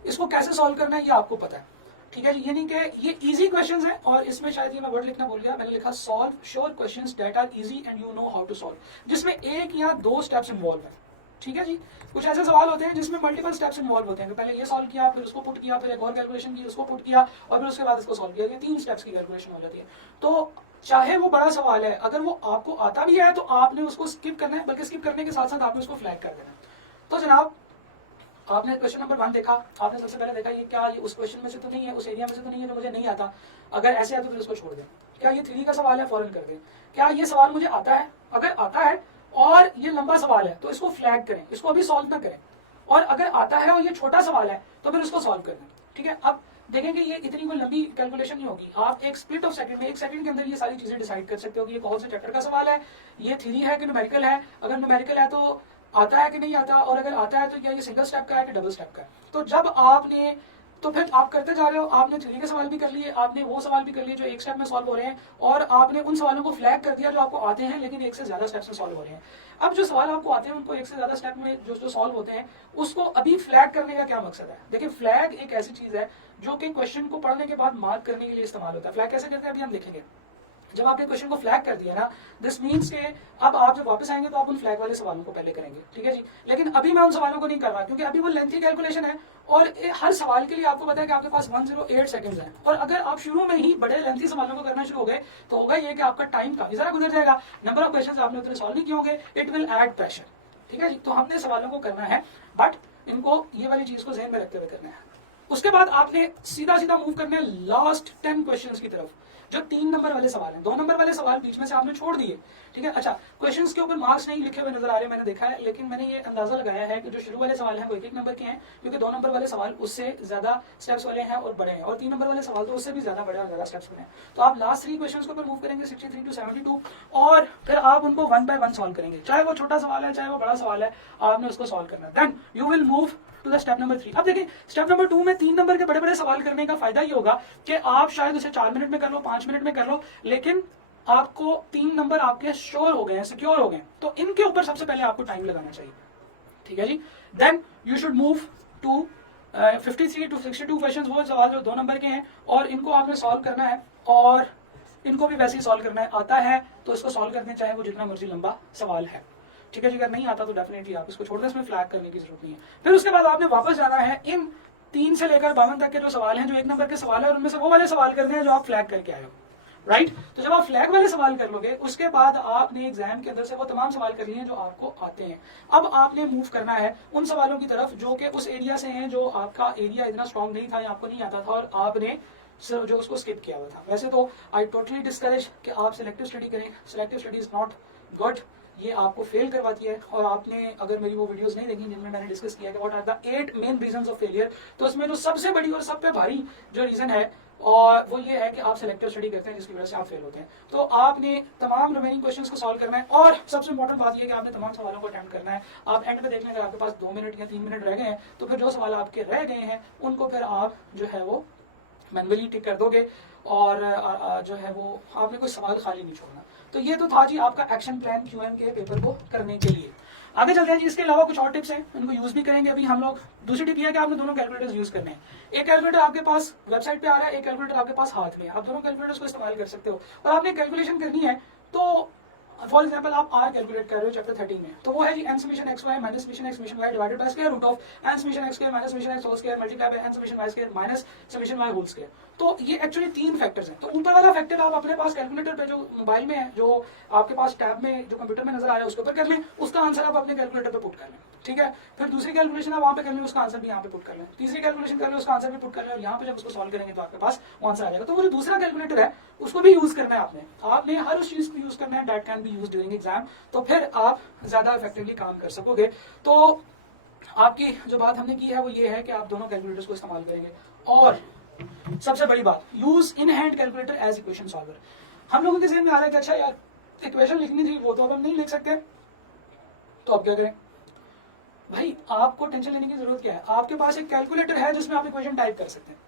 इसको कैसे सॉल्व करना है ये आपको पता है। ठीक है जी, यानी कि ये इजी क्वेश्चंस हैं, और इसमें शायद ये मैं वर्ड लिखना भूल गया, मैंने लिखा solve sure questions that are easy and you know how to solve, जिसमें 1 या 2 स्टेप्स इन्वॉल्व है। ठीक है जी, कुछ ऐसे सवाल होते हैं जिसमें मल्टीपल स्टेप्स इन्वॉल्व होते हैं, पहले ये सॉल्व किया, फिर उसको पुट किया, फिर एक और कैलकुलेशन की, उसको पुट किया, और फिर उसके बाद इसको सॉल्व किया। ये 3 स्टेप्स की कैलकुलेशन हो जाती है। तो चाहे वो बड़ा सवाल है, अगर वो आपको आता भी है तो आपने उसको स्किप करना है, बल्कि स्किप करने के साथ साथ आपने उसको फ्लैग कर देना है। तो जनाब, आपने क्वेश्चन नंबर 1 देखा, आपने सबसे पहले देखा ये क्या, ये उस क्वेश्चन में से तो नहीं है, उस एरिया में से तो नहीं है जो मुझे नहीं आता, अगर ऐसे है तो फिर उसको छोड़ दें। क्या ये थ्री का सवाल है, फौरन कर दें। क्या ये सवाल मुझे आता है? अगर आता है और ये लंबा सवाल है तो इसको फ्लैग करें, इसको अभी सॉल्व ना करें। और अगर आता है और ये छोटा सवाल है तो फिर उसको सॉल्व कर दें। ठीक है, अब देखेंगे ये इतनी कोई लंबी कैलकुलेशन नहीं होगी। आप एक स्प्लिट ऑफ सेकंड में, एक सेकंड के अंदर ये सारी चीजें डिसाइड कर सकते हो कि ये कौन से चैप्टर का सवाल है, ये थ्योरी है कि न्यूमेरिकल है। अगर न्यूमेरिकल है तो आता है कि नहीं आता, और अगर आता है तो क्या ये सिंगल स्टेप का है कि डबल स्टेप का है। तो जब आपने, तो फिर आप करते जा रहे हो, आपने थ्योरी के सवाल भी कर लिए, आपने वो सवाल भी कर लिए जो एक स्टेप में सॉल्व हो रहे हैं, और आपने उन सवालों को फ्लैग कर दिया जो आपको आते हैं लेकिन एक से ज्यादा स्टेप्स में सॉल्व हो रहे हैं। अब जो सवाल आपको आते हैं उनको एक से ज्यादा स्टेप में जो सॉल्व होते हैं, उसको अभी फ्लैग करने का क्या मकसद है? देखिए, फ्लैग एक ऐसी चीज है जो कि क्वेश्चन को पढ़ने के बाद मार्क करने के लिए इस्तेमाल होता है। फ्लैग कैसे करते हैं अभी हम देखेंगे। जब आपने क्वेश्चन को फ्लैग कर दिया ना, दिस मीन्स के अब आप जब वापस आएंगे तो आप उन फ्लैग वाले सवालों को पहले करेंगे। ठीक है जी, लेकिन अभी मैं उन सवालों को नहीं कर रहा क्योंकि अभी वो लेंथी कैलकुलेशन है, और हर सवाल के लिए आपको पता है कि आपके पास 108 सेकंड्स हैं। और अगर आप शुरू में ही बड़े लेंथी सवालों को करना शुरू हो गए तो होगा ये कि आपका टाइम काफी सारा गुजर जाएगा, नंबर ऑफ क्वेश्चन आपने उतने सॉल्व नहीं किए होंगे, इट विल एड प्रेशर। ठीक है जी, तो हमने सवालों को करना है, बट इनको ये वाली चीज को ध्यान में रखते हुए करना है। उसके बाद आपने सीधा सीधा मूव करना है लास्ट 10 क्वेश्चंस की तरफ, जो 3 नंबर वाले सवाल हैं। 2 नंबर वाले सवाल बीच में से आपने छोड़ दिए। ठीक है, अच्छा, क्वेश्चंस के ऊपर मार्क्स नहीं लिखे हुए नजर आ रहे, मैंने देखा है, लेकिन मैंने ये अंदाजा लगाया है कि जो शुरू वाले सवाल हैं वो 1-1 नंबर के हैं, क्योंकि 2 नंबर वाले सवाल उससे ज्यादा स्टेप्स वाले हैं और बड़े हैं, और 3 नंबर वाले सवाल तो उससे भी ज्यादा बड़े और ज्यादा स्टेप्स वाले हैं। तो आप लास्ट 3 क्वेश्चंस के ऊपर मूव करेंगे 63 to 72, और फिर आप उनको 1 by 1 सॉल्व करेंगे, चाहे वो छोटा सवाल है चाहे वो बड़ा सवाल है, आपने उसको सॉल्व करना है। Then you will move to the step number 3। अब देखिए, स्टेप नंबर 2 में 3 नंबर के बड़े बड़े सवाल करने का फायदा ये होगा कि आप शायद उसे 4 मिनट में कर लो, 5 मिनट में कर लो, लेकिन आपको 3 नंबर आपके श्योर हो गए हैं, सिक्योर हो गए, तो इनके ऊपर सबसे पहले आपको टाइम लगाना चाहिए। ठीक है जी, then you should move to 53 to 62 questions, वो सवाल जो 2 नंबर के हैं, और इनको आपने सॉल्व करना है, और इनको भी वैसे ही सॉल्व करना है। आता है तो इसको सॉल्व करते हैं, चाहे वो जितना मर्जी लंबा सवाल है। ठीक है जी, अगर नहीं आता तो डेफिनेटली आप इसको छोड़ दें, इसमें फ्लैग करने की जरूरत नहीं है। फिर उसके बाद आपने वापस जाना है, इन 3 से लेकर 52 तक के जो सवाल हैं, जो 1 नंबर के सवाल है, और उनमें से वो वाले सवाल करने हैं जो आप फ्लैग करके आए हो। राइट, तो जब आप फ्लैग वाले सवाल कर लोगे, उसके बाद आपने एग्जाम के अंदर से वो तमाम सवाल कर लिए हैं जो आपको आते हैं। अब आपने मूव करना है उन सवालों की तरफ जो कि उस एरिया से हैं जो आपका एरिया इतना स्ट्रॉन्ग नहीं था या आपको नहीं आता था, और आपने जो उसको स्किप किया हुआ था। वैसे तो आई टोटली डिस्करेज कि आप सिलेक्टिव स्टडी करें, selective study is not good, ये आपको फेल करवाती है। और आपने अगर मेरी वो वीडियोस नहीं देखी जिनमें मैंने डिस्कस किया कि what are the 8 main reasons of failure, तो उसमें जो सबसे बड़ी और सब पे भारी जो रीजन है, और वो ये है कि आप सिलेक्टिव स्टडी करते हैं, जिसकी वजह से आप फेल होते हैं। तो आपने तमाम रिमेनिंग क्वेश्चंस को सॉल्व करना है, और सबसे इंपॉर्टेंट बात ये है कि आपने तमाम सवालों को अटेम्प्ट करना है। आप एंड में देख लें, अगर आपके पास 2 मिनट या 3 मिनट रह गए हैं, तो फिर जो सवाल आपके रह गए हैं उनको फिर आप जो है वो मैनुअली टिक कर दोगे, और जो है वो आपने कोई सवाल खाली नहीं छोड़ना। तो ये तो था जी आपका एक्शन प्लान QM के पेपर को करने के लिए। आगे चलते हैं जी, इसके अलावा कुछ और टिप्स हैं, इनको यूज भी करेंगे अभी हम लोग। दूसरी टिप यह है कि आपने दोनों कैलकुलेटर्स यूज करने हैं। एक कैलकुलेटर आपके पास वेबसाइट पे आ रहा है, एक कैलकुलेटर आपके पास हाथ में, आप दोनों कैलकुलेटर्स को इस्तेमाल कर सकते हो। और आपने कैलकुलेशन करनी है, तो फॉर एग्जाम्पल आप R कैलकुलेट कर रहे हो चैप्टर 13 में, तो वो है जी n summation x y minus summation x summation y divided by square root of n summation x square minus summation x whole square multiply by n summation y square minus summation y whole square. तो ये actually 3 factors हैं। तो ऊपर वाला factor आप अपने पास calculator पे जो मोबाइल में है, जो आपके पास टैब में जो कंप्यूटर में नजर आ रहा है उसके ऊपर कर लें, उसका आंसर आप अपने कैलकुलेटर पे पुट कर लें। ठीक है, फिर दूसरी कैलकुलेशन आप वहां पे कर लें, उसका आंसर भी यहाँ पे पुट कर लें, तीसरी कैलकुलेशन कर लें, उसका आंसर भी पुट कर लें, और यहाँ पे जब उसको सॉल्व करेंगे तो आपके पास वो आंसर आ जाएगा। तो वो जो दूसरा कैलकुलेटर है उसको भी यूज करना है आपने हर उस चीज को यूज करना है that can be used during exam, तो फिर आप ज्यादा इफेक्टिवली काम कर सकोगे। तो आपकी जो बात हमने की है वो ये है कि आप दोनों कैलकुलेटर्स को इस्तेमाल करेंगे, और सबसे बड़ी बात, use in hand calculator as equation solver. हम लोगों के जहन में आ रहा है कि अच्छा यार इक्वेशन लिखनी थी, वो तो अब हम नहीं लिख सकते, तो अब क्या करें? भाई आपको टेंशन लेने की जरूरत क्या है, आपके पास एक कैलकुलेटर है जिसमें आप इक्वेशन टाइप कर सकते हैं,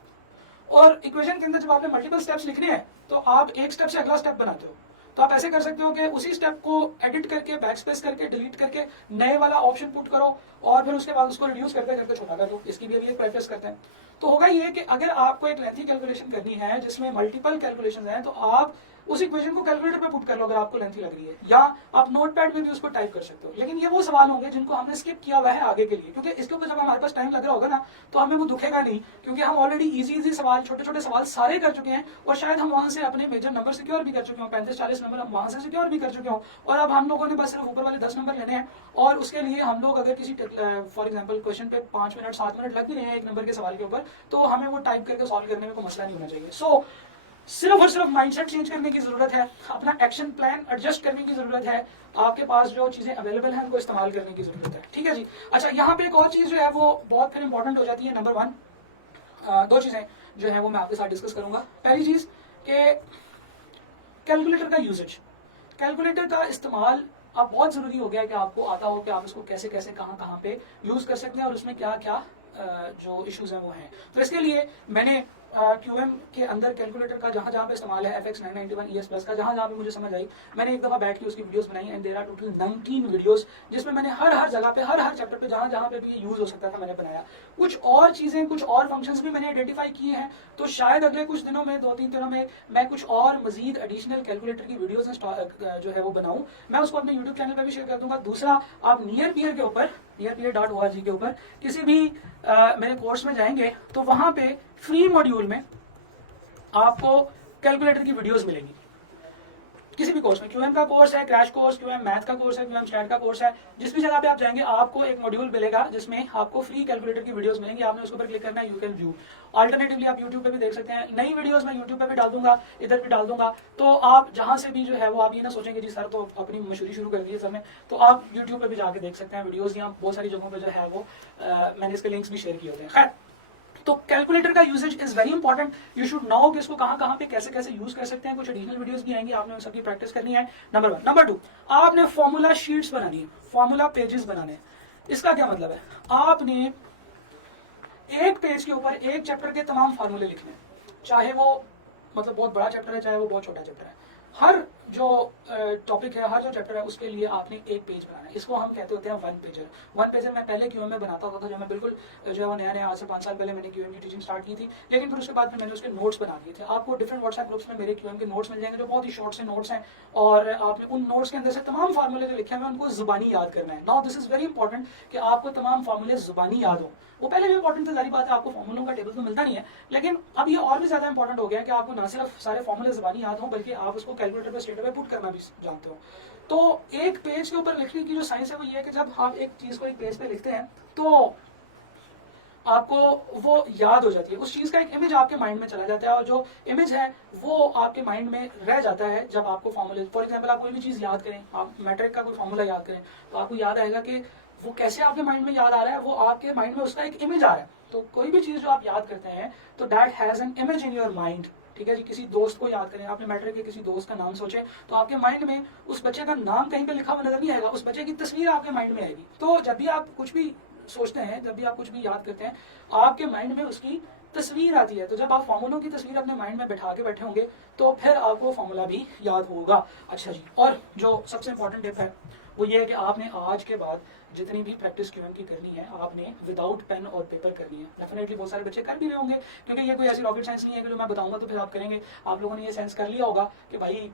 और इक्वेशन के अंदर जब आपने मल्टीपल स्टेप्स लिखने हैं तो आप एक स्टेप से अगला स्टेप बनाते हो। तो आप ऐसे कर सकते हो कि उसी स्टेप को एडिट करके, बैकस्पेस करके, डिलीट करके नए वाला ऑप्शन पुट करो, और फिर उसके बाद उसको रिड्यूस करते करते छोटा कर दो। इसकी भी अभी एक प्रैक्टिस करते हैं। तो होगा ये कि अगर आपको एक लेंथी कैलकुलेशन करनी है जिसमें मल्टीपल कैलकुलेशंस हैं, तो आप उस इक्वेशन को कैलकुलेटर पे पुट कर लो अगर आपको लेंथी लग रही है, या आप नोटपैड में भी उसको टाइप कर सकते हो। लेकिन ये वो सवाल होंगे जिनको हमने स्किप किया हुआ है आगे के लिए, क्योंकि इसके ऊपर जब हमारे पास टाइम लग रहा होगा ना, तो हमें वो दुखेगा नहीं, क्योंकि हम ऑलरेडी इजी सवाल, छोटे छोटे सवाल सारे कर चुके हैं, और शायद हम वहां से अपने मेजर नंबर सिक्योर भी कर चुके हों, 35-40 नंबर हम वहां से सिक्योर भी कर चुके हों, और अब हम लोगों ने बस सिर्फ ऊपर वाले 10 नंबर लेने हैं। और उसके लिए हम लोग अगर किसी फॉर एग्जाम्पल क्वेश्चन पे 5 मिनट 7 मिनट लग भी रहे हैं 1 नंबर के सवाल के ऊपर, तो हमें वो टाइप करके सॉल्व करने में कोई मसला नहीं होना चाहिए। सो सिर्फ और सिर्फ माइंडसेट चेंज करने की जरूरत है, अपना एक्शन प्लान एडजस्ट करने की जरूरत है, आपके पास जो चीजें अवेलेबल हैं उनको इस्तेमाल करने की जरूरत है। ठीक है जी। अच्छा, यहाँ पे एक और चीज जो है वो बहुत फिर इंपॉर्टेंट हो जाती है। नंबर 1, दो चीजें जो है वो मैं आपके साथ डिस्कस करूंगा। पहली चीज कि कैलकुलेटर का यूजेज, कैलकुलेटर का इस्तेमाल अब बहुत जरूरी हो गया है कि आपको आता हो कि आप इसको कैसे कैसे कहाँ पे यूज कर सकते हैं और उसमें क्या क्या जो इश्यूज हैं वो हैं। तो इसके लिए मैंने QM के अंदर कैलकुलेटर का जहां जहां पे इस्तेमाल है FX 991 ES प्लस का, जहां जहां पे मुझे समझ आई, मैंने एक दफा बैठ के उसकी वीडियोस बनाई and there are total 19 videos, जिसमें मैंने हर जगह पे हर चैप्टर पे जहां जहां पे भी यूज हो सकता था मैंने बनाया। कुछ और चीजें, कुछ और फंक्शंस भी मैंने आइडेंटिफाई किए हैं, तो शायद अगले कुछ दिनों में 2-3 दिनों में मैं कुछ और मजीद एडिशनल कैलकुलेटर की वीडियोस जो है वो बनाऊं, मैं उसको अपने यूट्यूब चैनल पर भी शेयर कर दूंगा। दूसरा, आप नियर पियर के ऊपर nearpeer.org के ऊपर किसी भी मेरे कोर्स में जाएंगे तो वहां पे फ्री मॉड्यूल में आपको कैलकुलेटर की वीडियोस मिलेंगी। किसी भी कोर्स में, QM का कोर्स है, क्रैश कोर्स, QM मैथ का कोर्स है, QM स्टैट का कोर्स है, जिस भी जगह पे आप जाएंगे आपको एक मॉड्यूल मिलेगा जिसमें आपको फ्री कैलकुलेटर की वीडियोस मिलेंगी। आपने उसके ऊपर क्लिक करना है, यू कैन व्यू। अल्टरनेटिवली आप यूट्यूब पे भी देख सकते हैं, नई वीडियोस मैं यूट्यूब पे भी डाल दूंगा, इधर भी डाल दूंगा। तो आप जहां से भी जो है वो आप ये ना सोचेंगे जी सर तो अपनी मशहूरी शुरू कर दी है सर ने, तो आप यूट्यूब पे भी जाके देख सकते हैं वीडियोस। यहाँ बहुत सारी जगहों पर जो है वो मैंने इसके लिंक्स भी शेयर किए होते हैं। खैर, तो कैलकुलेटर का usage is very important, you should know कि इसको कहां कहां पे कैसे कैसे यूज कर सकते हैं। कुछ एडिशनल वीडियोस भी आएंगी, आपने उन सबकी प्रैक्टिस करनी है। नंबर 1। नंबर 2, आपने फॉर्मूला शीट्स बनानी है, फॉर्मूला पेजेस बनाने हैं। इसका क्या मतलब है, आपने एक पेज के ऊपर एक चैप्टर के तमाम फार्मूले लिखने हैं, चाहे वो मतलब बहुत बड़ा चैप्टर है चाहे वो बहुत छोटा चैप्टर है। हर जो टॉपिक है, हर जो चैप्टर है उसके लिए आपने एक पेज बनाना है। इसको हम कहते होते हैं वन पेजर। वन पेजर मैं पहले QM में बनाता होता था, जब मैं बिल्कुल जो है वो नया आज से 5 साल पहले मैंने QM की टीचिंग स्टार्ट की थी। लेकिन फिर उसके बाद फिर मैंने उसके नोट्स बना दिए थे। आपको डिफरेंट व्हाट्सएप ग्रुप्स में मेरे QM के नोट्स मिल जाएंगे जो बहुत ही शॉर्ट से नोट्स हैं, और आपने उन नोट्स के अंदर से तमाम फार्मूले जो लिखे हैं उनको जुबानी याद करना है। Now this is very important कि आपको तमाम फार्मूले जुबानी याद हो। वो पहले भी इंपॉर्टेंट था, सारी बात है, आपको फॉर्मूलों का टेबल तो मिलता नहीं है, लेकिन अब ये और भी ज्यादा इंपॉर्टेंट हो गया कि आपको ना सिर्फ सारे फॉर्मूले जुबानी याद हो बल्कि आप उसको कैलकुलेटर पे स्ट्रेट अवे पुट करना भी जानते हो। तो एक पेज के ऊपर लिखने की जो साइंस है वो ये है कि जब आप एक चीज को एक पेज पे लिखते हैं तो आपको वो याद हो जाती है, उस चीज का एक इमेज आपके माइंड में चला जाता है, और जो इमेज है वो आपके माइंड में रह जाता है। जब आपको फॉर्मूले, फॉर एग्जांपल आप कोई भी चीज याद करें, आप मैट्रिक का कोई फॉर्मूला याद करें तो आपको याद आएगा कि वो कैसे आपके माइंड में याद आ रहा है, वो आपके माइंड में उसका एक इमेज आ रहा है। तो कोई भी चीज जो आप याद करते हैं तो that has an image in your mind. ठीक है जी। किसी दोस्त को याद करें, आपने मैट्रिक के किसी दोस्त का नाम सोचे तो आपके माइंड में उस बच्चे का नाम कहीं पे लिखा हुआ नजर नहीं आएगा, उस बच्चे की तस्वीर आपके माइंड में आएगी। तो जब भी आप कुछ भी सोचते हैं, जब भी आप कुछ भी याद करते हैं, आपके माइंड में उसकी तस्वीर आती है। तो जब आप फॉर्मूलों की तस्वीर अपने माइंड में बैठा के बैठे होंगे तो फिर आपको फॉर्मूला भी याद होगा। अच्छा जी, और जो सबसे इंपॉर्टेंट टिप है वो ये है कि आपने आज के बाद जितनी भी प्रैक्टिस QM की करनी है आपने विदाउट पेन और पेपर करनी है। डेफिनेटली बहुत सारे बच्चे कर भी रहे होंगे, क्योंकि ये कोई ऐसी रॉकेट साइंस नहीं है कि जो मैं बताऊंगा तो फिर आप करेंगे। आप लोगों ने ये सेंस कर लिया होगा कि भाई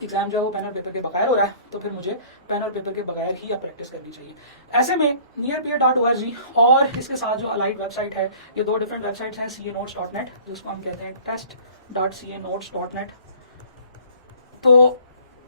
एग्जाम जो है वो पेन और पेपर के बगैर हो रहा है, तो फिर मुझे पेन और पेपर के बगैर ही प्रैक्टिस करनी चाहिए। ऐसे में nearpeer.org और इसके साथ जो अलाइड वेबसाइट है, ये दो डिफरेंट वेबसाइट्स हैं, canotes.net जिसको हम कहते हैं test.canotes.net। तो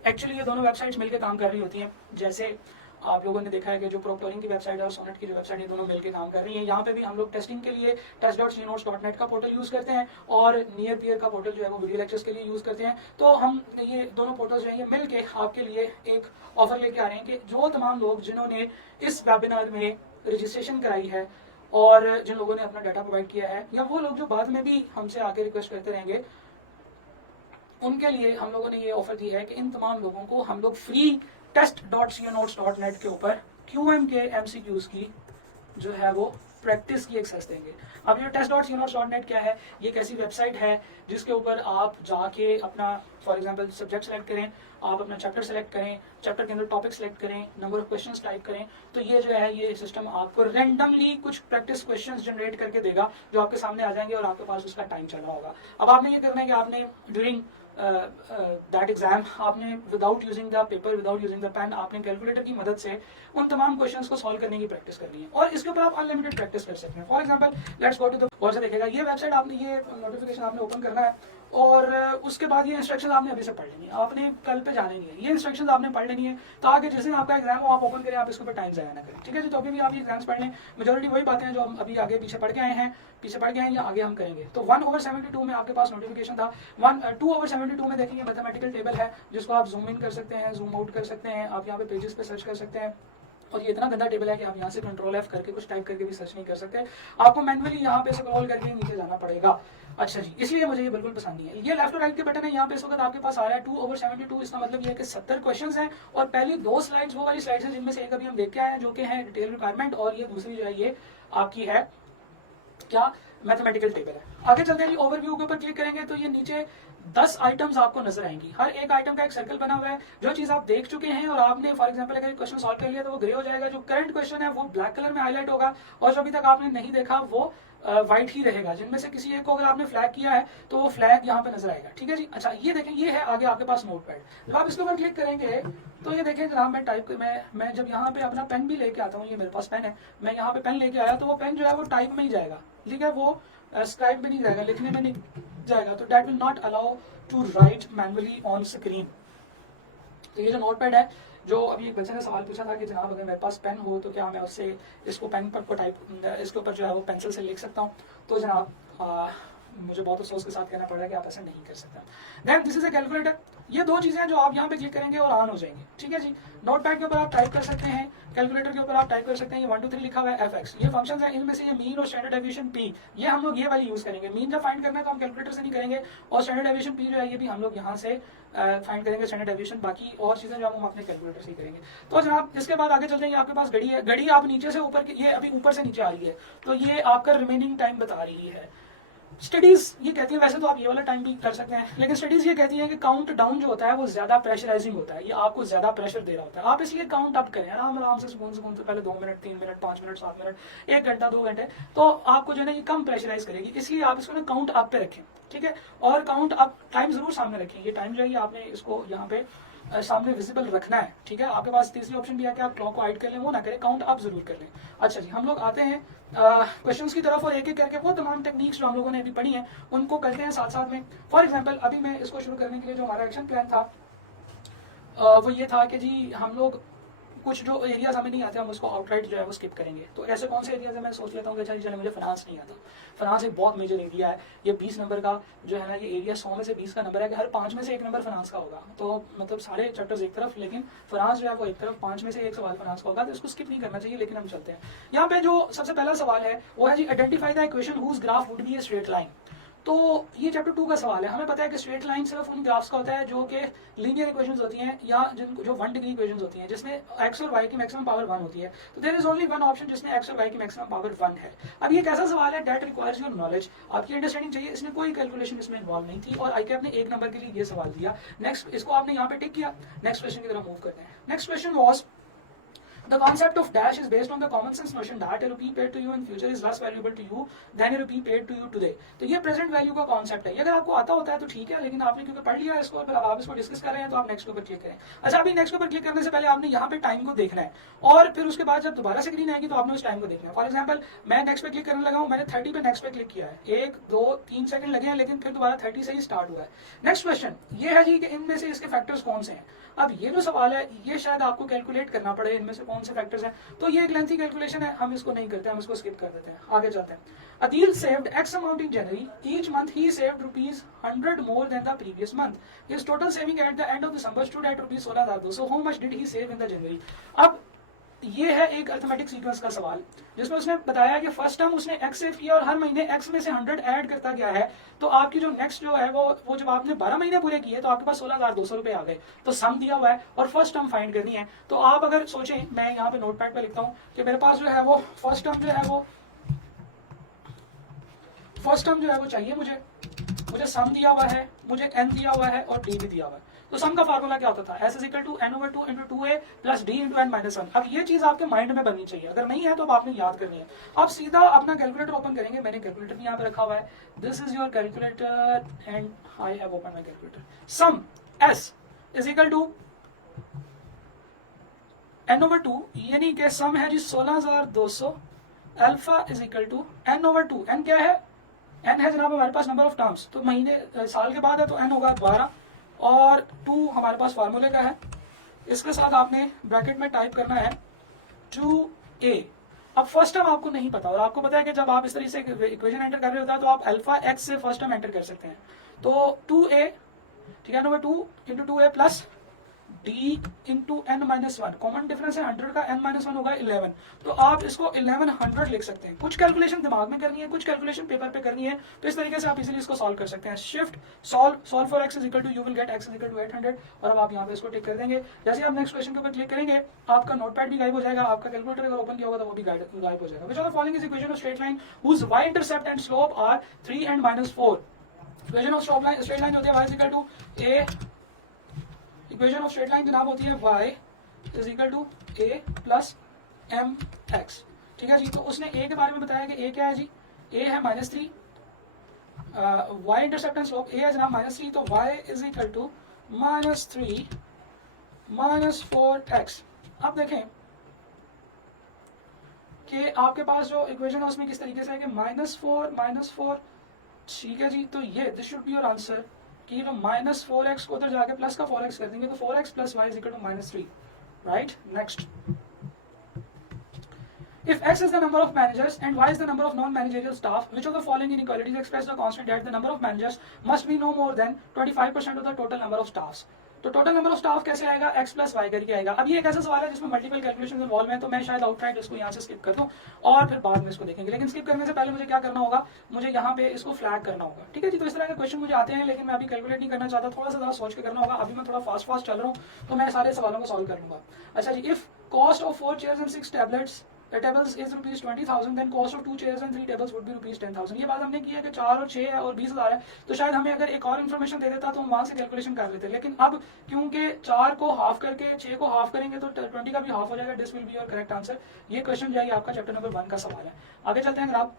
एक्चुअली ये दोनों वेबसाइट्स मिलकर काम कर रही होती हैं। जैसे आप लोगों ने देखा है कि जो प्रोक्योरिंग की वेबसाइट है और सोनेट की जो वेबसाइट है, दोनों मिलकर काम कर रही हैं। यहाँ पे भी हम लोग टेस्टिंग के लिए test.cnotes.net का पोर्टल यूज करते हैं और नियर पियर का पोर्टल जो है वो वीडियो लेक्चर्स के लिए यूज करते हैं। तो हम ये दोनों पोर्टल जो है ये मिलके आपके लिए एक ऑफर लेके आ रहे हैं कि जो तमाम लोग जिन्होंने इस वेबिनार में रजिस्ट्रेशन कराई है और जिन लोगों ने अपना डाटा प्रोवाइड किया है, या वो लोग जो बाद में भी हमसे आके रिक्वेस्ट करते रहेंगे, उनके लिए हम लोगों ने ये ऑफर दी है कि इन तमाम लोगों को हम लोग फ्री test.cnotes.net के ऊपर QM के MCQs की जो है वो प्रैक्टिस की एक्सेस देंगे। अब ये test.cnotes.net क्या है, ये एक ऐसी वेबसाइट है जिसके ऊपर आप जाके अपना फॉर एग्जांपल सब्जेक्ट सेलेक्ट करें, आप अपना चैप्टर सेलेक्ट करें, चैप्टर के अंदर टॉपिक सेलेक्ट करें, नंबर ऑफ क्वेश्चंस टाइप करें, तो ये जो है ये सिस्टम आपको रैंडमली कुछ प्रैक्टिस क्वेश्चंस जनरेट करके देगा जो आपके सामने आ जाएंगे और आपके पास उसका टाइम चल रहा होगा। अब आपने ये करना है कि आपने ड्यूरिंग दैट एग्जाम आपने without using the paper, without using the pen, आपने कैलकुलेटर की मदद से उन तमाम क्वेश्चंस को सॉल्व करने की प्रैक्टिस करनी है और इसके ऊपर आप अनलिमिटेड प्रैक्टिस कर सकते हैं। For example let's go to the, और से देखेगा ये वेबसाइट, आपने ये नोटिफिकेशन आपने ओपन करना है और उसके बाद ये इंस्ट्रक्शन आपने अभी से पढ़ लेनी है, आपने कल पे जाने नहीं है, ये इंस्ट्रक्शन आपने पढ़ लेनी है ताकि जिस दिन आपका एग्जाम हो आप ओपन करें, आप इसके ऊपर टाइम ज़ाया ना करें। ठीक है जी, तो अभी भी आप ये एग्जाम्स पढ़ लें, मेजोरिटी वही बातें हैं जो हम अभी आगे पीछे पढ़ के आए हैं या आगे हम करेंगे। तो 1/72 में आपके पास नोटिफिकेशन था, 2/72 में देखेंगे मैथमेटिकल टेबल है जिसको आप जूम इन कर सकते हैं, जूम आउट कर सकते हैं, आप यहाँ पे पेजेस पे सर्च कर सकते हैं। और ये इतना गंदा टेबल है कि आप यहाँ से कंट्रोल F करके कुछ टाइप करके भी सर्च नहीं कर सकते, आपको मैनुअली यहाँ पे स्क्रॉल करके नीचे जाना पड़ेगा। अच्छा जी, इसलिए मुझे ये बिल्कुल पसंद नहीं है। ये लेफ्ट और राइट के बटन है, यहाँ पे इस वक्त आपके पास आ रहा है 2/72, इसका मतलब ये है कि 70 क्वेश्चंस हैं और पहली 2 स्लाइड्स वो वाली स्लाइड्स हैं जिनमें से एक अभी हम देख के आए हैं जो कि है डिटेल रिक्वायरमेंट, और ये दूसरी जो है ये आपकी है क्या, मैथमेटिकल टेबल है। आगे चलते हैं जी, ओवरव्यू के ऊपर क्लिक करेंगे तो ये नीचे 10 आइटम्स आपको नजर आएंगी, हर एक आइटम का एक सर्कल बना हुआ है। जो चीज आप देख चुके हैं और आपने फॉर एग्जांपल अगर क्वेश्चन सॉल्व कर लिया तो वो ग्रे हो जाएगा, जो करंट क्वेश्चन है वो ब्लैक कलर में हाईलाइट होगा, और जो अभी तक आपने नहीं देखा वो व्हाइट ही रहेगा। जिनमें से किसी एक को अगर आपने फ्लैग किया है तो वो फ्लैग यहाँ पे नजर आएगा। ठीक है जी, अच्छा ये देखें, ये है आगे आपके पास नोटपैड। जब आप इसके ऊपर क्लिक करेंगे तो ये देखें जनाब, मैं टाइप मैं जब यहाँ पे अपना पेन भी लेके आता हूँ, ये मेरे पास पेन है, मैं यहाँ पे पेन लेके आया तो वो पेन जो है वो टाइप में ही जाएगा, ठीक है, वो स्क्राइब में नहीं जाएगा, लिखने में नहीं जाएगा, तो that will not allow to write manually on screen. तो ये जो नोटपैड है, जो अभी एक बच्चे ने सवाल पूछा था कि जनाब अगर मेरे पास पेन हो तो क्या मैं उससे इसको पेन पर को टाइप इसके ऊपर जो है वो पेंसिल से लिख सकता हूँ, तो जनाब मुझे बहुत अफसोस के साथ कहना पड़ रहा है कि आप ऐसा नहीं कर सकते। Then this is a calculator, ये दो चीजें जो आप यहाँ पे क्लिक करेंगे और ऑन हो जाएंगे। ठीक है जी, नोटपैड के ऊपर आप टाइप कर सकते हैं, कैलकुलेटर के ऊपर आप टाइप कर सकते हैं, ये 1 2 3 लिखा हुआ है fx, ये फंक्शंस हैं, इनमें से ये मीन और स्टैंडर्ड डेविएशन p, ये हम लोग ये वाली यूज करेंगे। मीन जब फाइंड करना है तो हम कैलकुलेटर से नहीं करेंगे, और स्टैंडर्ड डेविएशन p जो है ये भी हम लोग यहाँ से फाइंड करेंगे स्टैंडर्ड डेविएशन, बाकी और चीजें जो हम अपने कैलकुलेटर से ही करेंगे। तो जनाब इसके बाद आगे चल जाएंगे, आपके पास घड़ी है, घड़ी आप नीचे से ऊपर, ये अभी ऊपर से नीचे आ रही है तो ये आपका रिमेनिंग टाइम बता रही है। स्टडीज ये कहती है, वैसे तो आप ये वाला टाइम भी कर सकते हैं, लेकिन स्टडीज ये कहती है कि काउंट डाउन जो होता है वो ज्यादा प्रेशराइजिंग होता है, ये आपको ज्यादा प्रेशर दे रहा होता है, आप इसलिए काउंट अप करें आराम से, सुकून से पहले 2 मिनट 3 मिनट 5 मिनट 7 मिनट 1 घंटा 2 घंटे, तो आपको जो है ना ये कम प्रेशराइज करेगी, इसलिए आप इसको ना काउंट अप पे रखें। ठीक है, और काउंट अप टाइम जरूर सामने रखें, ये टाइम जो है आपने इसको यहाँ पे सामने विजिबल रखना है। ठीक है, आपके पास तीसरी ऑप्शन भी है कि आप क्लॉक को हाइड कर लें, वो ना करें, काउंट अप जरूर कर लें। अच्छा जी, हम लोग आते हैं क्वेश्चंस की तरफ, और एक एक करके वो तमाम टेक्निक्स जो हम लोगों ने अभी पढ़ी हैं उनको करते हैं साथ साथ में। फॉर एग्जांपल अभी मैं इसको शुरू करने के लिए जो हमारा एक्शन प्लान था वो ये था कि जी हम लोग कुछ जो एरियाज हमें नहीं आते हम उसको आउटराइट जो है वो स्किप करेंगे। तो ऐसे कौन से एरियाज है, मैं सोच लेता हूँ कि अच्छा चले मुझे फाइनेंस नहीं आता, फाइनेंस एक बहुत मेजर एरिया है, ये 20 नंबर का जो है ना ये एरिया 100 में से 20 का नंबर है कि हर 5 में से 1 नंबर फाइनेंस का होगा, तो मतलब सारे चैप्टर्स एक तरफ, लेकिन फाइनेंस जो है वो एक तरफ, 5 में से 1 सवाल फाइनेंस का होगा, तो इसको स्किप नहीं करना चाहिए। लेकिन हम चलते हैं यहाँ पे, जो सबसे पहला सवाल है वो है जी identify the equation whose graph would be a straight line. तो ये चैप्टर 2 का सवाल है। हमें पता है कि स्ट्रेट लाइन सिर्फ उन ग्राफ्स का होता है जो कि लीनियर इक्वेशंस होती हैं या जिनको जो 1 डिग्री इक्वेशंस होती हैं जिसमें एक्स और वाई की मैक्सिमम पावर 1 होती है। तो there is only one option जिसमें एक्स और वाई की मैक्सिमम पावर 1 है। अब ये कैसा सवाल है, दैट रिक्वायर्स योर नॉलेज, आपकी अंडरस्टैंडिंग चाहिए। इसमें कोई कैलकुलेशन इसमें इन्वॉल्व नहीं थी और आईकैप ने 1 नंबर के लिए ये सवाल दिया। नेक्स्ट, इसको आपने यहाँ पे टिक किया, नेक्स्ट क्वेश्चन की तरफ मूव करते हैं। Next question was the concept of dash is based on the common sense notion that a rupee paid to you in future is less valuable to you than a rupee paid to you today। तो ये present value का concept है। ये अगर आपको आता होता है तो ठीक है, लेकिन आपने क्योंकि पढ़ लिया है इसको, फिर आप इसको डिस्कस कर रहे हैं तो आप नेक्स्ट के ऊपर क्लिक करें। अच्छा, अभी नेक्स्ट के ऊपर क्लिक करने से पहले आपने यहाँ पे टाइम को देखना है और फिर उसके बाद जब दोबारा से स्क्रीन आएगी तो आपने उस टाइम को देखना है। फॉर एग्जाम्पल मैं नेक्स्ट पे क्लिक करने लगा हूँ, मैंने 30 पे नेक्स्ट पे क्लिक किया है, 1 2 3 सेकंड लगे हैं, लेकिन फिर दोबारा 30 से ही स्टार्ट हुआ है। नेक्स्ट क्वेश्चन ये है जी कि इनमें से इसके फैक्टर्स कौन से हैं। अब ये जो सवाल है ये शायद आपको कैलकुलेट करना पड़े इनमें से कौन से फैक्टर्स हैं, तो ये एक लेंथी कैलकुलेशन है, हम इसको नहीं करते, हम इसको स्किप कर देते हैं। आगे चलते हैं। Adeel saved x amount in January, each month he saved ₹100 more than the previous month, his total saving at the end of December stood at ₹16,200, how much did he save in the January. अब ये है एक arithmetic sequence का सवाल जिसमें उसने बताया कि फर्स्ट टर्म उसने x सेव किया और हर महीने x में से 100 ऐड करता गया है, तो आपकी जो नेक्स्ट जो है वो जब आपने 12 महीने पूरे किए तो आपके पास 16,200 रुपए आ गए। तो सम दिया हुआ है और फर्स्ट टर्म फाइंड करनी है। तो आप अगर सोचें, मैं यहाँ पे नोटपैड पे लिखता हूँ कि मेरे पास जो है वो फर्स्ट टर्म जो है वो चाहिए, मुझे सम दिया हुआ है, मुझे n दिया हुआ है और d भी दिया हुआ है। तो सम का फार्मूला क्या होता था, s is equal to n/2 × 2a plus d × n-1। अब ये चीज आपके माइंड में बननी चाहिए, अगर नहीं है तो आपने याद करनी है। अब सीधा अपना कैलकुलेटर ओपन करेंगे, मैंने कैलकुलेटर भी यहाँ पे रखा हुआ है, this is your calculator and I have open my calculator. Sum s is equal to n/2, यानी कि सम है जी 16,200, alpha is equal to n/2, n क्या है n है जनाब हमारे पास नंबर ऑफ टर्म्स, तो महीने साल के बाद है तो n होगा 12 और 2 हमारे पास फार्मूले का है। इसके साथ आपने ब्रैकेट में टाइप करना है 2a। अब फर्स्ट टर्म आपको नहीं पता और आपको पता है कि जब आप इस तरीके से इक्वेशन एंटर कर रहे होता है तो आप अल्फा एक्स से फर्स्ट टर्म एंटर कर सकते हैं। तो 2a, ठीक है, number 2 into 2a plus d into n minus 1, common difference है 100 का, n माइनस 1 होगा 11, तो आप इसको 1100 लिख सकते हैं। कुछ कैलकुलेशन दिमाग में करनी है, कुछ कैलकुलेशन पेपर पे करनी है, तो इस तरीके से आप इजीली इसको सॉल्व कर सकते हैं। Shift solve for x is equal to you will get x is equal to 800 और अब आप यहाँ पे इसको टिक कर देंगे। जैसे आप नेक्स्ट क्वेश्चन के ऊपर क्लिक करेंगे आपका नोटपैड भी गायब हो जाएगा, आपका कैलकुलेटर अगर ओपन किया होगा तो वो भी गायब हो जाएगा। Which of the following is equation of straight line whose y intercept and slope are 3 and -4। Equation of straight line होती है y is equal to a, equation of straight line जनाब होती है y is equal to a plus m x. ठीक है जी, तो उसने a के बारे में बताया कि a क्या है जी, a है -3, y intercept and slope a है जनाब -3, तो y is equal to -3 -4x। अब देखें कि आपके पास जो इक्वेशन है उसमें किस तरीके से है कि -4 ठीक है जी, तो ये this should be your answer कि जो -4x को उधर जाके प्लस का 4x कर देंगे तो 4x plus y is equal to -3, right. Next, if x is the number of managers and y is the number of non-managerial staff, which of the following inequalities express the constant that the number of managers must be no more than 25% of the total number of staffs। तो total number of staff कैसे आएगा, x plus Y करके आएगा। अब ये एक ऐसा सवाल है जिसमें मल्टीपल कैलकुलेशन इन्वॉल्व है, तो मैं शायद आउटराइट इसको यहाँ से स्किप कर दूं और फिर बाद में इसको देखेंगे, लेकिन स्किप करने से पहले मुझे क्या करना होगा, मुझे यहाँ पे इसको फ्लैग करना होगा। ठीक है जी, तो इस तरह के क्वेश्चन मुझे आते हैं लेकिन मैं अभी कैलकुलेट नहीं करना चाहता, थोड़ा सा ज़्यादा सोच के करना होगा। अभी मैं थोड़ा फास्ट चल रहा हूँ तो मैं सारे सवालों को सॉल्व कर लूंगा। अच्छा जी, if cost of 4 chairs and 6 tables is rupees 20,000, then cost of 2 chairs and 3 tables would be rupees 10,000। ये बात हमने की है कि 4 और 6 है और 20,000 है, तो शायद हमें अगर एक और इन्फॉर्मेशन दे देता तो हम वहां से कैलकुलेशन कर लेते, लेकिन अब क्योंकि 4 को हाफ करके 6 को हाफ करेंगे तो 20 का भी हाफ हो जाएगा। This will be your correct answer. ये क्वेश्चन जो है आपका चैप्टर नंबर 1 का सवाल है। आगे चलते हैं जनाब।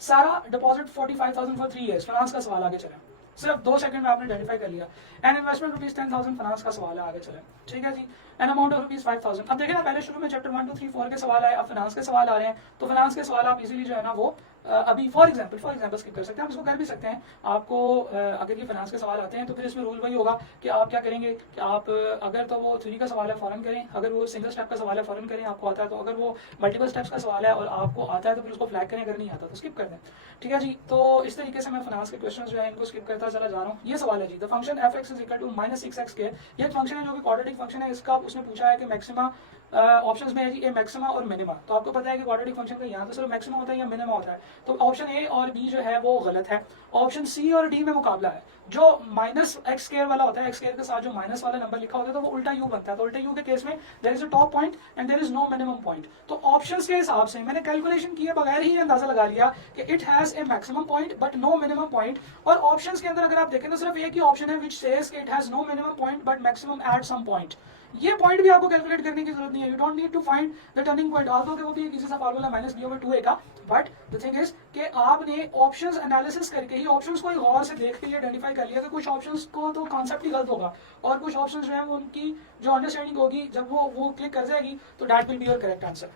सारा डिपॉजिट 45,000 फॉर 3 years, फाइनेंस का सवाल। आगे चलें, सिर्फ 2 सेकंड में आपने आइडेंटिफाई कर लिया। एन इन्वेस्टमेंट रुपीज 10,000, फाइनेंस का सवाल है। आगे चलें, ठीक है जी। An amount of rupees 5,000। अब देखिए ना, पहले शुरू में चैप्टर 1 2 3 4 के सवाल आए, अब फाइनेंस के सवाल आ रहे हैं, तो फाइनेंस के सवाल आप इजीली जो है ना वो अभी फॉर एग्जांपल स्किप कर सकते हैं, हम इसको कर भी सकते हैं। आपको अगर ये फाइनेंस के सवाल आते हैं तो फिर इसमें रूल वही होगा कि आप क्या करेंगे कि आप अगर तो वो 3 का सवाल है फॉरन करें, अगर वो सिंगल स्टेप का सवाल है फॉरन करें, आपको आता है तो, अगर वो मल्टीपल स्टेप्स का सवाल है और आपको आता है तो फिर उसको फ्लैग करें, अगर नहीं आता तो स्किप कर दें। ठीक है जी, तो इस तरीके से मैं फाइनेंस के क्वेश्चन जो है इनको स्किप करता चला जा रहा हूँ। ये सवाल है जी, the function f(x) is equal to -6x के, ये फंक्शन है जो कि क्वाड्रेटिक फंक्शन है। इसका उसने पूछा है कि मैक्सिमा ऑप्शंस में है जी ए मैक्सिमा और मिनिमा। तो आपको पता है कि क्वाड्रेटिक फंक्शन का यहाँ तो सिर्फ मैक्सिमा होता है या मिनिमा होता है, तो ऑप्शन ए और बी जो है वो गलत है। ऑप्शन सी और डी में मुकाबला है। जो -x² वाला होता है, x² के साथ जो माइनस वाला नंबर लिखा होता है तो वो उल्टा यू बनता है, तो उल्टा यू के केस में there is a top point and there is no minimum point. तो ऑप्शंस के हिसाब से मैंने कैलकुलेशन किए बगैर ही अंदाजा लगा लिया कि it has a maximum point but no minimum point. और ऑप्शंस के अंदर अगर आप देखें तो सिर्फ एक ही ऑप्शन है विच सेज कि it has no minimum point but maximum at some point. ये पॉइंट भी आपको कैलकुलेट करने की जरूरत नहीं है, you don't need to find the turning point, although कि वो भी एक इजी सा फार्मूला -b/2a का। बट द थिंग इज कि आपने ऑप्शंस एनालिसिस करके ही ऑप्शंस को गौर से देख के आइडेंटिफाई कर लिया कि कुछ ऑप्शंस को तो कॉन्सेप्ट ही गलत होगा और कुछ ऑप्शंस जो है वो उनकी जो अंडरस्टैंडिंग होगी जब वो क्लिक कर जाएगी तो that will be your correct answer,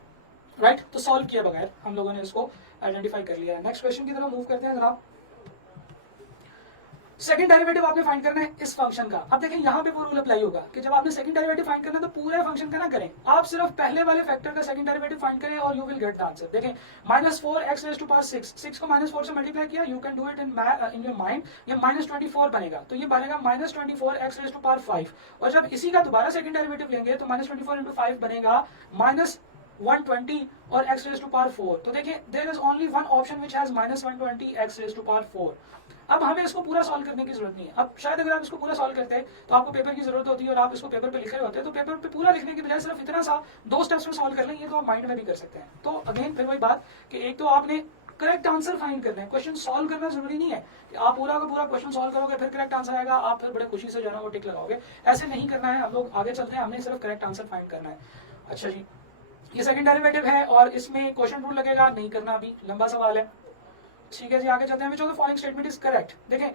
right. तो सॉल्व किया बगैर हम लोगों ने इसको आइडेंटिफाई कर लिया है। नेक्स्ट क्वेश्चन की तरफ मूव करते हैं जनाब। सेकंड डेरिवेटिव आपने फाइंड करना है इस फंक्शन का। अब देखें यहाँ पे वो रूल अप्लाई होगा कि जब आपने सेकंड डेरिवेटिव फाइंड करना है तो पूरे फंक्शन का ना करें, आप सिर्फ पहले वाले फैक्टर का सेकंड डेरिवेटिव फाइंड करें और you will get the answer. देखें -4x⁻6 को -4 से मल्टीप्लाई किया, you can do it in your mind, ये -24 बनेगा, तो ये बनेगा -24x⁵5। और जब इसी का दोबारा सेकंड डेरिवेटिव लेंगे तो -24 × 5 बनेगा -120 और x⁴। तो देखिए there is only one option which has -120 x⁴। अब हमें इसको पूरा सॉल्व करने की जरूरत नहीं है। अब शायद अगर आप इसको पूरा सॉल्व करते हैं तो आपको पेपर की जरूरत होती है और आप इसको पेपर पे लिख रहे होते हैं, तो पेपर पे पूरा लिखने की बजाय सिर्फ इतना सा 2 स्टेप्स में सॉल्व कर लेंगे तो आप माइंड में भी कर सकते हैं। तो अगेन फिर वही बात कि एक तो आपने करेक्ट आंसर फाइंड करना है, क्वेश्चन सॉल्व करना जरूरी नहीं है कि आप पूरा का पूरा क्वेश्चन सॉल्व करोगे फिर करेक्ट आंसर आएगा आप फिर बड़े खुशी से जो है वो टिक लगाओगे, ऐसे नहीं करना है। हम लोग आगे चलते हैं, हमने सिर्फ करेक्ट आंसर फाइंड करना है। अच्छा जी, ये सेकंड डेरिवेटिव है और इसमें क्वेश्चन रूल लगेगा, नहीं करना, अभी लंबा सवाल है। ठीक है जी, आगे चलते हैं। विच of the following statement is correct. देखें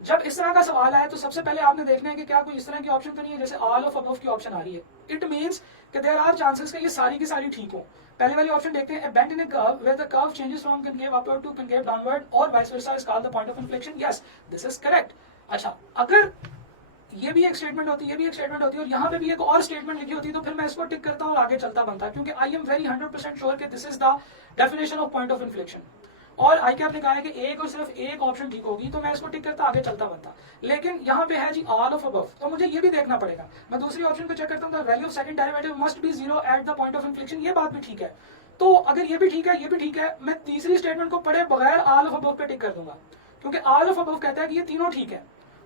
जब इस तरह का सवाल आए तो सबसे पहले आपने देखना है कि क्या कोई इस तरह की ऑप्शन तो नहीं है जैसे ऑल ऑफ अबव की ऑप्शन आ रही है। इट मींस कि देयर आर चांसेस कि ये सारी की सारी ठीक हो। पहले वाली ऑप्शन देखते हैं, bend in a curve where the curve changes from concave upward to concave downward और vice versa is called the point of inflection. Yes, this is correct. अच्छा, अगर ये भी एक स्टेटमेंट होती है, ये भी एक स्टेटमेंट होती है और यहाँ पे भी एक और स्टेटमेंट लिखी होती है, तो फिर मैं इसको टिक करता हूँ और आगे चलता बनता, क्योंकि आई एम वेरी 100% श्योर कि this is the definition of point of inflection. और आई कैप ने कहा है कि एक और सिर्फ एक ऑप्शन ठीक होगी, तो मैं इसको टिक करता आगे चलता बनता। लेकिन यहाँ पे है जी ऑल ऑफ अबव, तो मुझे ये भी देखना पड़ेगा। मैं दूसरी ऑप्शन को चेक करता हूँ, value of second derivative must be 0 at the point of inflection. ये बात भी ठीक है। तो अगर ये भी ठीक है, ये भी ठीक है, मैं तीसरी स्टेटमेंट को पढ़े बगैर ऑल ऑफ अबव पे टिक कर दूंगा, क्योंकि ऑल ऑफ अबव कहता है कि ये तीनों ठीक है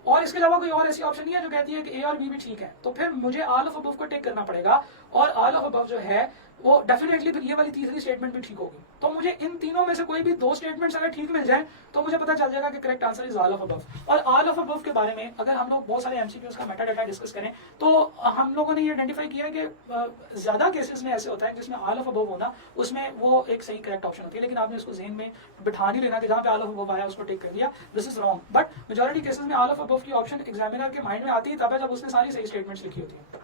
और इसके अलावा कोई और ऐसी ऑप्शन नहीं है जो कहती है कि ए और बी भी ठीक है। तो फिर मुझे ऑल ऑफ अबव को टिक करना पड़ेगा और ऑल ऑफ अबव जो है वो डेफिनेटली फिर ये वाली तीसरी स्टेटमेंट भी ठीक होगी। तो मुझे इन तीनों में से कोई भी दो स्टेटमेंट्स अगर ठीक मिल जाए तो मुझे पता चल जाएगा कि correct answer is all of above. और ऑल ऑफ अबव के बारे में अगर हम लोग बहुत सारे एमसीक्यूज का मेटा डेटा डिस्कस करें तो हम लोगों ने ये आइडेंटिफाई किया है कि ज्यादा केसेस में ऐसे होता है जिसमें ऑल ऑफ अबव होना उसमें वो एक सही करेक्ट ऑप्शन होती है, लेकिन आपने उसको ज़हन में बिठा नहीं लेना कि जहाँ पे ऑल ऑफ अबव आया उसको टिक कर दिया, this is wrong. But majority cases में ऑल ऑफ अबव की ऑप्शन एग्जामिनर के माइंड में आती है तब है जब उसने सारी सही स्टेटमेंट्स लिखी होती है।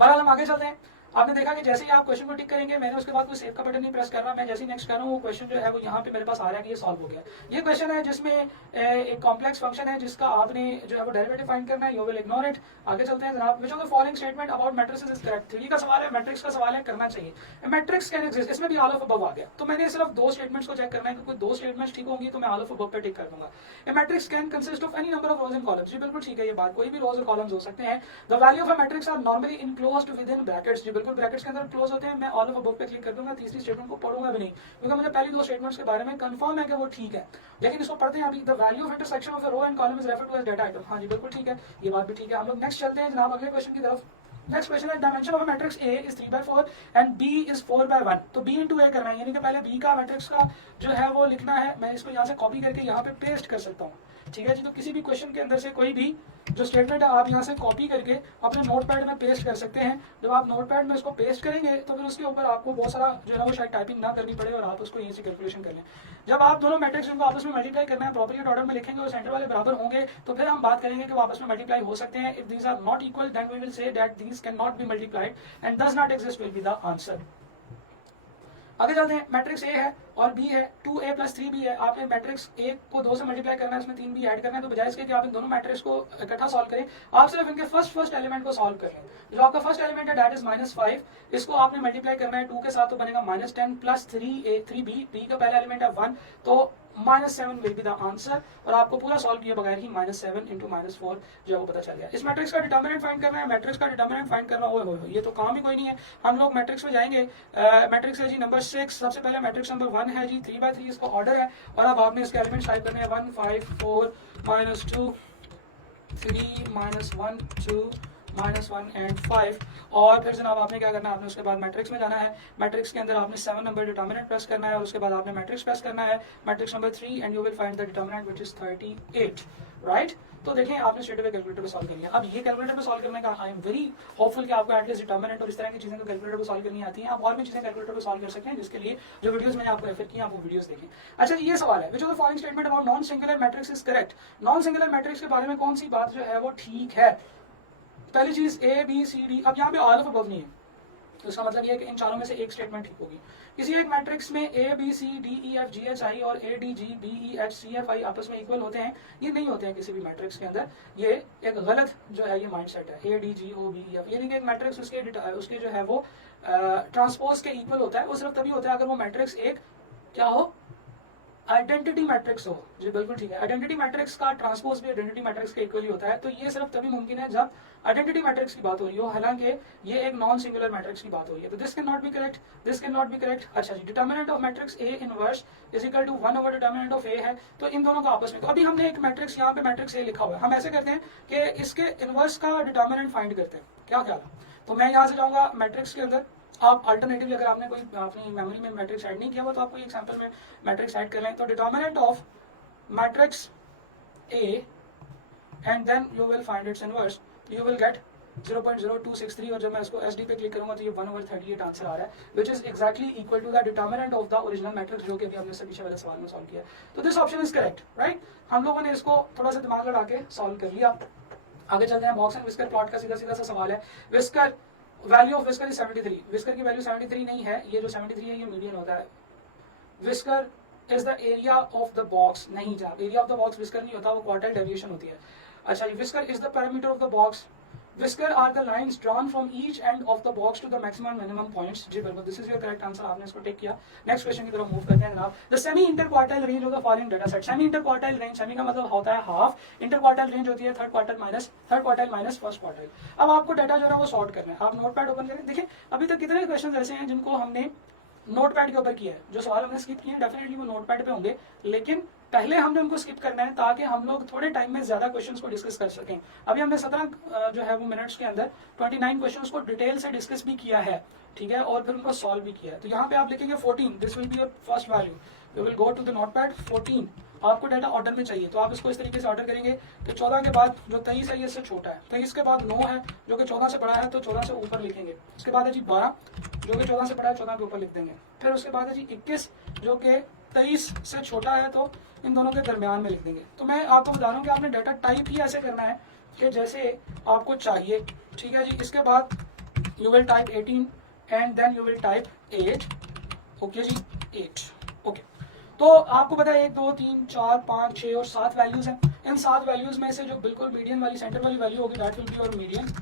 बहरहाल हम आगे चलते हैं। आपने देखा कि जैसे ही आप क्वेश्चन को टिक करेंगे, मैंने उसके बाद कोई सेव का बटन नहीं प्रेस कर रहा, मैं जैसे ही नेक्स्ट कर रहा हूँ वो क्वेश्चन जो है वो यहाँ पे मेरे पास आ रहा है कि ये सॉल्व हो गया। ये क्वेश्चन है जिसमें एक कॉम्प्लेक्स फंक्शन है जिसका आपने जो है वो डेरिवेटिव फाइंड करना है। You will ignore it. आगे चलते हैं जनाब। विच of the following statement about matrices is correct. 3 का सवाल है, मैट्रिक्स का सवाल है, करना चाहिए। मैट्रिक्स कैन एग्जिस्ट, इसमें भी ऑल ऑफ अबव आ गया, तो मैंने सिर्फ दो स्टेटमेंट्स को चेक करना है कि कोई दो स्टेटमेंट्स ठीक होंगी तो मैं ऑल ऑफ अबव पे टिक कर दूंगा। A matrix can consist of any number of rows and columns. जी बिल्कुल ठीक है ये बात, कोई भी रोज और कॉलम्स हो सकते हैं। The value of a matrix are normally enclosed within brackets. जी बिल्कुल ब्रैकेट्स के अंदर क्लोज होते हैं। मैं ऑल ऑफ अबव पे क्लिक कर दूंगा, तीसरी स्टेटमेंट को पढ़ूंगा भी नहीं क्योंकि मुझे पहली दो स्टेटमेंट्स के बारे में कंफर्म है कि वो ठीक है। लेकिन इसको पढ़ते हैं अभी। The value of intersection of a row and column is referred to as data item. हाँ जी बिल्कुल ठीक है, ये बात भी ठीक है। हम लोग नेक्स्ट चलते हैं जनाब अगले क्वेश्चन की तरफ। नेक्स्ट क्वेश्चन है dimension of matrix A is 3/4 and B is 4/1। तो B into A करना है, यानी कि पहले B का मैट्रिक्स का जो है वो लिखना है। मैं इसको यहाँ से कॉपी करके यहाँ पे पेस्ट कर सकता हूँ, ठीक है जी। तो किसी भी क्वेश्चन के अंदर से कोई भी जो स्टेटमेंट है आप यहाँ से कॉपी करके अपने नोटपैड में पेस्ट कर सकते हैं। जब आप नोटपैड में इसको पेस्ट करेंगे तो फिर उसके ऊपर आपको बहुत सारा जो है वो शायद टाइपिंग ना करनी पड़े और आप उसको यहीं से कैलकुलेशन कर लें। जब आप दोनों मैट्रिक्स को आपस में मल्टीप्लाई करना है, अप्रोप्रिएट ऑर्डर में लिखेंगे और सेंटर वाले बराबर होंगे तो फिर हम बात करेंगे कि वो आपस में मल्टीप्लाई हो सकते हैं। If these are not equal then we will say that these can not be multiplied and does not exist will be the answer. आगे चलते हैं। मैट्रिक्स A है और B है, 2A + 3B है। आपने मैट्रिक्स A को 2 से मल्टीप्लाई करना है, उसमें 3B ऐड करना है। तो बजाय इसके कि आप इन दोनों मैट्रिक्स को इकट्ठा सॉल्व करें, आप सिर्फ इनके फर्स्ट एलिमेंट को सॉल्व कर लें। जो आपका फर्स्ट एलिमेंट है दैट इज -5, इसको आपने मल्टीप्लाई करना है 2 के साथ, तो बनेगा -10 + 3B। B का पहला एलिमेंट है 1, तो -7 विल बी द आंसर। और आपको पूरा सॉल्व किए बगैर ही -7 × -4 जो है वो पता चल गया। इस मैट्रिक्स का डिटर्मिनेंट फाइंड करना है। मैट्रिक्स का डिटर्मिनेंट फाइंड करना हो ये तो काम ही कोई नहीं है। हम लोग मैट्रिक्स में जाएंगे। मैट्रिक्स है जी नंबर 6। सबसे पहले मैट्रिक्स नंबर 1 है जी, 3/3 इसका ऑर्डर है। और अब आपने इसके एलिमेंट्स टाइप करने हैं 1 5 4 -2 3 -1 2 -1 एंड 5। और फिर जनाब आपने क्या करना है, आपने उसके बाद मैट्रिक्स में जाना है। मैट्रिक्स के अंदर आपने 7 नंबर डिटर्मिनेंट प्रेस करना है और उसके बाद आपने मैट्रिक्स प्रेस करना है, matrix number 3 and you will find the determinant which is 38, right. तो देखें आपने स्ट्रेट अवे कैलकुलेटर पे सॉल्व कर लिया। अब ये कैलकुलेटर पे सॉल्व करने का आई एम वेरी होपफुल कि आपको एटलीस्ट डिटर्मिनेंट और इस तरह की चीजें तो कैलकुलेटर पे सॉल्व करनी आती हैं। आप और भी चीजें कैलकुलेटर पे सॉल्व कर सकते हैं, जिसके लिए जो वीडियोस मैंने आपको रेफर किए आप वो वीडियोस देखें। अच्छा ये सवाल है, which of the following statement about non singular matrix is correct. Non singular matrix के बारे में कौन सी बात जो है वो ठीक है। पहली चीज A B C D। अब यहाँ पे ऑल ऑफ अबव नहीं है, तो इसका मतलब ये है कि इन चारों में से एक स्टेटमेंट ठीक होगी। किसी एक मैट्रिक्स में A B C D E F G H I और A D G B E H C F I आपस में इक्वल होते हैं, ये नहीं होते हैं किसी भी मैट्रिक्स के अंदर। ये एक गलत जो है ये माइंडसेट है। A D G O B E F यानी कि एक मैट्रिक्स उसके जो है वो ट्रांसपोज के इक्वल होता है। वो सिर्फ तभी होता है अगर वो मैट्रिक्स एक क्या हो, आइडेंटिटी मैट्रिक्स हो। जी बिल्कुल ठीक है, आइडेंटिटी मैट्रिक्स का ट्रांसपोज भी आइडेंटिटी मैट्रिक्स के इक्वली होता है। तो ये सिर्फ तभी मुमकिन है जब आइडेंटिटी मैट्रिक्स की बात हो रही हो, हालांकि ये एक नॉन सिंगुलर मैट्रिक्स की बात हो रही है। तो this can not be correct, this can not be correct. अच्छा जी, determinant of matrix A inverse is equal to 1 over determinant of A है। तो इन दोनों का आपस में, तो अभी हमने एक मैट्रिक्स यहाँ पे मैट्रिक्स A लिखा हुआ है, हम ऐसे करते हैं कि इसके इनवर्स का डिटर्मिनेंट फाइंड करते हैं। क्या ख्याल है? तो मैं यहाँ से जाऊंगा मैट्रिक्स के अंदर। आप अल्टरनेटिवली अगर आपने कोई अपनी मेमोरी में मैट्रिक्स ऐड नहीं किया हुआ तो आप कोई एग्जांपल में मैट्रिक्स ऐड कर लें। तो determinant of matrix A and then you will find its inverse, you will get 0.0263 और जब मैं इसको SD पे क्लिक करूंगा तो ये 1/38 आंसर आ रहा है, which is exactly equal to the determinant of the original matrix, जो कि अभी हमने पीछे वाले सवाल में सॉल्व किया। तो this option is correct, right. हम लोगों ने इसको थोड़ा सा दिमाग लगा के सॉल्व कर लिया। आगे चलते हैं, बॉक्स एंड विस्कर प्लॉट का सीधा सीधा सा सवाल है। Whisker value of whisker is 73, whisker की वैल्यू 73 नहीं है, ये जो 73 है ये मीडियन होता है। Whisker is the area of the box, नहीं जा, area of the box whisker नहीं होता, वो क्वार्टाइल डेविएशन होती है। अच्छा, whisker is the parameter of the box, whisker are the lines drawn from each end of the box to the maximum minimum points. जी बिल्कुल, this is your correct answer, आपने इसको टिक किया। नेक्स्ट क्वेश्चन की तरफ मूव करते हैं जनाब। The semi inter quartile range of the following data set. Semi inter quartile range, semi का मतलब होता है हाफ, इंटर क्वार्टाइल रेंज होती है third quartile minus first quartile. अब आपको डाटा जो है वो सॉर्ट करना है। आप नोट पैड ओपन करें, देखिए अभी तक कितने क्वेश्चन ऐसे हैं जिनको हमने नोट पैड के ऊपर किया है। जो सवाल हमने स्किप किए हैं डेफिनेटली वो नोट पैड पे होंगे, लेकिन पहले हमने उनको स्किप करना है ताकि हम लोग थोड़े टाइम में ज्यादा क्वेश्चंस को डिस्कस कर सकें। अभी हमने 17 जो है वो मिनट्स के अंदर 29 क्वेश्चंस को डिटेल से डिस्कस भी किया है, ठीक है, और फिर उनको सॉल्व भी किया है। तो यहाँ पे आप लिखेंगे 14, this will be your first value, you will go to the notepad 14। आपको डाटा ऑर्डर में चाहिए तो आप इसको इस तरीके से ऑर्डर करेंगे कि 14 के बाद जो 23 है ये इससे छोटा है, 23 के बाद 9 है जो कि 14 से बड़ा है तो 14 से ऊपर लिखेंगे। उसके बाद है जी 12 जो कि 14 से बड़ा है, 14 के ऊपर लिख देंगे। फिर उसके बाद है जी 21 जो कि 23 से छोटा है तो इन दोनों के दरमियान में लिख देंगे। तो मैं आपको बता रहा हूँ कि आपने डाटा टाइप ही ऐसे करना है कि जैसे आपको चाहिए, ठीक है जी। इसके बाद you will type 18 and then you will type 8, okay जी 8, ओके। तो आपको पता है 1 2 3 4 5 6 और 7 वैल्यूज हैं। इन 7 वैल्यूज में से जो बिल्कुल मीडियन वाली सेंटर वाली वैल्यू होगी that will be your median,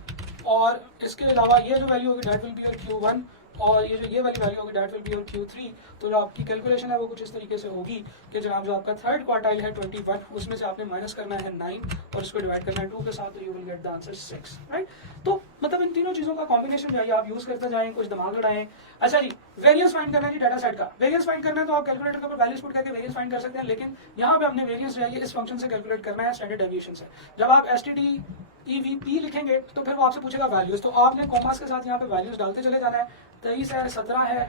और इसके अलावा ये जो वैल्यू होगी that will be your Q1, और ये वाली वैल्यू होगी that will be your Q3। तो जो आपकी कैलकुलेशन है वो कुछ इस तरीके से होगी कि जनाब जो आपका थर्ड क्वार्टाइल है 21, उसमें से आपने माइनस करना है 9 और इसको डिवाइड करना है 2 के साथ, तो you will get the answer 6, right. तो मतलब इन तीनों चीजों का कॉम्बिनेशन जो है आप यूज करते जाएं, कुछ दिमाग लड़ाएं। अच्छा जी, वेरियंस फाइंड करना है जी डाटा सेट का। वेरियंस फाइंड करना है तो आप कैलकुलेटर के ऊपर वैल्यूज पुट करके वेरियंस फाइंड कर सकते हैं, लेकिन यहाँ पे हमने वेरियंस जो है इस फंक्शन से कैलकुलेट करना है, स्टैंडर्ड डेविएशन से। जब आप STD/EVP लिखेंगे तो फिर वो आपसे पूछेगा वैल्यूज, तो आपने कॉमास के साथ यहाँ पे वैल्यूज डालते चले जाना है। 23 है, 17 है,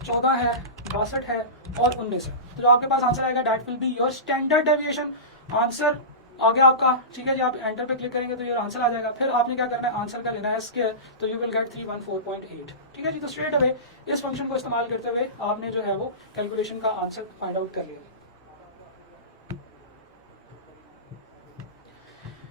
14 है, 62 है और 19 है। तो जो आपके पास आंसर आएगा that will be your standard deviation. Answer आ गया आपका, ठीक है जी। आप एंटर पे क्लिक करेंगे तो ये आंसर आ जाएगा। फिर आपने क्या करना है, आंसर का लेना है स्क्वायर, तो यू विल गेट 314.8, ठीक है जी। तो स्ट्रेट अवे इस फंक्शन को इस्तेमाल करते हुए आपने जो है वो कैलकुलेशन का आंसर फाइंड आउट कर लिया।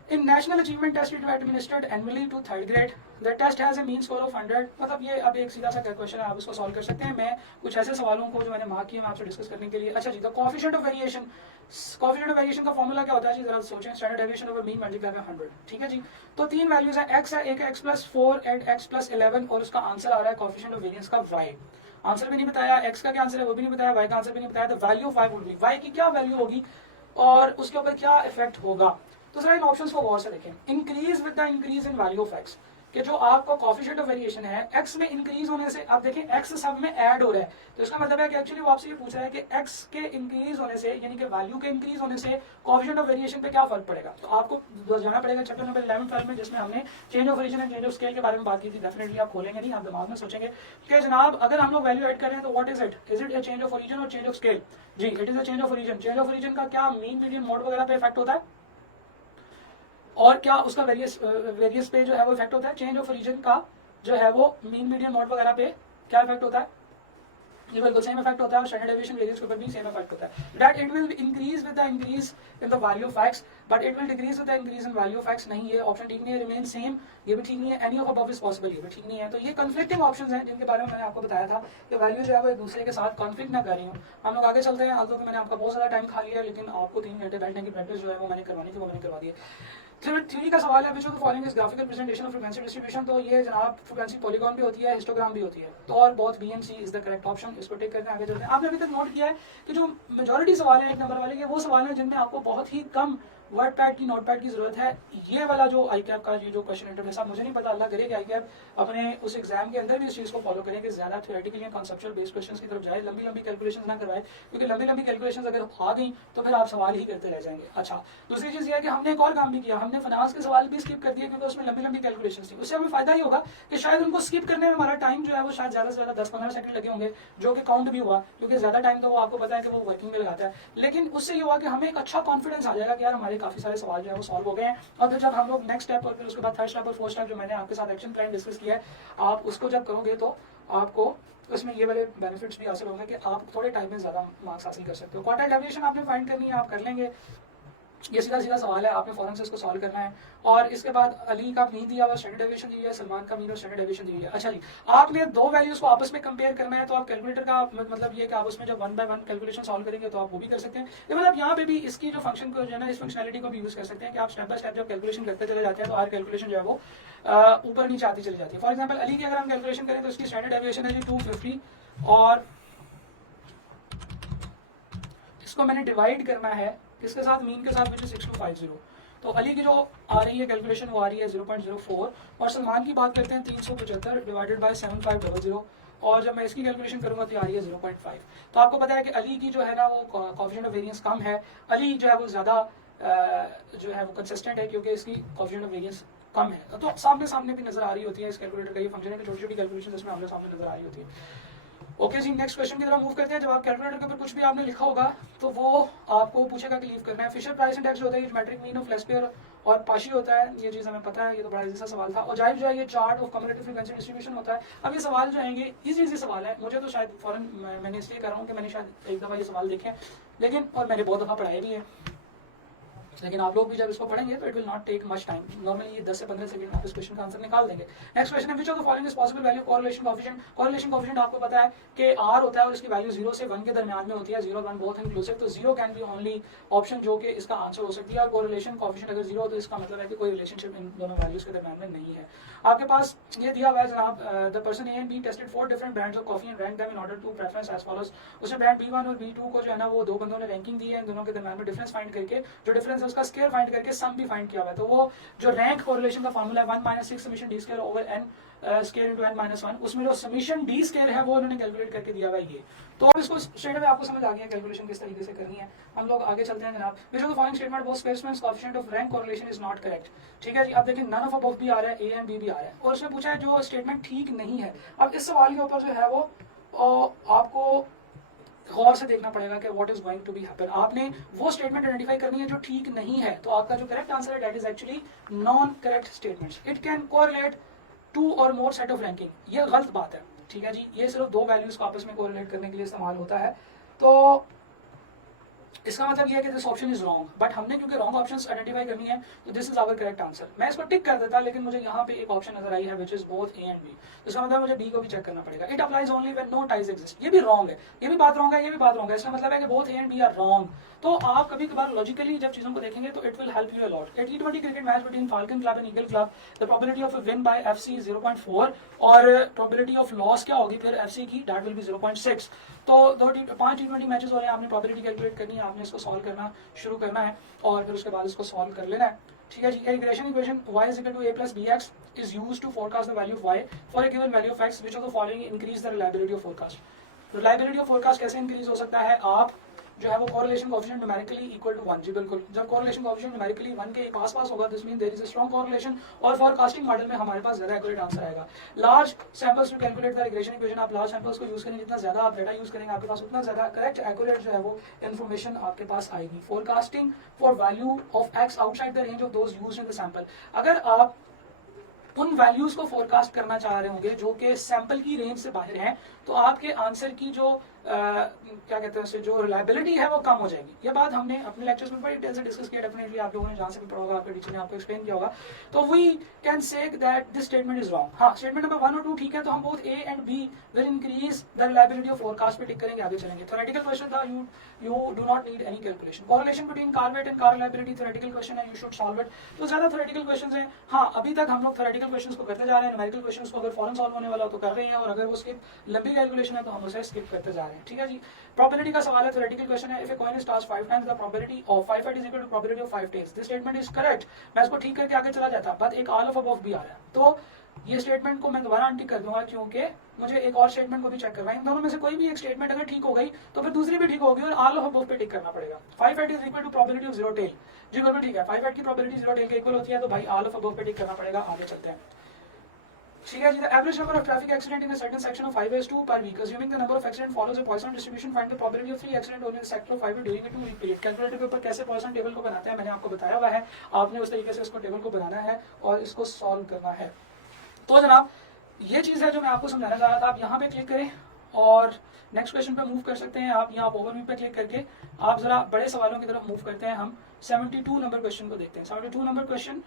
In National Achievement Test it was administered annually to third grade. The test has a mean score of 100। मतलब ये अब एक सीधा सा क्वेश्चन है, आप इसको सॉल्व कर सकते हैं। मैं कुछ ऐसे सवालों को जो मैंने मार्क किए मैं आपसे डिस्कस करने के लिए। अच्छा जी, तो coefficient of variation, coefficient of variation का फॉर्मूला क्या होता है जी, जरा सोचें। Standard deviation over mean multiply by 100, ठीक है जी। तो 3 वैल्यूज है, x है, एक x + 4 एंड x + 11, और उसका आंसर आ रहा है कोएफिशिएंट ऑफ वेरिएंस का y। आंसर भी नहीं बताया, x का क्या आंसर है वो भी नहीं बताया, y का आंसर भी नहीं बताया। तो value of y would be, y की क्या वैल्यू होगी और उसके ऊपर क्या इफेक्ट होगा। तो सर इन ऑप्शंस को गौर से देखें। Increase with the increase in value of x, कि जो आपका कोएफिशिएंट ऑफ वेरिएशन है x में इंक्रीज होने से, आप देखें x सब में ऐड हो रहा है, तो इसका मतलब है कि एक्चुअली वो आपसे ये पूछ रहा है कि x के इंक्रीज होने से, यानी कि वैल्यू के इंक्रीज होने से कोएफिशिएंट ऑफ वेरिएशन पे क्या फर्क पड़ेगा। तो आपको जाना पड़ेगा चैप्टर नंबर 11-12 में, जिसमें हमने change of origin and change of scale के बारे में बात की थी। डेफिनेटली आप खोलेंगे नहीं, आप दिमाग में सोचेंगे कि जनाब अगर हम लोग वैल्यू ऐड कर रहे हैं तो what is it a change of origin और चेंज ऑफ स्केल। जी it is a change of origin. Change of origin का क्या मीन मीडियन मोड वगैरह पे इफेक्ट होता है, और क्या उसका वेरियस पे जो है वो इफेक्ट होता है। चेंज ऑफ ओरिजिन का जो है वो मीन मीडियन मोड वगैरह पे क्या इफेक्ट होता है, ये बिल्कुल सेम इफेक्ट होता है, और स्टैंडर्ड डेविएशन वेरिएंस के ऊपर भी सेम इफेक्ट होता है। That it will increase with the increase in the value of x, but it will decrease with the increase in value of x। नहीं, ये ऑप्शन ठीक नहीं है, रिमेन सेम, ये भी ठीक नहीं है। Any of above is possible, ये भी ठीक नहीं है। तो ये कन्फ्लिक्टिंग ऑप्शंस हैं जिनके बारे में मैंने आपको बताया था कि वैल्यू जो है वो एक दूसरे के साथ कॉन्फ्लिक्ट ना कर रही हूँ। हम लोग आगे चलते हैं। आल्दो मैंने आपका बहुत सारा टाइम खा लिया, लेकिन आपको 3 घंटे बैठने की प्रैक्टिस जो है वो मैंने करवानी थी, वो मैंने करवा दी है। थ्योरी का सवाल है, विच of the following is graphical presentation of frequency distribution. तो ये जनाब फ्रीक्वेंसी पॉलीगॉन भी होती है, हिस्टोग्राम भी होती है, तो और बहुत BNC is the correct option. इसको टिक करके आगे चलते हैं। आपने अभी तक नोट किया है कि जो मेजॉरिटी सवाल है 1 नंबर वाले के, वो सवाल है जिनमें आपको बहुत ही कम वर्ड पैड की, नोट पैड की जरूरत है। ये वाला जो ICAP का ये जो क्वेश्चन इंटरफेस, मुझे नहीं पता, अल्लाह करे कि ICAP अपने उस एग्जाम के अंदर भी इस चीज को फॉलो करें कि ज्यादा थ्योरेटिकल या कॉन्सेप्चुअल बेस्ड क्वेश्चंस की तरफ जाए, लंबी लंबी कैलकुलेशंस ना करवाए, क्योंकि लंबी लंबी कैलकुलेशंस अगर आ गई तो फिर आप सवाल ही करते रह जाएंगे। अच्छा, दूसरी चीज ये है कि हमने एक और काम भी किया, हमने फाइनेंस के सवाल भी स्किप कर दिए क्योंकि उसमें लंबी लंबी कैलकुलेशंस थी। उससे हमें फायदा ही होगा कि शायद उनको स्किप करने में हमारा टाइम जो है वो शायद ज्यादा से ज्यादा 10-15 सेकंड लगे होंगे, जो कि काउंट भी हुआ, क्योंकि ज्यादा टाइम तो वो आपको पता है कि वो वर्किंग में लगाता है। लेकिन उससे ये हुआ कि हमें एक अच्छा कॉन्फिडेंस आ जाएगा कि यार हमारे हमारे काफी सारे सवाल जो है वो सॉल्व हो गए हैं। और फिर जब हम लोग नेक्स्ट स्टेप और फिर उसके बाद थर्ड स्टेप और फोर्थ स्टेप जो मैंने आपके साथ एक्शन प्लान डिस्कस किया है, आप उसको जब करोगे तो आपको उसमें ये वाले बेनिफिट्स भी हासिल होंगे कि आप थोड़े टाइम में ज्यादा मार्क्स हासिल कर सकते हो। क्वार्टाइल डेविएशन आपने फाइंड करनी है, आप कर लेंगे, ये सीधा सीधा सवाल है, आपने फौरन से इसको सॉल्व करना है। और इसके बाद अली का मीन दिया हुआ स्टैंडर्ड डेविएशन दी है, सलमान का मीन और स्टैंडर्ड डेविएशन दी है। अच्छा जी, आपने दो वैल्यूज को आपस में कंपेयर करना है, तो आप कैलकुलेटर का मतलब ये कि आप उसमें जब 1 by 1 कैलकुलेशन सॉल्व करेंगे तो आप वो भी कर सकते हैं। लेकिन आप यहाँ पे भी इसकी जो फंक्शन को जो है ना, इस फंक्शनैलिटी को भी यूज कर सकते हैं कि आप स्टेप बाय स्टेप जब कैलकुलेशन करते चले जाते हैं तो हर कैलकुलेशन जो है वो ऊपर नीचे आती चली जाती है। फॉर एग्जाम्पल अली की अगर हम कैलकुलेशन करें तो इसकी स्टैंडर्ड डेविएशन है जी 250 और इसको मैंने डिवाइड करना है किसके साथ, मीन के साथ, विच इज 6250। तो अली की जो आ रही है कैलकुलेशन वो आ रही है 0.04 और सलमान की बात करते हैं 375 डिवाइडेड बाय 7500 और जब मैं इसकी कैलकुलेशन करूंगा तो आ रही है 0.5। तो आपको पता है कि अली की जो है ना वो कोएफिशिएंट ऑफ वेरिएंस कम है, अली जो है वो ज्यादा जो है वो कंसिस्टेंट है क्योंकि इसकी कोएफिशिएंट ऑफ वेरिएंस कम है। तो सामने सामने भी नजर आ रही होती है इस कैलकुलेटर का ये फंक्शन है कि छोटी छोटी कैलकुलेशन इसमें आमने सामने नजर आ रही होती है। ओके जी, नेक्स्ट क्वेश्चन की तरफ मूव करते हैं। जब आप कैलकुलेटर के ऊपर कुछ भी आपने लिखा होगा तो वो आपको पूछेगा कि लीव करना है। फिशर प्राइस इंडेक्स जो होता है ज्योमेट्रिक मीन ऑफ लेस्पियर और पाशी होता है, ये चीज हमें पता है, ये तो बड़ा इजी सा सवाल था। और जाहिर जो है ये chart of cumulative frequency distribution होता है। अब ये सवाल जो है इजी सवाल है, मुझे तो शायद फौरन मैंने इसलिए कर रहा हूँ कि मैंने शायद एक दफा ये सवाल देखे लेकिन और मैंने बहुत दफा पढ़ाए भी है, लेकिन आप लोग भी जब इसको पढ़ेंगे तो it will not take much time, normally ये 10 से 15 सेकंड आप इस क्वेश्चन का आंसर निकाल देंगे। नेक्स्ट क्वेश्चन है which of the following is possible value correlation coefficient. Correlation coefficient आपको पता है कि r होता है और इसकी वैल्यू 0 से 1 के दरमियान में होती है, 0 और 1 बोथ इंक्लूसिव, तो 0 कैन बी ओनली ऑप्शन जो कि इसका आंसर हो सकती है। और कोरिलेशन कोएफिशिएंट अगर 0 हो तो इसका मतलब है कि कोई रिलेशनशिप इन दोनों वैल्यूज के दरमियान में नहीं है। आपके पास ये दिया हुआ है जनाब, the person A and B tested 4 different brands of coffee and rank them in order to preference as follows. उसने ब्रांड B1 और B2 को जो है ना वो दो बंदों ने रैंकिंग दी है, इन दोनों के दरमियान में डिफरेंस फाइंड करके, जो डिफरेंस है उसका स्क्वायर फाइंड करके सम भी फाइंड किया हुआ है। तो वो जो रैंक कोरिलेशन का फार्मूला है 1 - 6 summation d square over n square into n - 1, उसमें जो समेशन d स्क्वायर है वो उन्होंने कैलकुलेट करके दिया हुआ है ये। तो अब इसको स्ट्रेट अवे आपको समझ आ गया कैलकुलेशन किस तरीके से करनी है। हम लोग आगे चलते हैं जनाब। Which of the following statement both Spearman's coefficient of rank correlation is not correct. ठीक है जी, अब देखिए नन ऑफ अबव भी आ रहा है, ए एंड बी भी आ रहा है और उसने पूछा है जो स्टेटमेंट ठीक नहीं है। अब इस सवाल के ऊपर जो है वो आपको गौर से देखना पड़ेगा कि what is going to be happen. आपने वो स्टेटमेंट आइडेंटिफाई करनी है जो ठीक नहीं है। तो आपका जो करेक्ट आंसर है that is actually non correct statements. It can correlate two or more set of ranking, ये गलत बात है। ठीक है जी, ये सिर्फ दो वैल्यूज को आपस में कोरिलेट करने के लिए इस्तेमाल होता है। तो इसका मतलब ये है कि this option is wrong, but हमने क्योंकि रॉन्ग ऑप्शंस आइडेंटिफाई करनी है तो this is our correct answer. मैं इसको टिक कर देता लेकिन मुझे यहाँ पे एक ऑप्शन नजर आई है which is both A and B, इसका मतलब मुझे बी को भी चेक करना पड़ेगा। It applies only when no ties exist, ये भी रॉन्ग है, ये भी बात रॉन्ग है, ये भी बात रॉन्ग है। इसका मतलब है कि both A and B are wrong. तो आप कभी कभार लॉजिकली जब चीजों को देखेंगे तो it will help you a lot. A T20 cricket match between falcon club and eagle club, the probability of a win bye FC 0.4 और प्रोबेबिलिटी ऑफ लॉस क्या होगी फिर FC की, दैट विल बी 0.6। तो 5 T20 मैचेस हो रहे हैं, आपने प्रोबेबिलिटी कैलकुलेट करनी है, आपने इसको सॉल्व करना शुरू करना है और फिर उसके बाद इसको सॉल्व कर लेना है। ठीक है जी, regression equation y is equal to a plus bx is used to forecast the value of y for a given value of x, which of the following increase the reliability of forecast। Reliability of forecast कैसे increase हो सकता है, आप जो है वो correlation coefficient numerically equal to 1। जी बिल्कुल, जब कोरिलेशन कोएफिशिएंट न्यूमेरिकली 1 के आसपास होगा this mean there is a strong correlation और फोरकास्टिंग मॉडल में हमारे पास ज्यादा एक्यूरेट आंसर आएगा। Large samples to calculate the regression equation, आप लार्ज सैंपल्स को यूज करेंगे, जितना ज्यादा आप डेटा यूज करेंगे आपके पास उतना ज्यादा करेक्ट एक्यूरेट जो है वो इन्फॉर्मेशन आपके पास आएगी। Forecasting for value of x outside the range of those used in the sample, अगर आप उन वैल्यूज को फोरकास्ट करना चाह रहे होंगे जो कि सैंपल की रेंज से बाहर हैं तो आपके आंसर की जो क्या कहते हैं उससे जो रिलायबिलिटी है वो कम हो जाएगी। ये बात हमने अपने लेक्चर्स में बड़ी डिटेल से डिस्कस किया, डेफिनेटली आप लोगों ने जहां से भी पढ़ा होगा आपके टीचर ने आपको एक्सप्लेन किया होगा। तो we can say that this statement is wrong. हाँ, स्टेटमेंट नंबर 1 और 2 ठीक है, तो हम both A and B will increase the reliability of forecast पे टिक करेंगे, आगे चलेंगे। थ्योरेटिकल क्वेश्चन था, you do not need any calculation. Correlation between car weight and car reliability theoretical question है, यू शुड सॉल्व इट। तो ज्यादा theoretical questions हैं। हाँ, अभी तक हम लोग थ्योरेटिकल क्वेश्चंस को करते जा रहे हैं, न्यूमेरिकल क्वेश्चंस को अगर फौरन सॉल्व होने वाला तो कर रहे हैं और अगर वो स्किप लंबी कैलकुलेशन है तो हम उसे स्किप करते जा रहे हैं। ठीक है जी, प्रोबेबिलिटी का सवाल है, थ्योरेटिकल क्वेश्चन है। If a coin is tossed 5 times the probability of 5 head is equal to probability of 5 tails, this statement is correct. मैं इसको ठीक करके आगे चला जाता, बट एक ऑल ऑफ अबव भी आ रहा है, तो ये स्टेटमेंट को मैं दोबारा अनटिक कर दूंगा क्योंकि मुझे एक और स्टेटमेंट को भी चेक करना है। इन दोनों में से कोई भी एक स्टेटमेंट अगर ठीक हो गई तो फिर दूसरी भी ठीक होगी और ऑल ऑफ अबव पे टिक करना पड़ेगा। 5 head is equal to probability of 0 tail, जी बिल्कुल ठीक है, 5 हेड की प्रोबेबिलिटी 0 टेल के इक्वल होती है, तो भाई ऑल ऑफ अबव पे टिक करना पड़ेगा। आगे चलते हैं। ठीक है जी, the average number of traffic accident in a certain section of highway is 2 per week. Assuming the number of accident follows a Poisson distribution, find the probability of 3 accident only in the sector of highway during a 2 week period. Calculator के ऊपर कैसे Poisson table को बनाते हैं मैंने आपको बताया हुआ है, आपने उस तरीके से इसको टेबल को बनाना है और इसको सॉल्व करना है। तो जनाब ये चीज़ है जो मैं आपको समझाना चाह रहा था। आप यहाँ पे क्लिक करें और नेक्स्ट क्वेश्चन पे मूव कर सकते हैं। आप यहाँ ओवरव्यू पे क्लिक करके आप जरा बड़े सवालों की तरफ मूव करते हैं। हम 72 नंबर क्वेश्चन को देखते हैं। 72 number question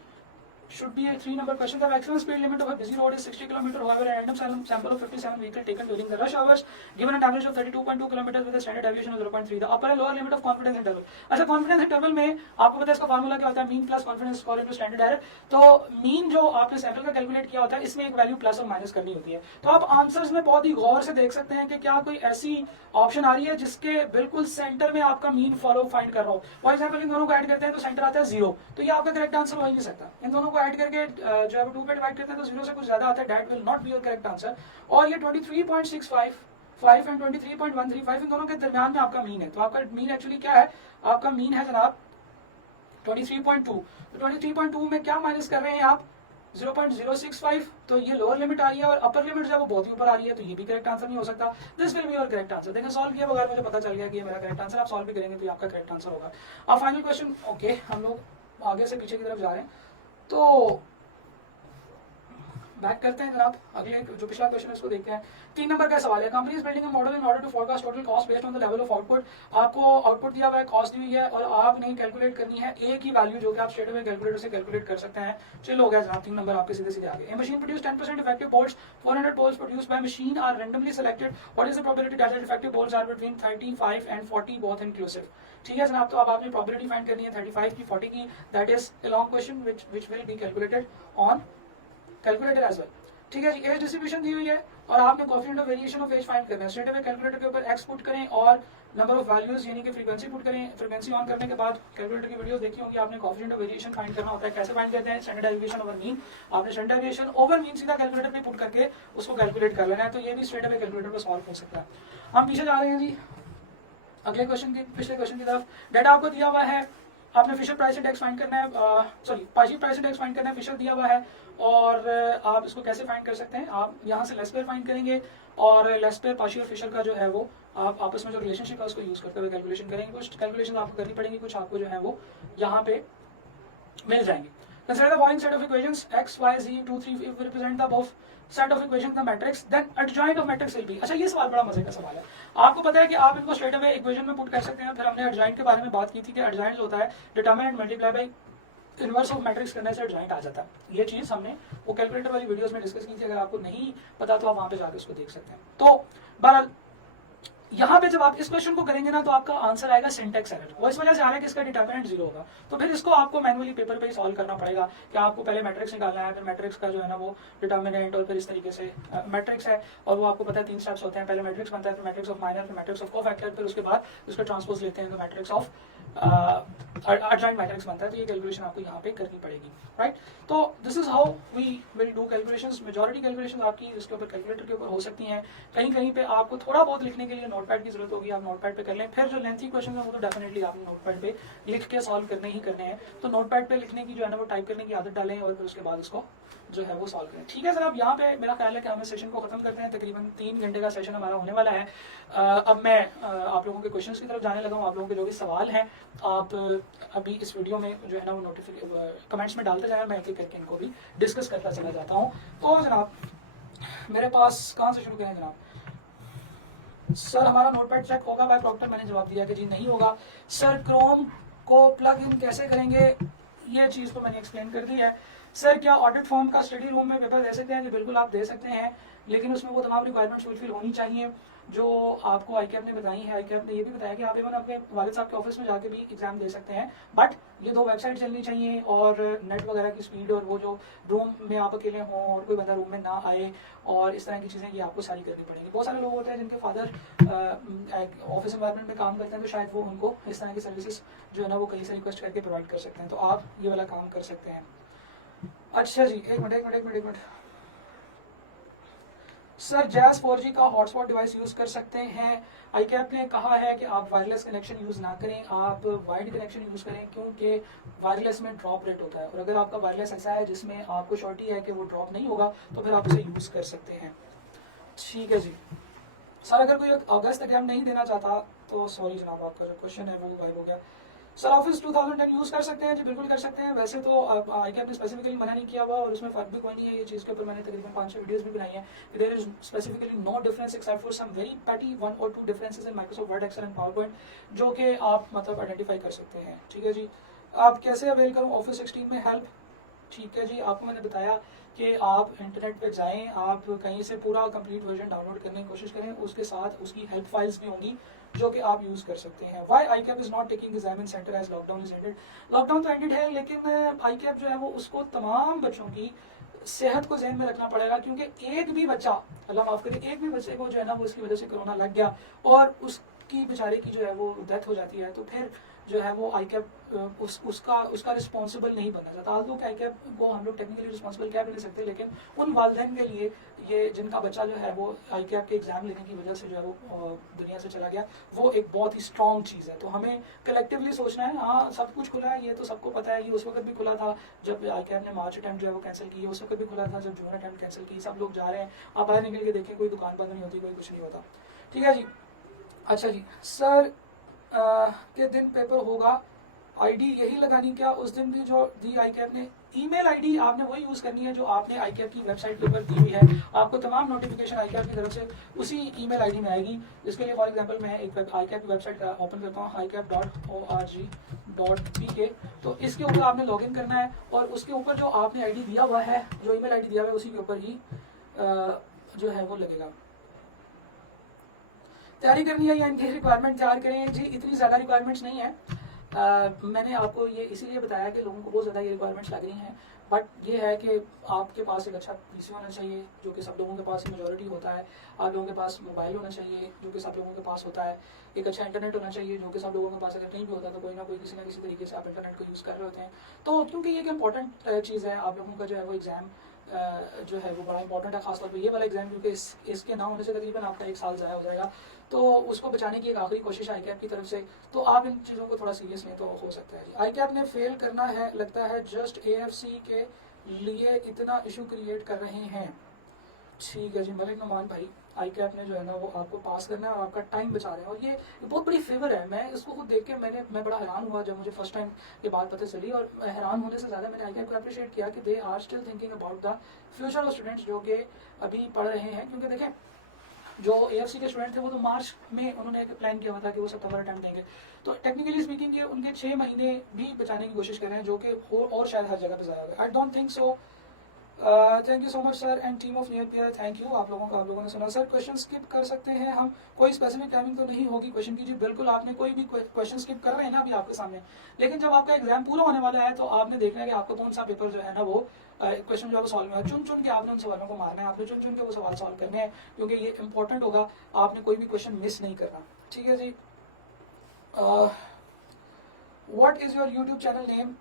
should be a 3 number question. The maximum speed limit of a busy road is 60 km. However, a random sample of 57 vehicles taken during the rush hours given an average of 32.2 km with a standard deviation of 0.3. The upper and lower limit of confidence interval. अच्छा, confidence interval में आपको पता है इसका formula क्या होता है? Mean plus confidence score into standard error. तो मीन जो आपने सैंपल का कैलकुलेट किया होता है इसमें एक वैल्यू प्लस और माइनस करनी होती है। तो आप आंसर्स में बहुत ही गौर से देख सकते हैं कि क्या कोई ऐसी ऑप्शन आ रही है जिसके बिल्कुल सेंटर में आपका मीन फॉलो फाइंड कर रहा हो। फॉर एग्जाम्पल इन दोनों को ऐड करते हैं तो सेंटर आता है 0, तो ये आपका करेक्ट आंसर हो ही नहीं सकता। इन दोनों को ऐड करके जो है 2 पे डिवाइड करते हैं तो 0 से कुछ ज्यादा आता है, that will not be your correct answer. और ये 23.655 एंड 23.135 इन दोनों के दरमियान में आपका मीन है। तो आपका मीन एक्चुअली क्या है? आपका मीन है जनाब 23.2। तो 23.2 में क्या माइनस कर रहे हैं आप? 0.065। तो ये लोअर लिमिट आ रही है और अपर लिमिट जो है वो बहुत ही ऊपर आ रही है, तो ये भी करेक्ट आंसर नहीं हो सकता। This will be your correct answer. देखिए सॉल्व किया बगैर मुझे पता चल गया कि ये मेरा करेक्ट आंसर। आप सॉल्व भी करेंगे तो ये आपका करेक्ट आंसर होगा। अब फाइनल क्वेश्चन, ओके हम लोग आगे से पीछे की तरफ जा रहे हैं तो बैक करते हैं जनाब। अगले जो पिछला क्वेश्चन है उसको देखते हैं। 3 नंबर का सवाल है, company is building a model in order to forecast total cost based on the level of output. आपको आउटपुट दिया हुआ है, कॉस्ट दी हुई है और आपने कैलकुलेट करनी है ए की वैल्यू जो कि आप स्ट्रेट अवे कैलकुलेटर से कैलकुलेट कर सकते हैं। चलो हो गया जनाब, 3 नंबर आपके सीधे सीधे आगे। A machine produce 10% effective bolts, 400 bolts produced by machine are randomly selected. What is the probability that effective bolts are between 35 and 40 both inclusive. ठीक है जनाब, तो अब आपने प्रोबेबिलिटी फाइंड करनी है 35 की, 40 की। That is a long question which will be calculated on calculator as well. ठीक है जी, एज डिस्ट्रीब्यूशन दी हुई है और आपने coefficient of variation of age find करना है। स्ट्रेट अवे कैलकुलेटर के ऊपर एक्स पुट करें और नंबर ऑफ वैल्यूज यानी कि फ्रीक्वेंसी पुट करें। फ्रीक्वेंसी ऑन करने के बाद कैलकुलेटर की वीडियो देखी होंगी आपने, कोएफिशिएंट ऑफ वेरिएशन फाइंड करना होता है। कैसे फाइंड करते हैं? Standard deviation over mean. आपने स्टैंडर्ड डेविएशन ओवर मीन सीधा कैलकुलेटर में पुट करके उसको कैलकुलेट कर लेना है। तो ये भी स्ट्रेट अवे कैलकुलेटर पर सॉल्व हो सकता है। हम पीछे जा रहे हैं जी अगले क्वेश्चन की, पिछले क्वेश्चन की तरफ। डाटा आपको दिया हुआ है, आपने फिशर प्राइस इंडेक्स फाइंड करना है, sorry partial price index find करना है। फिशर दिया हुआ है और आप इसको कैसे फाइंड कर सकते हैं? आप यहाँ से लेस पेयर फाइंड करेंगे और लेस पेयर पार्शियल फिशर का जो है वो आप आपस में जो रिलेशनशिप है उसको यूज करते हुए कैलकुलेशन करेंगे। कुछ कैलकुलेशन आपको करनी पड़ेंगी, कुछ आपको जो है वो यहाँ पे मिल जाएंगे। Consider the following set of equations x, y, z, 2, 3 if we represent the above set of equations the matrix, then adjoint of matrix will be। अच्छा ये सवाल बड़ा मजे का सवाल है। आपको पता है कि आप इनको स्ट्रेट अवे इक्वेशन में पुट कर सकते हैं। फिर हमने एडजॉइंट के बारे में बात की थी कि एडजॉइंट होता है determinant multiply by inverse of matrix करने से एडजॉइंट आ जाता है। ये चीज हमने वो कैलकुलेटर वाली वीडियोस में डिस्कस की थी। अगर आपको नहीं पता तो आप वहां पे जाकर उसको देख सकते हैं। तो बहरहाल यहाँ पे जब आप इस क्वेश्चन को करेंगे ना तो आपका आंसर आएगा सिंटेक्स एरर। वो इस वजह से आ रहा है कि इसका डिटरमिनेंट 0 होगा। तो फिर इसको आपको मैनुअली पेपर पे ही सॉल्व करना पड़ेगा कि आपको पहले मैट्रिक्स निकालना है, फिर मैट्रिक्स का जो है ना वो डिटरमिनेंट, और फिर इस तरीके से मैट्रिक्स है और वो आपको पता है 3 स्टेप्स होते हैं। पहले मैट्रिक्स बनता है, फिर मैट्रिक्स ऑफ माइनर, फिर मैट्रिक्स ऑफ कोफैक्टर, फिर उसके बाद उसका ट्रांसपोज लेते हैं तो मैट्रिक्स ऑफ एडजॉइंट मैट्रिक्स बनता है। तो ये कैलकुलेशन आपको यहाँ पे करनी पड़ेगी, राइट। तो this is how we will do calculations. Majority calculations आपकी इसके ऊपर कैलकुलेटर के ऊपर हो सकती हैं। कहीं कहीं पे आपको थोड़ा बहुत लिखने के लिए नोटपैड की जरूरत होगी, आप नोटपैड पे कर लें। फिर जो लेंथी क्वेश्चन है वो तो डेफिनेटली आपने नोटपैड पे लिख के सॉल्व करने ही करने हैं। तो नोटपैड पे लिखने की जो है ना वो टाइप करने की आदत डालें और फिर उसके बाद उसको जो है वो सॉल्व करें। ठीक है सर, अब यहाँ पे मेरा ख्याल है कि हमें सेशन को खत्म करते हैं। तकरीबन 3 घंटे का सेशन हमारा होने वाला है। अब मैं आप लोगों के क्वेश्चंस की तरफ जाने लगा हूँ। आप लोगों के जो भी सवाल हैं आप अभी इस वीडियो में जो है ना वो कमेंट्स में डालते जाए, मैं एक एक करके इनको भी डिस्कस करता चला जाता हूँ। तो जनाब मेरे पास कहाँ से शुरू करें जनाब? सर हमारा नोटपैड चेक होगा बाय प्रॉक्टर। मैंने जवाब दिया कि जी नहीं होगा। सर क्रोम को प्लग इन कैसे करेंगे? ये चीज़ तो मैंने एक्सप्लेन कर दी है। सर क्या ऑडिट फॉर्म का स्टडी रूम में पेपर दे सकते हैं? जी बिल्कुल आप दे सकते हैं, लेकिन उसमें वो तमाम रिक्वायरमेंट्स फुलफिल होनी चाहिए जो आपको आईकैप ने बताई है। आईकैप ने ये भी बताया कि आप इवन अपने वालिद साहब के ऑफिस में जाके भी एग्जाम दे सकते हैं, बट ये 2 वेबसाइट चलनी चाहिए और नेट वगैरह की स्पीड और वो जो रूम में आप अकेले हों और कोई बंदा रूम में ना आए और इस तरह की चीज़ें ये आपको सारी करनी पड़ेंगी। बहुत सारे लोग होते हैं जिनके फादर ऑफिस एनवायरनमेंट में काम करते हैं, तो शायद वो उनको इस तरह की सर्विसेज जो है ना वो कहीं से रिक्वेस्ट करके प्रोवाइड कर सकते हैं। तो आप ये वाला काम कर सकते हैं। अच्छा जी, एक मिनट। सर जैस 4G का हॉटस्पॉट डिवाइस यूज कर सकते हैं। आईकैप ने कहा है कि आप वायरलेस कनेक्शन यूज ना करें, आप वाइड कनेक्शन यूज करें, क्योंकि वायरलेस में ड्रॉप रेट होता है, और अगर आपका वायरलेस ऐसा है जिसमें आपको श्योरिटी है कि वो ड्रॉप नहीं होगा तो फिर आप उसे यूज कर सकते हैं। ठीक है जी सर, अगर कोई अगस्त एग्जाम नहीं देना चाहता तो सॉरी जनाब, आपका जो क्वेश्चन है वो गायब हो गया। सर ऑफिस 2010 यूज कर सकते हैं जी, बिल्कुल कर सकते हैं। वैसे तो आईकैप ने स्पेसिफिकली मना नहीं किया हुआ और उसमें फर्क भी कोई नहीं है। ये चीज़ के ऊपर मैंने तकरीबन 5-6 वीडियोस भी बनाई हैं। There is specifically no difference except for some very petty 1 और 2 differences in Microsoft Word, Excel and PowerPoint, जो कि आप मतलब आइडेंटिफाई कर सकते हैं। ठीक है जी, आप कैसे अवेल करूँ ऑफिस 16 में हेल्प? ठीक है जी, आपको मैंने बताया कि आप इंटरनेट पे जाएं, आप कहीं से पूरा कंप्लीट वर्जन डाउनलोड करने की कोशिश करें, उसके साथ उसकी हेल्प फाइल्स भी होंगी जो कि आप यूज कर सकते हैं। Why ICAP is not taking exam in centre as lockdown is ended? Lockdown तो एंडेड है, लेकिन आईकैप जो है वो उसको तमाम बच्चों की सेहत को ध्यान में रखना पड़ेगा, क्योंकि एक भी बच्चा, अल्लाह माफ करे, एक भी बच्चे को जो है ना वो इसकी वजह से कोरोना लग गया और उसकी बेचारे की जो है वो डेथ हो जाती है, तो फिर जो है वो आईकैप उसका रिस्पॉन्सिबल नहीं बनना चाहता। आल्दो आईकैप को हम लोग टेक्निकली रिस्पॉन्सिबल कह भी नहीं सकते, लेकिन उन वालदेन के लिए ये जिनका बच्चा जो है वो आईकैप के एग्जाम लेने की वजह से जो है वो दुनिया से चला गया, वो एक बहुत ही स्ट्रॉन्ग चीज़ है। तो हमें कलेक्टिवली सोचना है। हाँ सब कुछ खुला है, ये तो सबको पता है, ये उस वक्त भी खुला था जब आईकैप ने मार्च अटैम्प्ट जो है वो कैंसिल की, उस वक्त भी खुला था जब जून अटैम्प्ट कैंसिल की। सब लोग जा रहे हैं, आप बाहर निकल के देखें, कोई दुकान बंद नहीं होती, कोई कुछ नहीं होता। ठीक है जी, अच्छा जी सर के दिन पेपर होगा, आईडी यही लगानी क्या उस दिन भी जो दी आईकैप ने? ईमेल आईडी आपने वही यूज करनी है जो आपने आईकैप की वेबसाइट के ऊपर दी हुई है। आपको तमाम नोटिफिकेशन आईकैप की तरफ से उसी ईमेल आईडी में आएगी। इसके लिए फॉर एग्जांपल मैं एक आईकैप की वेबसाइट ओपन करता हूँ, iCap.org.pk। तो इसके ऊपर आपने लॉगिन करना है और उसके ऊपर जो आपने आईडी दिया हुआ है, जो ईमेल आईडी दिया हुआ है, उसी के ऊपर ही जो है वो लगेगा। तैयारी करनी है या इनकी रिक्वायरमेंट तैयार करें? जी इतनी ज़्यादा रिक्वायरमेंट्स नहीं है। मैंने आपको ये इसीलिए बताया कि लोगों को बहुत ज़्यादा ये रिक्वायरमेंट्स लग रही हैं, बट ये है कि आपके पास एक अच्छा पीसी होना चाहिए, जो कि सब लोगों के पास मेजॉरिटी होता है। आप लोगों के पास मोबाइल होना चाहिए, जो कि सब लोगों के पास होता है। एक अच्छा इंटरनेट होना चाहिए, जो कि सब लोगों के पास अगर नहीं भी होता तो कोई ना कोई किसी ना किसी तरीके से आप इंटरनेट को यूज़ कर रहे होते हैं। तो क्योंकि ये एक इंपॉर्टेंट चीज़ है, आप लोगों का जो है वो एग्ज़ाम जो है वो बड़ा इंपॉर्टेंट है, खासतौर पे ये वाला एग्जाम, क्योंकि इसके ना होने से तकरीबन आपका 1 साल ज़ाया हो जाएगा। तो उसको बचाने की एक आखिरी कोशिश आईकैप की तरफ से, तो आप इन चीज़ों को थोड़ा सीरियस लें तो हो सकता है। आईकैप ने फेल करना है लगता है, जस्ट AFC के लिए इतना इशू क्रिएट कर रहे हैं। ठीक है जी मलिक नुमान भाई, आईकैप ने जो है ना वो आपको पास करना है और आपका टाइम बचा रहे हैं, और ये बहुत बड़ी फेवर है। मैं इसको खुद देख के मैं बड़ा हैरान हुआ जब मुझे फर्स्ट टाइम ये बात पता चली, और हैरान होने से ज़्यादा मैंने आईकैप को अप्रिशिएट किया कि they are still thinking about the future of students जो कि अभी पढ़ रहे हैं। क्योंकि देखें जो AFC के स्टूडेंट थे वो तो मार्च में उन्होंने एक प्लान किया हुआ था कि वो सितंबर अटेम्प्ट देंगे, तो टेक्निकली स्पीकिंग ये उनके 6 महीने भी बचाने की कोशिश कर रहे हैं, जो कि और शायद हर जगह पे ज़्यादा होगा। I don't think so. Thank you so much sir and team of near PR, thank you आप लोगों ने सुना। सर क्वेश्चन स्किप कर सकते हैं हम, कोई स्पेसिफिक टाइमिंग तो नहीं होगी क्वेश्चन की? जी बिल्कुल, आपने कोई भी क्वेश्चन स्किप कर रहे हैं ना अभी आपके सामने, लेकिन जब आपका एग्जाम पूरा होने वाला है तो आपने देखना है कि आपको कौन सा पेपर जो है ना वो क्वेश्चन जो है वो सॉल्व है। चुन चुन के आपने उन सवालों को मारना है, आपने चुन चुन के वो सवाल सॉल्व करने हैं, क्योंकि ये इंपॉर्टेंट होगा, आपने कोई भी क्वेश्चन मिस नहीं करना। ठीक है जी। What is your YouTube channel name?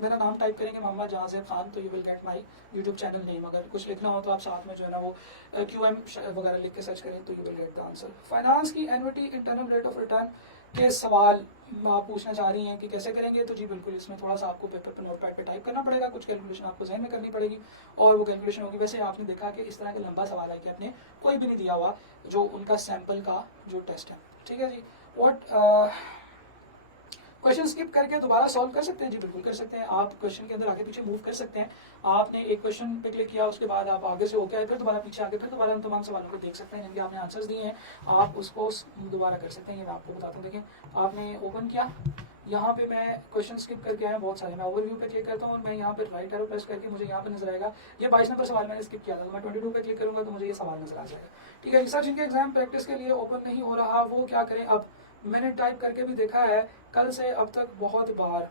मेरा नाम टाइप करेंगे मोहम्मद जहाज़ेब खान, तो you will get my YouTube channel name. अगर कुछ लिखना हो तो आप साथ में जो है ना वो QM वगैरह लिख के सर्च करें तो you will get the answer. Finance की annuity internal rate of return के सवाल आप पूछना चाह रही हैं कि कैसे करेंगे, तो जी बिल्कुल, इसमें थोड़ा सा आपको पेपर पर नोटपैड पे टाइप करना पड़ेगा, कुछ कैलकुलेशन आपको जहन में करनी पड़ेगी और वो कैलकुलेशन होगी। वैसे आपने देखा कि इस तरह का लंबा सवाल है कि आपने कोई भी नहीं दिया हुआ जो उनका सैम्पल का जो टेस्ट है। ठीक है जी। व्हाट क्वेश्चन स्किप करके दोबारा सॉल्व कर सकते हैं? जी बिल्कुल कर सकते हैं। आप क्वेश्चन के अंदर आगे पीछे मूव कर सकते हैं। आपने एक क्वेश्चन पे क्लिक किया, उसके बाद आप आगे से होके आए, फिर दोबारा पीछे आगे, फिर दोबारा उन तमाम सवालों को देख सकते हैं जिनके आपने आंसर्स दिए हैं, आप उसको दोबारा कर सकते हैं। ये मैं आपको बताता हूँ। देखें आपने ओपन किया, यहाँ पे मैं क्वेश्चन स्किप करके आया बहुत सारे, मैं ओवरव्यू पे क्लिक करता हूँ और मैं यहाँ पे राइट एरो प्रेस करके मुझे यहाँ पे नजर आएगा ये 22 नंबर सवाल मैंने स्किप किया था, तो मैं 22 पे क्लिक करूंगा तो मुझे ये सवाल नजर आ जाएगा। ठीक है। सर जिनके एग्जाम प्रैक्टिस के लिए ओपन नहीं हो रहा वो क्या करें? अब मैंने टाइप करके भी देखा है कल से अब तक बहुत बार।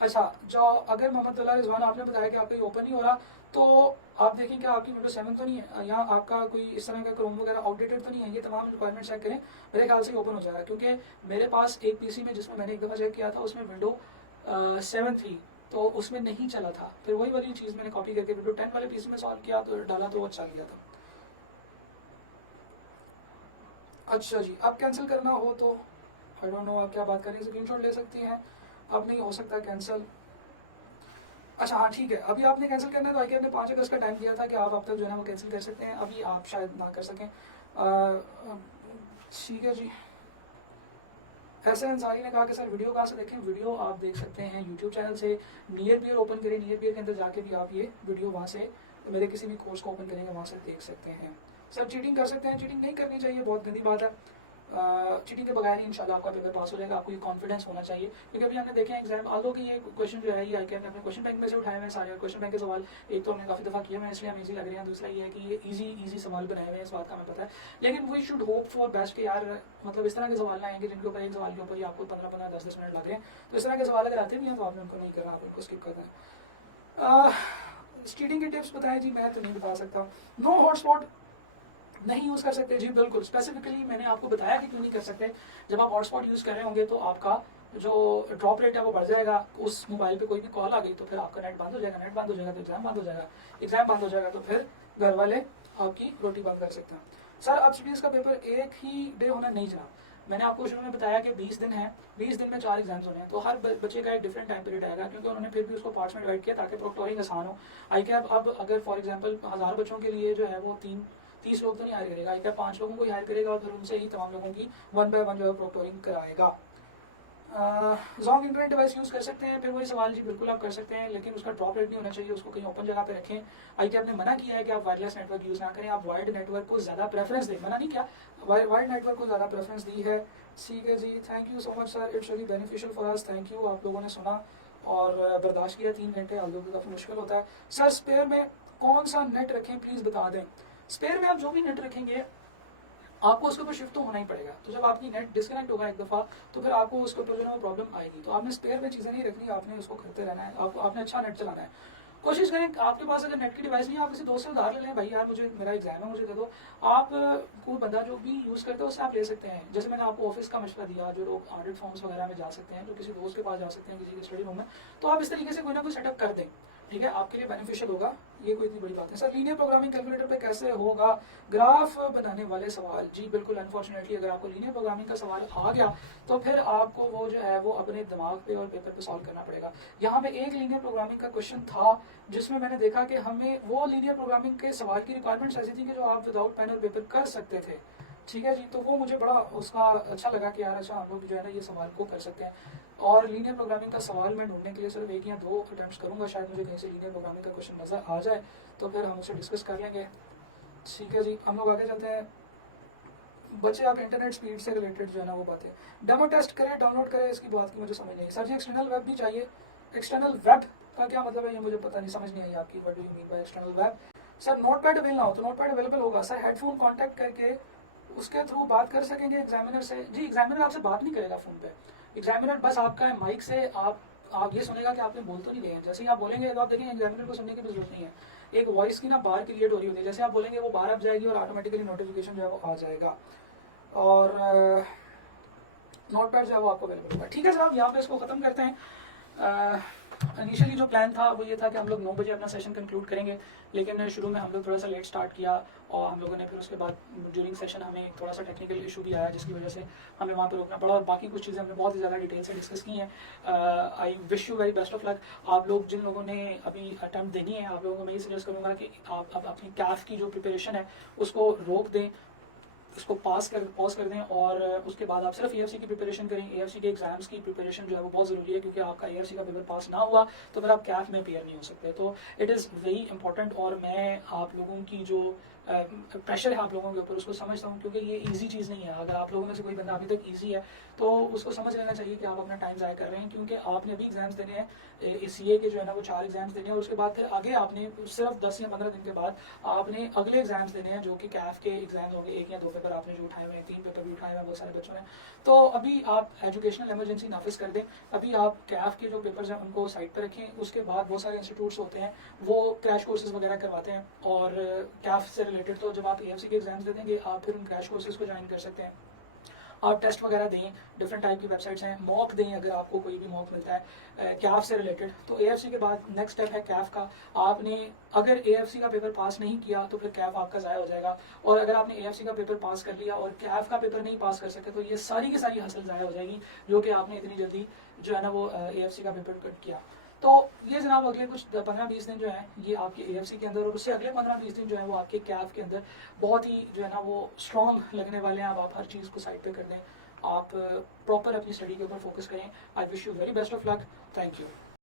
अच्छा, जो अगर मोहम्मद रिजवान आपने बताया कि आपका ओपन नहीं हो रहा, तो आप देखें कि आपकी विंडोज 7 तो नहीं है, या आपका कोई इस तरह का क्रोम वगैरह आउटडेटेड तो नहीं है। ये तमाम रिक्वायरमेंट चेक करें, मेरे ख्याल से ओपन हो जाएगा, क्योंकि मेरे पास एक पीसी में जिसमें मैंने एक दफ़ा चेक किया था उसमें विंडो 7 थी, तो उसमें नहीं चला था। फिर वही वाली चीज़ मैंने कॉपी करके विंडो 10 वाले पीसी में सॉल्व किया तो डाला तो वो चल गया था। अच्छा जी, अब कैंसिल करना हो तो आई डोंट नो आप क्या बात करें, स्क्रीनशॉट ले सकती हैं, अब नहीं हो सकता कैंसिल। अच्छा हाँ ठीक है, अभी आपने कैंसिल करना है तो आईके ने 5 अगस्त का टाइम दिया था कि आप अब तक जो है ना वो कैंसिल कर सकते हैं, अभी आप शायद ना कर सकें। ठीक है जी। ऐसे अंसारी ने कहा कि सर वीडियो कहाँ से देखें, वीडियो आप देख सकते हैं यूट्यूब चैनल से, नियर बियर ओपन करें, नियर बियर के अंदर जाके भी आप ये वीडियो वहाँ से मेरे किसी भी कोर्स को ओपन करेंगे वहाँ से देख सकते हैं। सर चीटिंग कर सकते हैं, चीटिंग नहीं करनी चाहिए, बहुत गंदी बात है। चीटिंग के बगैर ही इंशाल्लाह आपका पेपर पास हो जाएगा, आपको ये कॉन्फिडेंस होना चाहिए, क्योंकि अभी हमने देखे हैं एग्जाम आलो कि ये क्वेश्चन जो है ये आईके ने अपने क्वेश्चन बैंक में से उठाए हुए हैं सारे क्वेश्चन बैंक के सवाल, एक तो हमने काफ़ी दफ़ा किए हैं इसलिए हमें ईजी लग रहे हैं, दूसरा ये है कि ये ईजी सवाल बनाए हुए हैं, इस बात का हमें पता है, लेकिन we should hope for best कि यार मतलब इस तरह के सवाल आएंगे जिनके ऊपर एक सवाल के ऊपर ही आपको 15-15, 10-10 मिनट लग रहे हैं, तो इस तरह के सवाल अगर आते भी हैं तो आपने उनको नहीं करना, आप उनको स्किप करना है। चीटिंग के टिप्स बताएं जी, मैं तो नहीं बता सकता। नो हॉटस्पॉट नहीं यूज़ कर सकते जी, बिल्कुल स्पेसिफिकली मैंने आपको बताया कि क्यों नहीं कर सकते। जब आप हॉटस्पॉट यूज़ कर रहे होंगे तो आपका जो ड्रॉप रेट है वो बढ़ जाएगा, उस मोबाइल पे कोई भी कॉल आ गई तो फिर आपका नेट बंद हो जाएगा, नेट बंद हो जाएगा तो एग्जाम बंद हो जाएगा, एग्जाम बंद हो जाएगा तो फिर घर वाले आपकी रोटी बंद कर सकते हैं। सर अब सीडीएस का पेपर एक ही डे होना नहीं जनाब, मैंने आपको शुरू में बताया कि 20 दिन है, 20 दिन में 4 एग्जाम्स होने हैं, तो हर बच्चे का एक डिफरेंट टाइम पीरियड आएगा, क्योंकि उन्होंने फिर भी उसको पार्ट्स में डिवाइड किया ताकि प्रोक्टोरिंग आसान हो। आई कैप अब अगर फॉर एग्जांपल 1000 बच्चों के लिए जो है वो 30 लोग तो नहीं हायर करेगा, आई कैप 5 लोगों को हायर करेगा और फिर उनसे ही तमाम लोगों की 1 बाय 1 जो है प्रोक्टोरिंग कराएगा। जोंग इंटरनेट डिवाइस यूज़ कर सकते हैं, फिर वही सवाल जी बिल्कुल आप कर सकते हैं, लेकिन उसका ड्रॉप रेट नहीं होना चाहिए, उसको कहीं ओपन जगह पे रखें। आईटीआई ने मना किया है कि आप वायरलेस नेटवर्क यूज़ ना करें, आप वायर्ड नेटवर्क को ज़्यादा प्रेफरेंस दें, मना नहीं किया, वायर्ड नेटवर्क को ज़्यादा प्रेफरेंस दी है। ठीक है जी, thank you so much sir, it's really beneficial for us, thank you, आप लोगों ने सुना और बर्दाश्त किया 3 घंटे, आप लोगों को काफ़ी मुश्किल होता है। सर स्पेयर में कौन सा नेट रखें प्लीज़ बता दें। स्पेयर में आप जो भी नेट रखेंगे आपको उसके ऊपर शिफ्ट तो होना ही पड़ेगा, तो जब आपकी नेट डिस्कनेक्ट होगा एक दफ़ा तो फिर आपको उसके ऊपर जो है वो प्रॉब्लम आएगी, तो आपने स्पेयर में चीज़ें नहीं रखनी, आपने उसको करते रहना है, आपने अच्छा नेट चलाना है। कोशिश करें आपके पास अगर नेट की डिवाइस नहीं है आप किसी दोस्त से उधार ले लें, भाई यार मुझे मेरा एग्जाम है मुझे दे दो, आप कोई बंदा जो भी यूज़ करते हो उससे आप ले सकते हैं। जैसे मैंने आपको ऑफिस का मशवरा दिया, जो लोग ऑडिट फॉर्म्स वगैरह में जा सकते हैं, जो किसी दोस्त के पास जा सकते हैं किसी के स्टडी रूम में, तो आप इस तरीके से कोई ना कोई सेटअप कर दें, ठीक है, आपके लिए बेनिफिशियल होगा, ये कोई इतनी बड़ी बात है। सर लीनियर प्रोग्रामिंग कैलकुलेटर पे कैसे होगा ग्राफ बनाने वाले सवाल, जी बिल्कुल अनफॉर्चुनेटली अगर आपको लीनियर प्रोग्रामिंग का सवाल आ गया तो फिर आपको वो जो है वो अपने दिमाग पे और पेपर पे सॉल्व करना पड़ेगा। यहाँ पे एक लीनियर प्रोग्रामिंग का क्वेश्चन था जिसमें मैंने देखा कि हमें वो लीनियर प्रोग्रामिंग के सवाल की रिक्वायरमेंट्स ऐसी थी कि जो आप विदाउट पेन और पेपर कर सकते थे, ठीक है जी, तो वो मुझे बड़ा उसका अच्छा लगा कि यार अच्छा हम लोग जो है ना ये सवाल को कर सकते हैं। और लीनियर प्रोग्रामिंग का सवाल मैं ढूंढने के लिए सिर्फ 1 या 2 अटैम्प्ट्स करूंगा, शायद मुझे कहीं से लीनियर प्रोग्रामिंग का क्वेश्चन नजर आ जाए तो फिर हम उसे डिस्कस कर लेंगे। ठीक है जी, हम लोग आगे चलते हैं। बच्चे आप इंटरनेट स्पीड से रिलेटेड जो है ना वो बातें डेमो टेस्ट करें डाउनलोड करें, इसकी बात की मुझे समझ नहीं। सर जी एक्सटर्नल वेब भी चाहिए, एक्सटर्नल वेब का क्या मतलब है ये मुझे पता नहीं, समझ नहीं आई आपकी, what do you mean by external web. Sir notepad avail ना हो तो नोटपैड अवेलेबल होगा सर, हेडफोन कॉन्टैक्ट करके उसके थ्रू बात कर सकेंगे एग्जामिनर से। जी एग्जामिनर आपसे बात नहीं करेगा फोन पे, एग्जामिनर बस आपका माइक से आप ये सुनेगा कि आपने बोल तो नहीं रहे हैं, जैसे ही आप बोलेंगे तो आप देखेंगे एग्जामिनर को सुनने की भी जरूरत नहीं है, एक वॉइस की ना बार क्रिएट हो रही होती है, जैसे आप बोलेंगे वो बार अब जाएगी और ऑटोमेटिकली नोटिफिकेशन जो है वो आ जाएगा, और नोटपैड जो है वो आपको अवेलेबल होगा। ठीक है सर, आप यहाँ पे इसको ख़त्म करते हैं। इनिशियली जो प्लान था वो ये था कि हम लोग 9 बजे अपना सेशन कंक्लूड करेंगे, लेकिन शुरू में हम लोग थोड़ा सा लेट स्टार्ट किया और हम लोगों ने फिर उसके बाद ड्यूरिंग सेशन हमें थोड़ा सा टेक्निकल इशू भी आया जिसकी वजह से हमें वहाँ पे रुकना पड़ा, और बाकी कुछ चीज़ें हमने बहुत ही ज़्यादा डिटेल से डिस्कस की हैं। I wish you very best of luck. आप लोग जिन लोगों ने अभी अटैम्प्ट देनी है आप लोगों को मैं ये सजेस्ट करूँगा कि आप अब अपनी कैफ की जो प्रिपरेशन है उसको रोक दें, उसको पॉज कर दें, और उसके बाद आप सिर्फ एएफसी की प्रिपरेशन करें। एएफसी के एग्जाम्स की प्रिपरेशन जो है वो बहुत ज़रूरी है, क्योंकि आपका एएफसी का पेपर पास ना हुआ तो फिर आप कैफ में अपीयर नहीं हो सकते, तो इट इज़ वेरी इंपॉर्टेंट। और मैं आप लोगों की जो प्रेशर है आप लोगों के ऊपर उसको समझता हूँ, क्योंकि ये इजी चीज़ नहीं है। अगर आप लोगों में से कोई बंदा अभी तक इजी है तो उसको समझ लेना चाहिए कि आप अपना टाइम ज़ाया कर रहे हैं, क्योंकि आपने अभी एग्जाम्स देने हैं, सीए के जो है ना वो 4 एग्जाम्स देने हैं, और उसके बाद फिर आगे आपने सिर्फ 10 या 15 दिन के बाद आपने अगले एग्जाम्स देने हैं जो कि कैफ के एग्जाम्स होंगे। 1 या 2 पेपर आपने जो उठाए हुए हैं, 3 पेपर भी उठाए हुए हैं बहुत सारे बच्चों ने, तो अभी आप एजुकेशनल इमरजेंसी नाफिज कर दें। अभी आप कैफ के जो पेपर्स हैं उनको साइड पर रखें, उसके बाद बहुत सारे इंस्टीट्यूट्स होते हैं वो क्रैश कोर्सेज वगैरह करवाते हैं, और कैफ से रिलेटेड तो जब आप एएफसी के एग्जाम्स दे देंगे आप फिर उन क्रैश कोर्सेज को ज्वाइन कर सकते हैं। आप टेस्ट वगैरह दें, डिफरेंट टाइप की वेबसाइट्स हैं, मॉक दें अगर आपको कोई भी मॉक मिलता है कैफ से रिलेटेड। तो AFC के बाद नेक्स्ट स्टेप है कैफ का। आपने अगर AFC का पेपर पास नहीं किया तो फिर कैफ आपका ज़ाया हो जाएगा, और अगर आपने AFC का पेपर पास कर लिया और कैफ का पेपर नहीं पास कर सके तो ये सारी की सारी हासिल ज़ाया हो जाएगी जो कि आपने इतनी जल्दी जो है ना वो AFC का पेपर कट किया। तो ये जनाब अगले कुछ 15-20 दिन जो है ये आपके AFC के अंदर, और उससे अगले 15-20 दिन जो है वो आपके कैफ के अंदर बहुत ही जो है ना वो स्ट्रॉन्ग लगने वाले हैं। अब आप हर चीज़ को साइड पे कर दें, आप प्रॉपर अपनी स्टडी के ऊपर फोकस करें। I wish you very best of luck. Thank you.